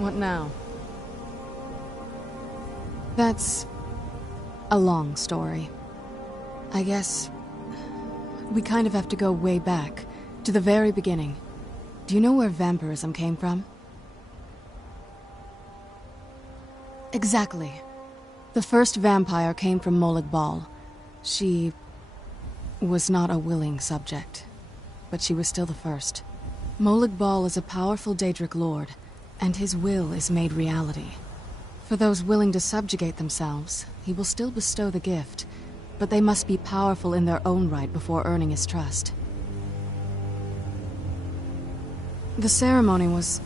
What now? That's a long story. I guess we kind of have to go way back, to the very beginning. Do you know where vampirism came from? Exactly. The first vampire came from Molag Bal. She was not a willing subject, but she was still the first. Molag Bal is a powerful Daedric lord, and his will is made reality. For those willing to subjugate themselves, he will still bestow the gift, but they must be powerful in their own right before earning his trust. The ceremony was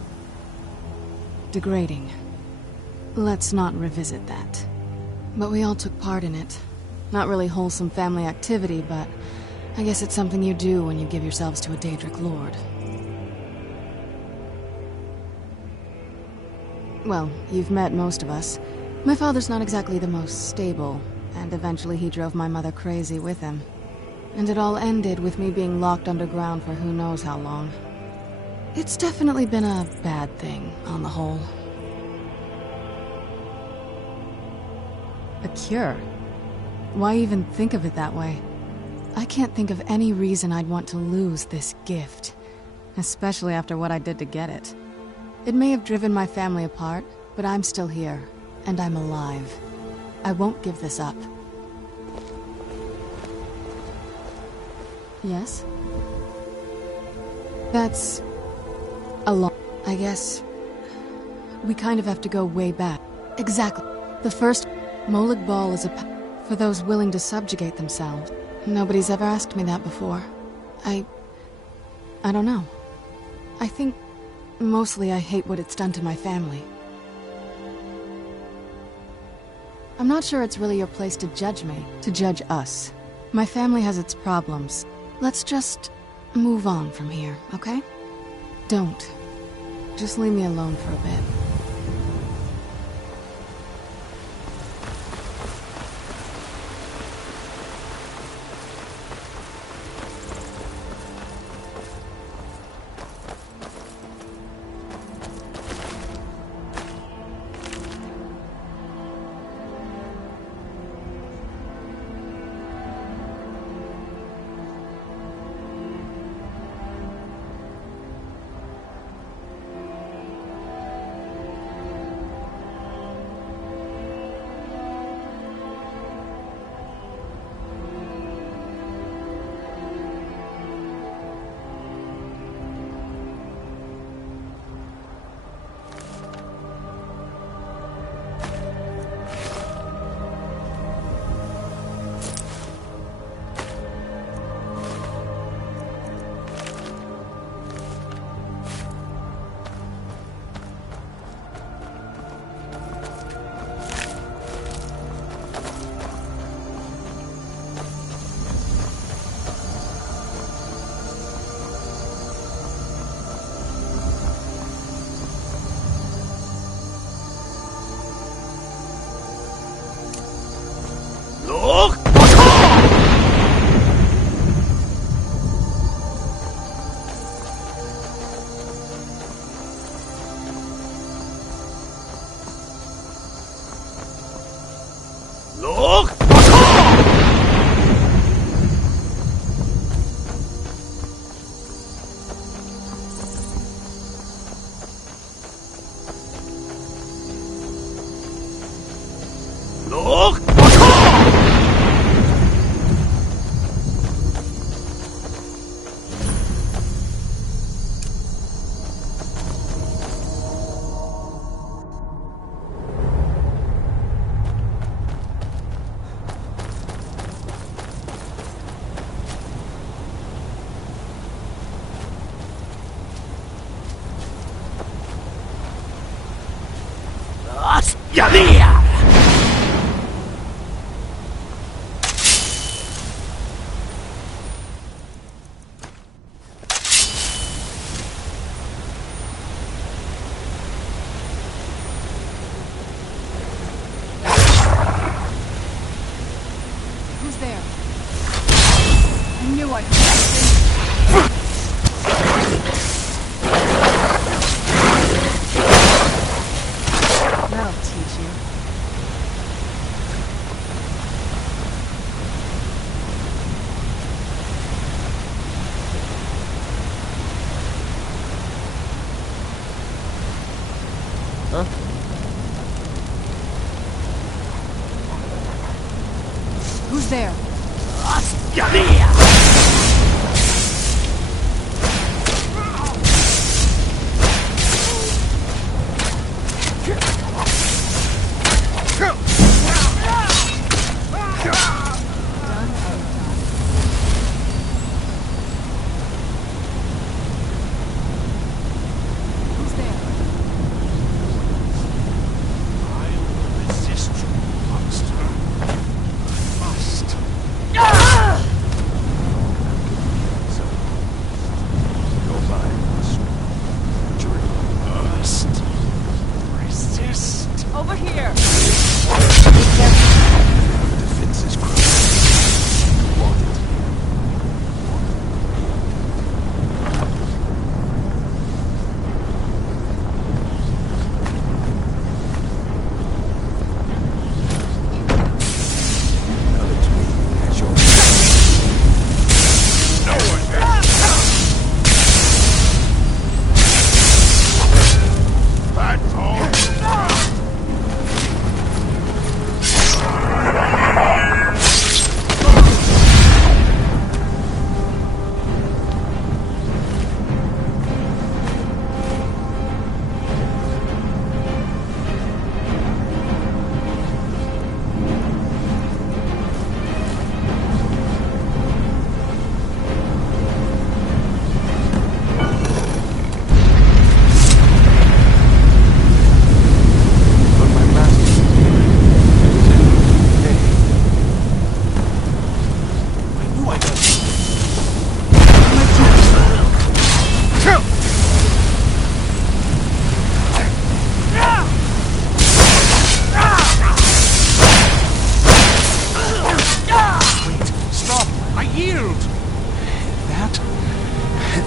degrading. Let's not revisit that. But we all took part in it. Not really wholesome family activity, but I guess it's something you do when you give yourselves to a Daedric lord. Well, you've met most of us. My father's not exactly the most stable, and eventually he drove my mother crazy with him. And it all ended with me being locked underground for who knows how long. It's definitely been a bad thing, on the whole. A cure? Why even think of it that way? I can't think of any reason I'd want to lose this gift, especially after what I did to get it. It may have driven my family apart, but I'm still here, and I'm alive. I won't give this up. Yes? That's a lot. I guess we kind of have to go way back. Exactly. The first Molag Bal is for those willing to subjugate themselves. Nobody's ever asked me that before. I don't know. I think mostly I hate what it's done to my family. I'm not sure it's really your place to judge me, to judge us. My family has its problems. Let's just move on from here, okay? Don't. Just leave me alone for a bit. Huh? Who's there? Over here! Defenses crossed. Want it. Acknowledge me as your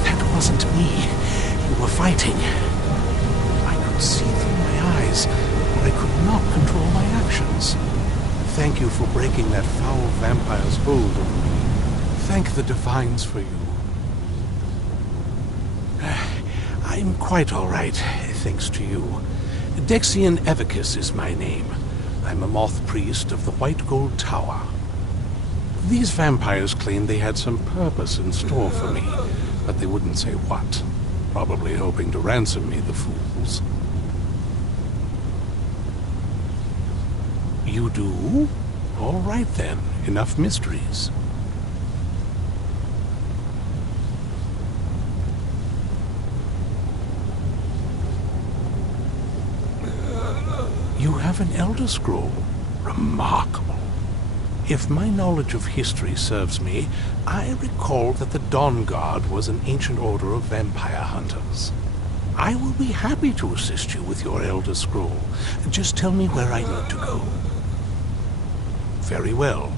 That wasn't me. You were fighting. I could see through my eyes, but I could not control my actions. Thank you for breaking that foul vampire's hold over me. Thank the Divines for you. I'm quite all right, thanks to you. Dexian Evicus is my name. I'm a moth priest of the White Gold Tower. These vampires claimed they had some purpose in store for me, but they wouldn't say what. Probably hoping to ransom me, the fools. You do? All right then, enough mysteries. You have an Elder Scroll. Remarkable. If my knowledge of history serves me, I recall that the Dawn Guard was an ancient order of vampire hunters. I will be happy to assist you with your Elder Scroll. Just tell me where I need to go. Very well.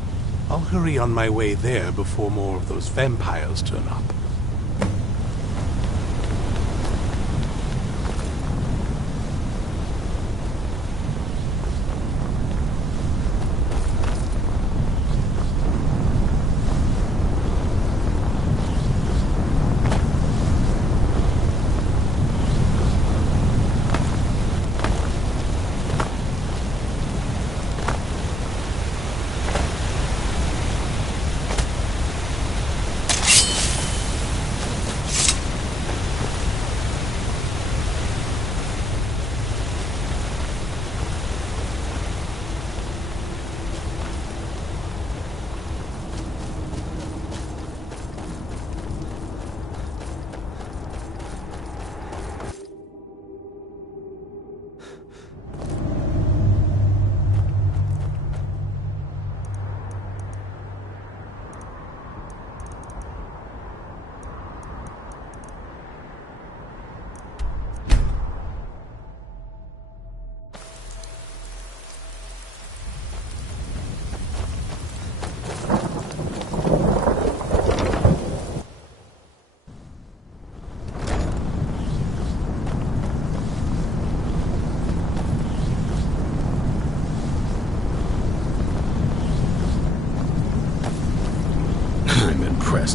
I'll hurry on my way there before more of those vampires turn up.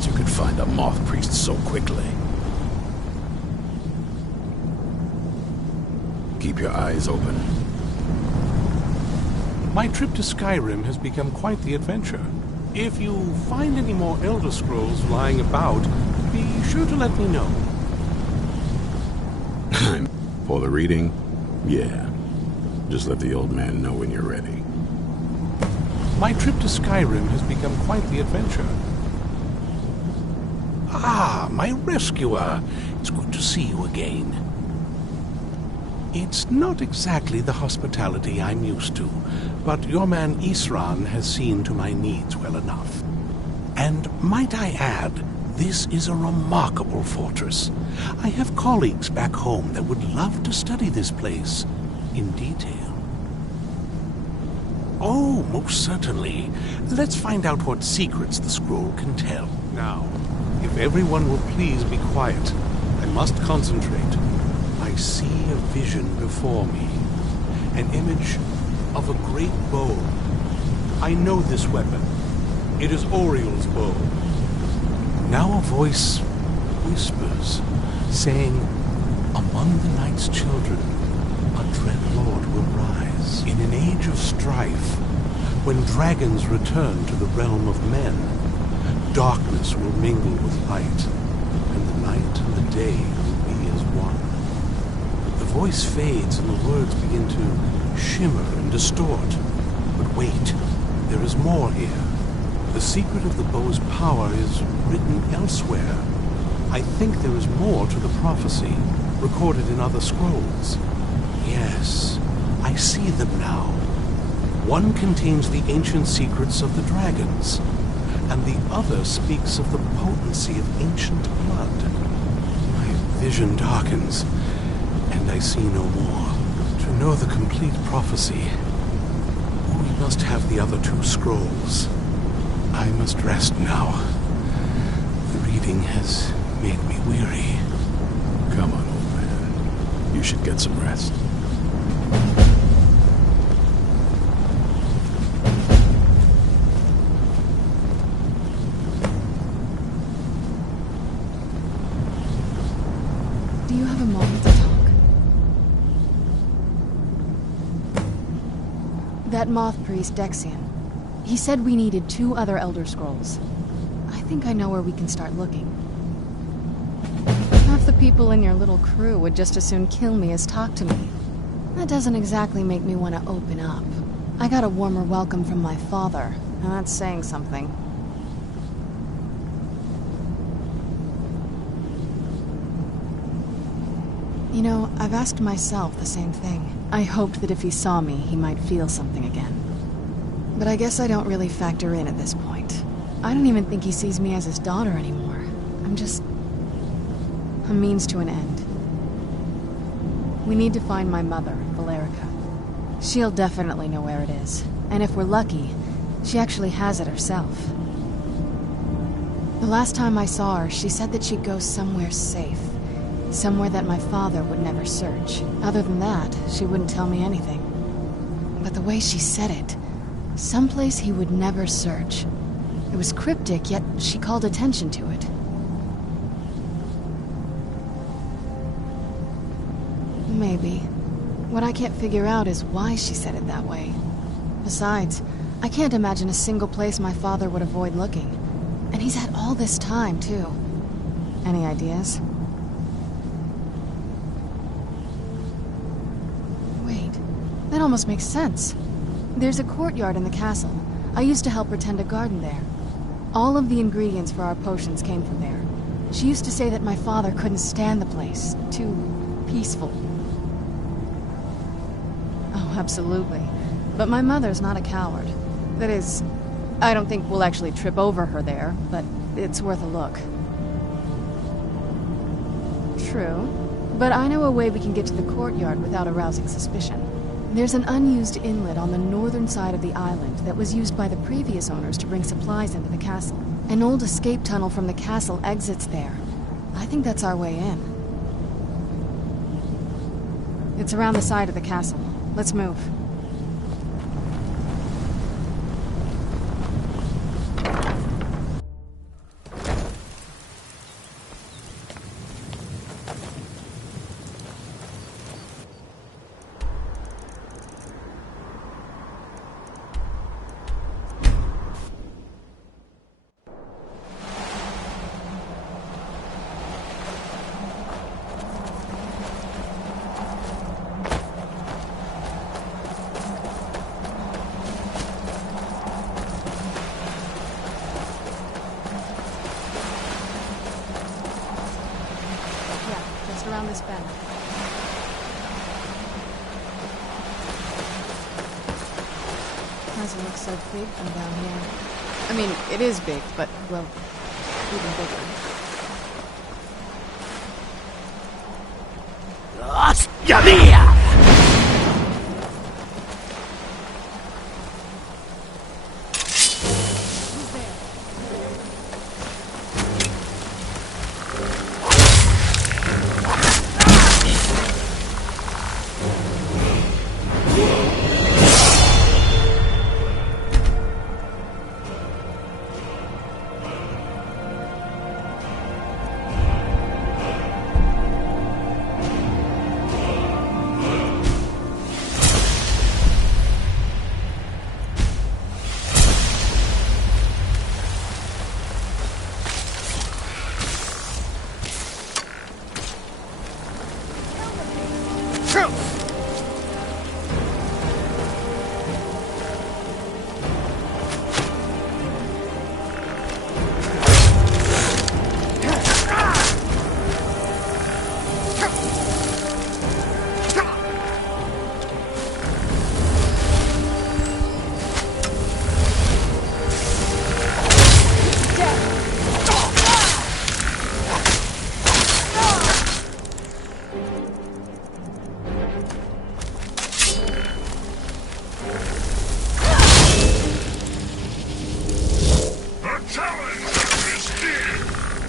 You could find a moth priest so quickly. keep your eyes open. My trip to Skyrim has become quite the adventure. If you find any more Elder Scrolls lying about, be sure to let me know. For the reading? Yeah. Just let the old man know when you're ready. My trip to Skyrim has become quite the adventure. Ah, my rescuer. It's good to see you again. It's not exactly the hospitality I'm used to, but your man Isran has seen to my needs well enough. And might I add, this is a remarkable fortress. I have colleagues back home that would love to study this place in detail. Oh, most certainly. Let's find out what secrets the scroll can tell. Now, if everyone will please be quiet, I must concentrate. I see a vision before me, an image of a great bow. I know this weapon. It is Oriel's bow. Now a voice whispers, saying, among the night's children, a dread lord will rise. In an age of strife, when dragons return to the realm of men, darkness will mingle with light, and the night and the day will be as one. The voice fades and the words begin to shimmer and distort. But wait, there is more here. The secret of the bow's power is written elsewhere. I think there is more to the prophecy, recorded in other scrolls. Yes, I see them now. One contains the ancient secrets of the dragons, and the other speaks of the potency of ancient blood. My vision darkens, and I see no more. To know the complete prophecy, we must have the other two scrolls. I must rest now. The reading has made me weary. Come on, old man. You should get some rest. Do you have a moment to talk? That moth priest, Dexian. He said we needed 2 other Elder Scrolls. I think I know where we can start looking. Half the people in your little crew would just as soon kill me as talk to me. That doesn't exactly make me want to open up. I got a warmer welcome from my father, and that's saying something. You know, I've asked myself the same thing. I hoped that if he saw me, he might feel something again. But I guess I don't really factor in at this point. I don't even think he sees me as his daughter anymore. I'm just a means to an end. We need to find my mother, Valerica. She'll definitely know where it is. And if we're lucky, she actually has it herself. The last time I saw her, she said that she'd go somewhere safe. Somewhere that my father would never search. Other than that, she wouldn't tell me anything. But the way she said it, someplace he would never search. It was cryptic, yet she called attention to it. Maybe. What I can't figure out is why she said it that way. Besides, I can't imagine a single place my father would avoid looking. And he's had all this time, too. Any ideas? Wait, that almost makes sense. There's a courtyard in the castle. I used to help her tend a garden there. All of the ingredients for our potions came from there. She used to say that my father couldn't stand the place. Too peaceful. Oh, absolutely. But my mother's not a coward. That is, I don't think we'll actually trip over her there, but it's worth a look. True. But I know a way we can get to the courtyard without arousing suspicion. There's an unused inlet on the northern side of the island that was used by the previous owners to bring supplies into the castle. An old escape tunnel from the castle exits there. I think that's our way in. It's around the side of the castle. Let's move. just around this bend. Doesn't look so big from down here. I mean, it is big, but, well, even bigger. ¡Hostia mía!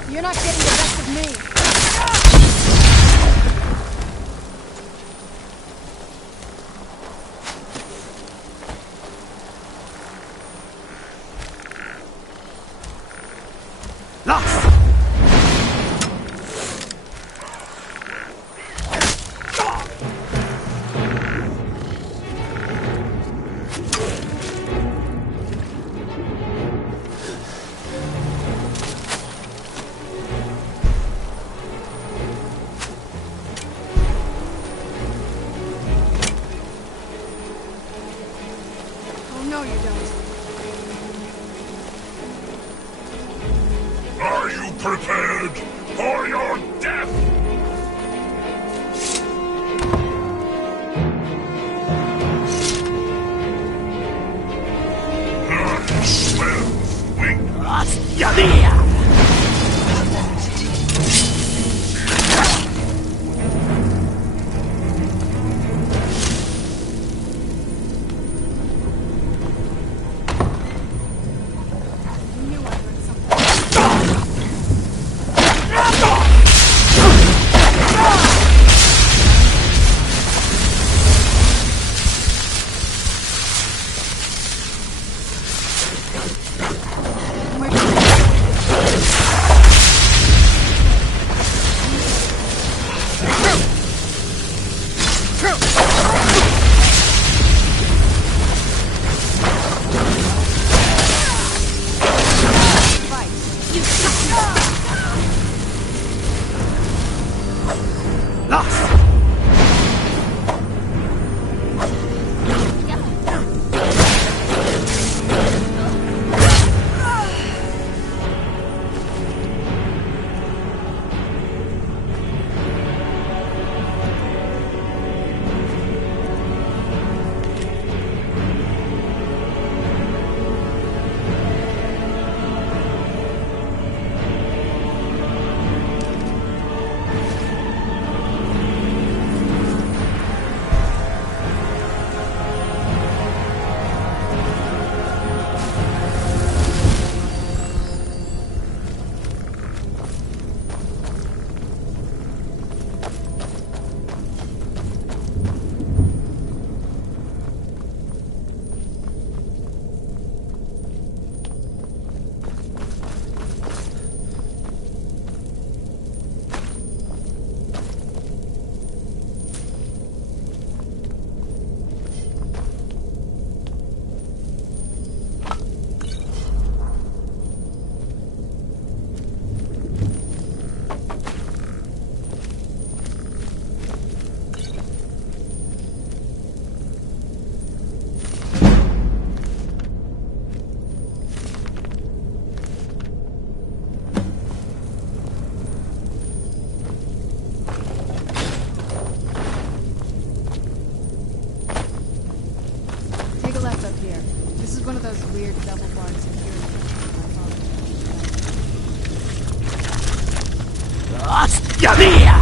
You're not getting the best of me. No, you don't. Are you prepared for your death? I smell weakness. ¡Hostia mía! double-barred security. ¡Hostia mía!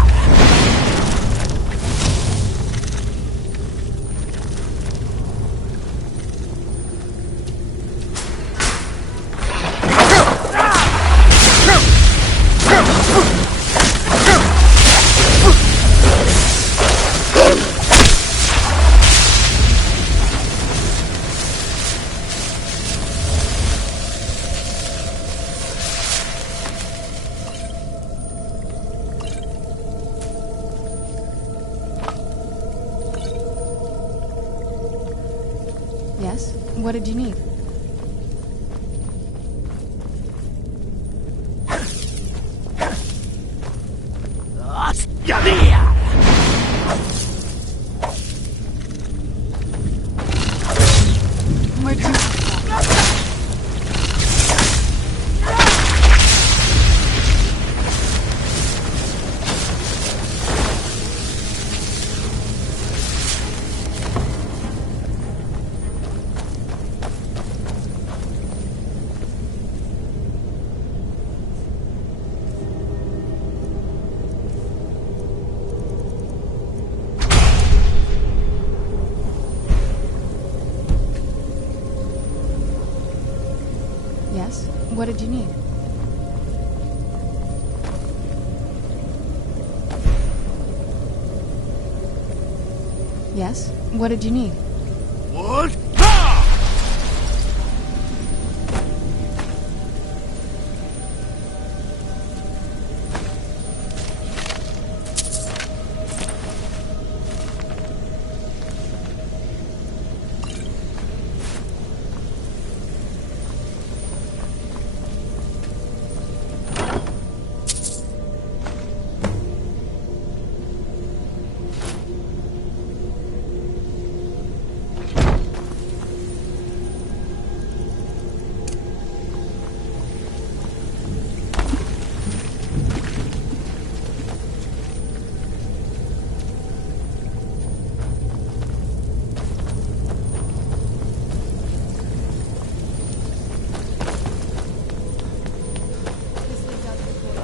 Yes? What did you need? ¡Hostia mía! Where'd you... Yes? What did you need? Yes? What did you need? What?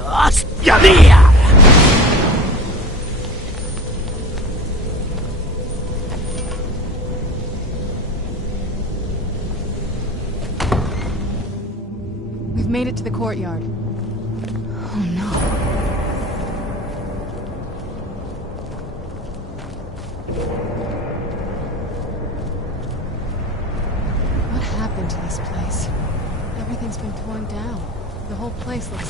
¡Hostia mía! We've made it to the courtyard. Oh no. What happened to this place? Everything's been torn down. The whole place looks...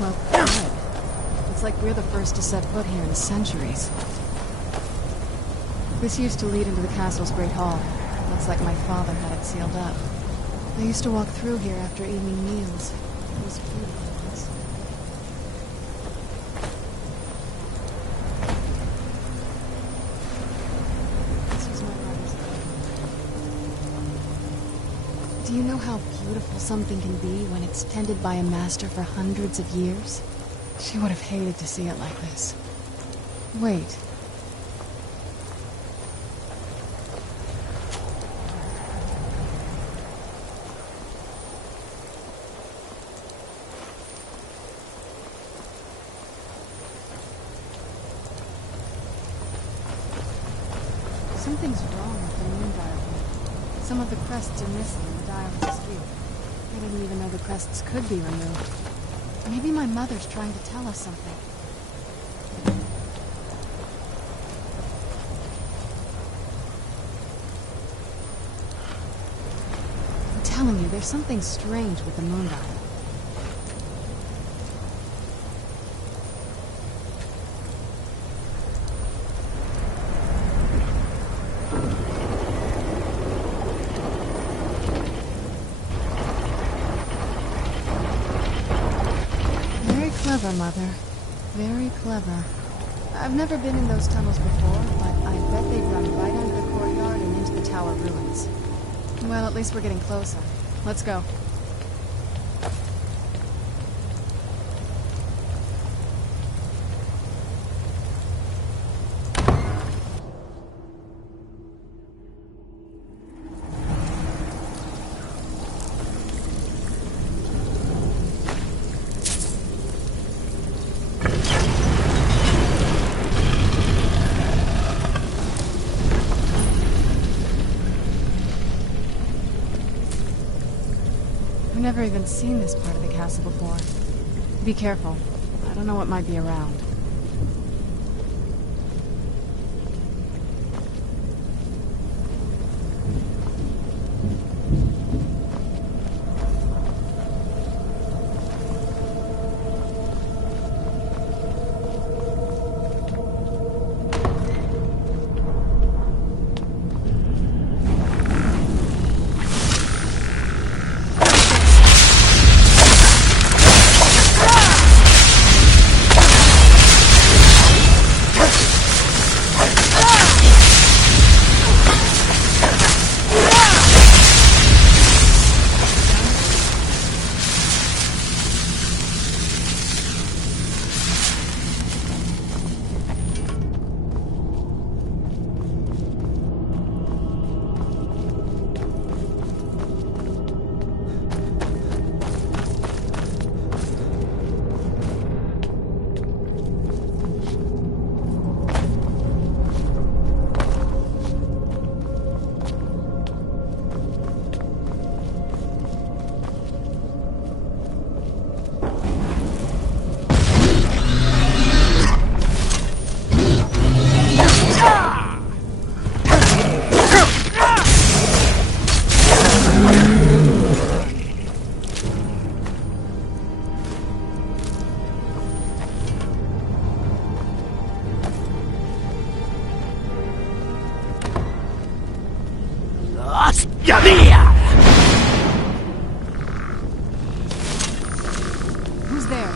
well, dead. It's like we're the first to set foot here in centuries. This used to lead into the castle's great hall. Looks like my father had it sealed up. I used to walk through here after evening meals. It was beautiful once. This was my mother's garden. Do you know how beautiful something can be when it's tended by a master for hundreds of years? She would have hated to see it like this. Wait. Something's wrong with the moon dial. Some of the crests are missing and the dial is askew. I didn't even know the crests could be removed. Maybe my mother's trying to tell us something. I'm telling you, there's something strange with the moon dial. Clever, Mother. Very clever. I've never been in those tunnels before, but I bet they'd run right under the courtyard and into the tower ruins. Well, at least we're getting closer. Let's go. never even seen this part of the castle before. Be careful. I don't know what might be around. Who's there?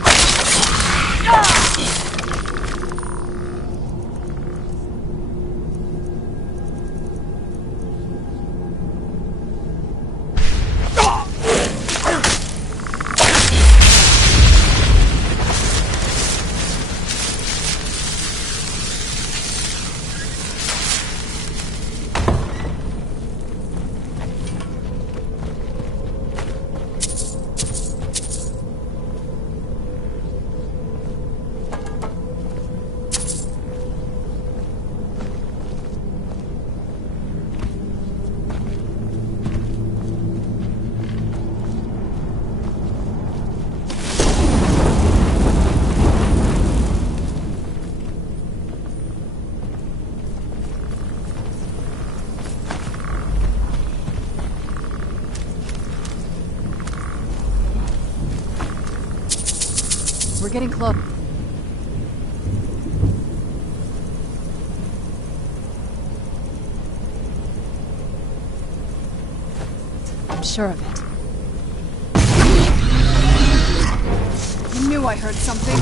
We're getting close. I'm sure of it. I knew I heard something.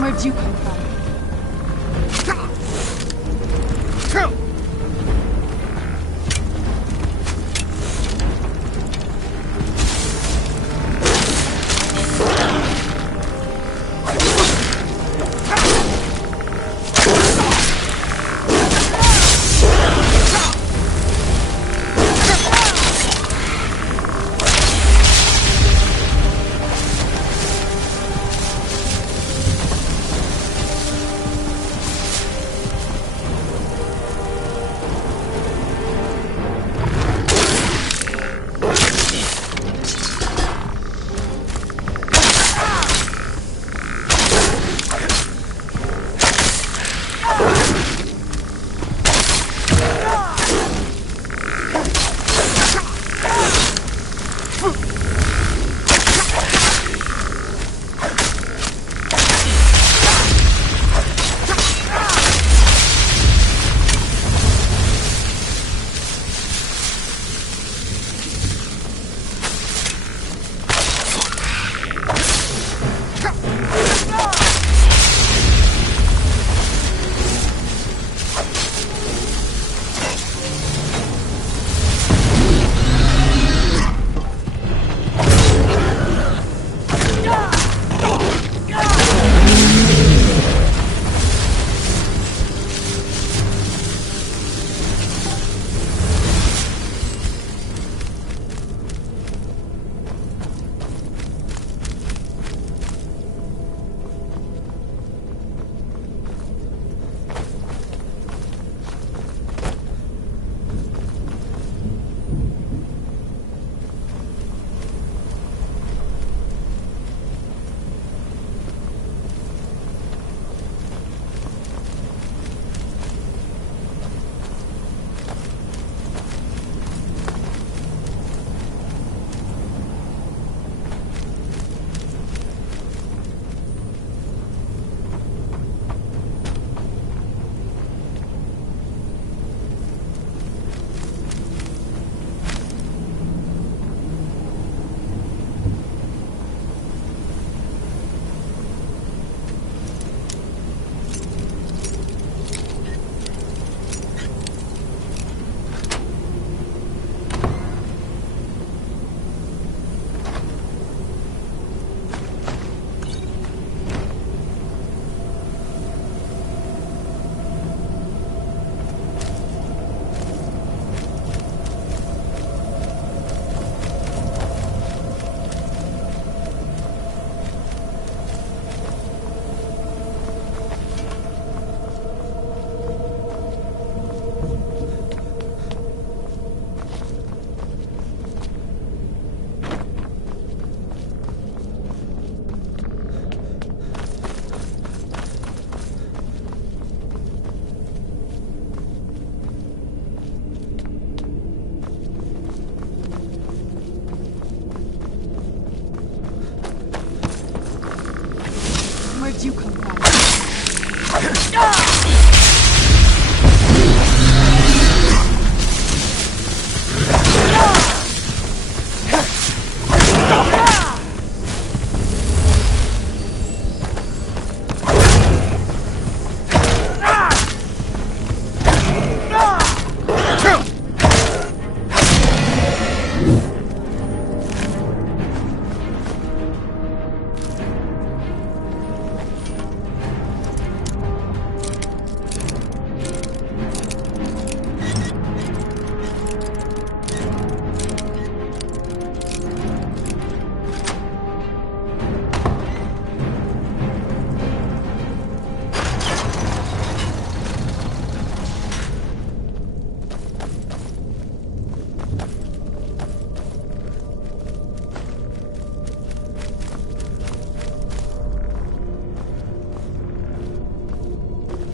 Where'd you come from?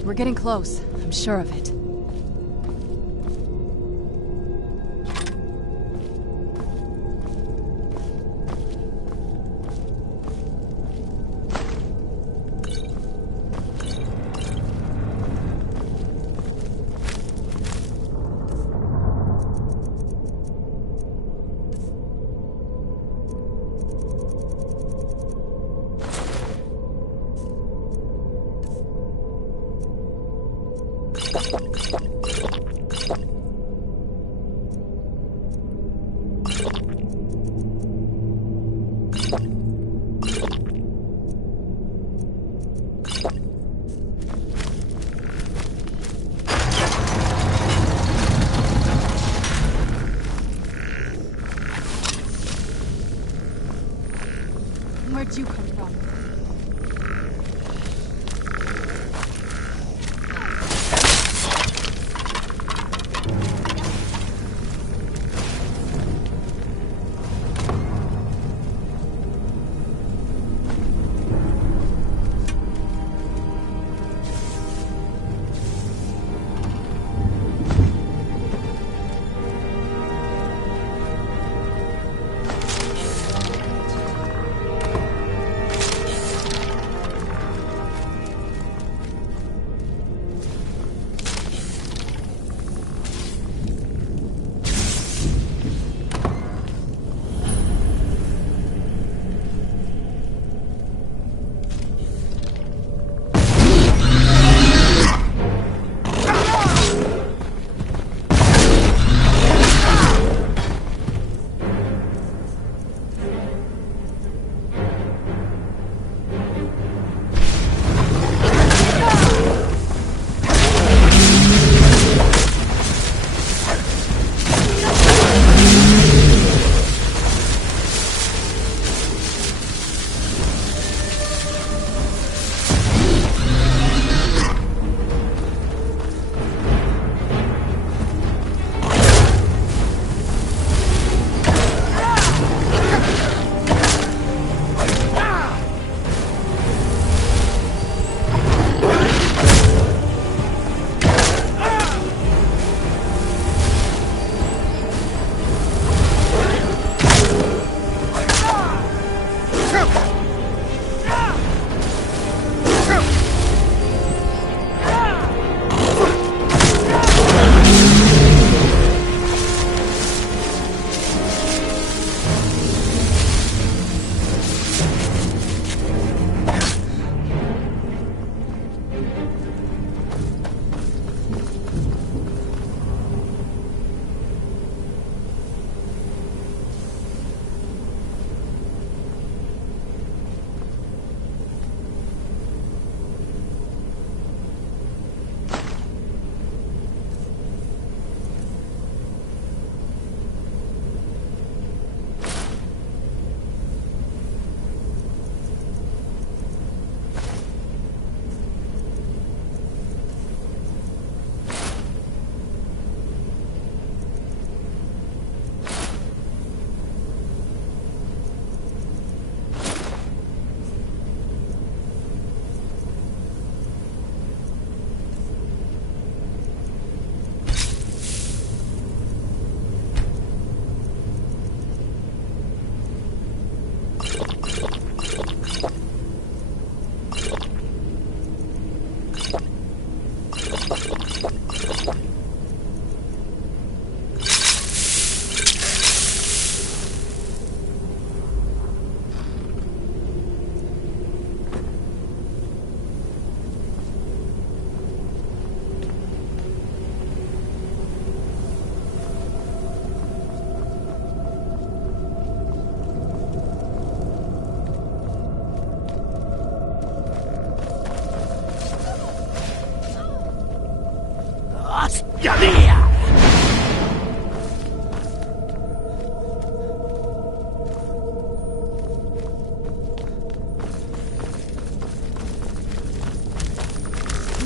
We're getting close. I'm sure of it. Where'd you come from?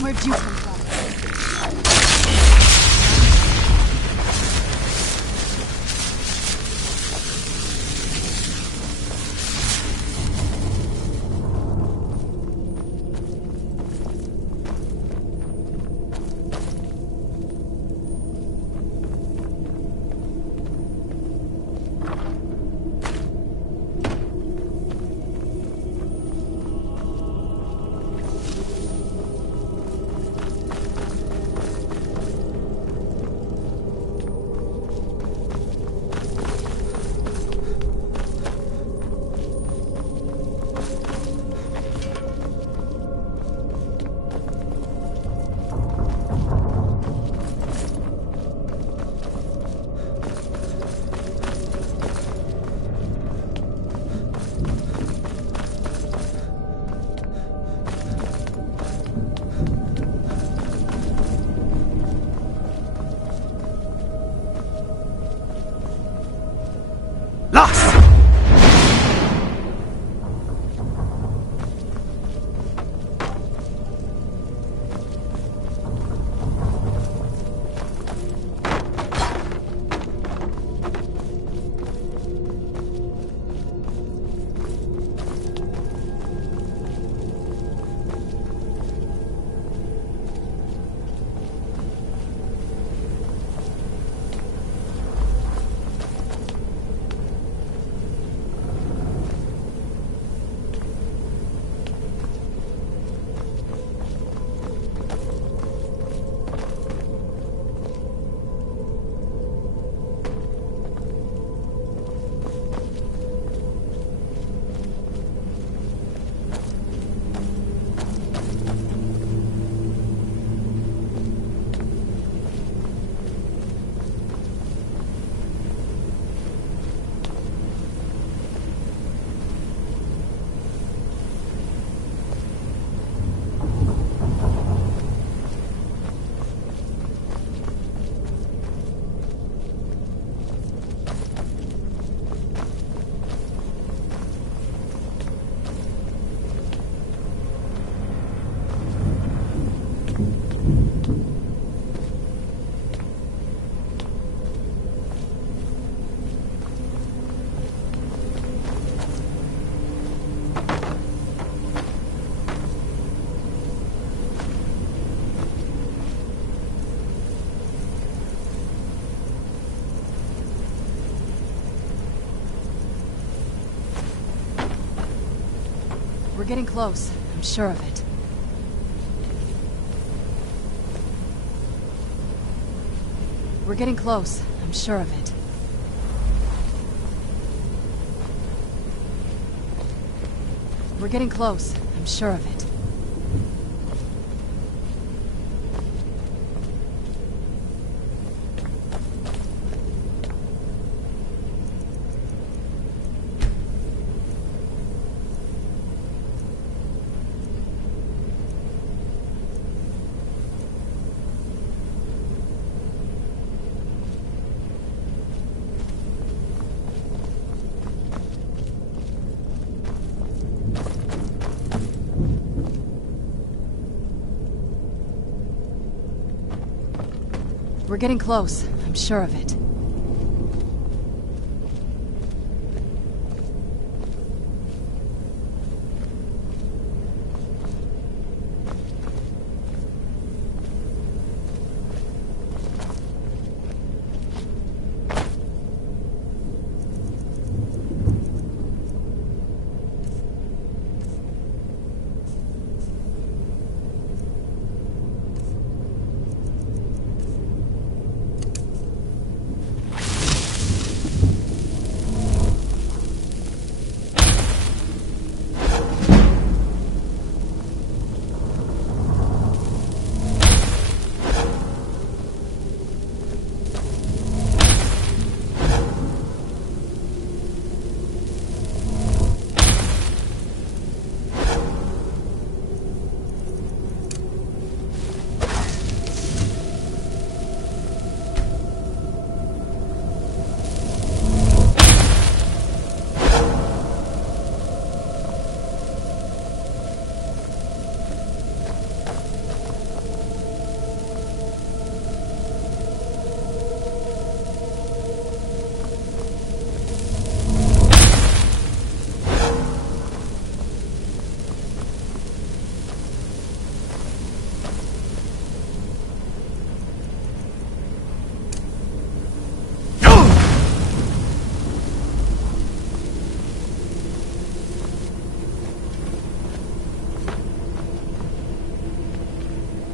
Where'd you come from? getting close. I'm sure of it. We're getting close. I'm sure of it. We're getting close. I'm sure of it. We're getting close. I'm sure of it.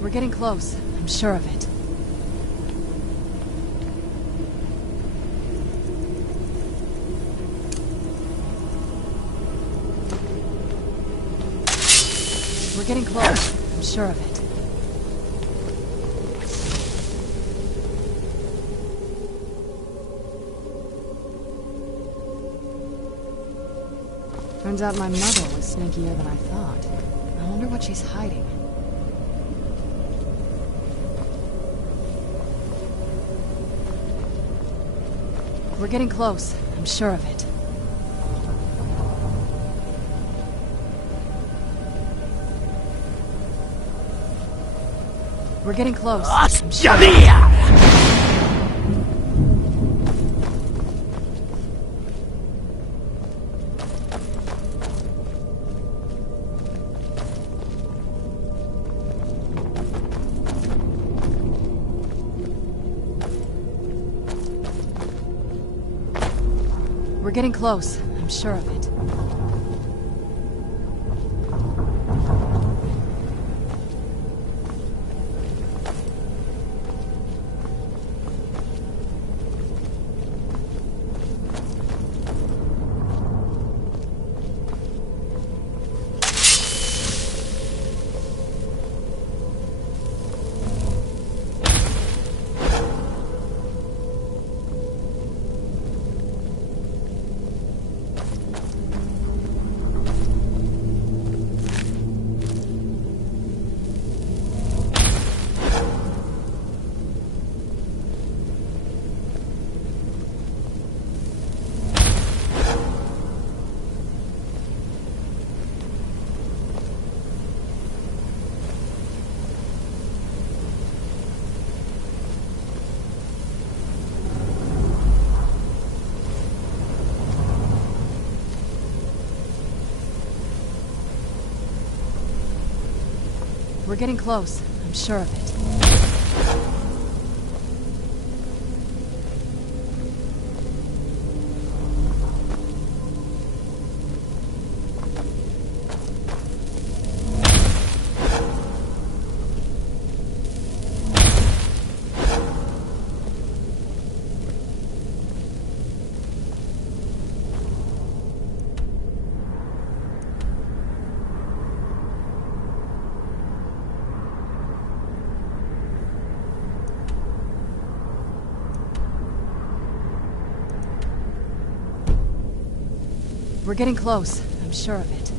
We're getting close. I'm sure of it. We're getting close. I'm sure of it. Turns out my mother was sneakier than I thought. I wonder what she's hiding. We're getting close. I'm sure of it. We're getting close. I'm sure of it. We're getting close. I'm sure of it. We're getting close. I'm sure of it. We're getting close. I'm sure of it.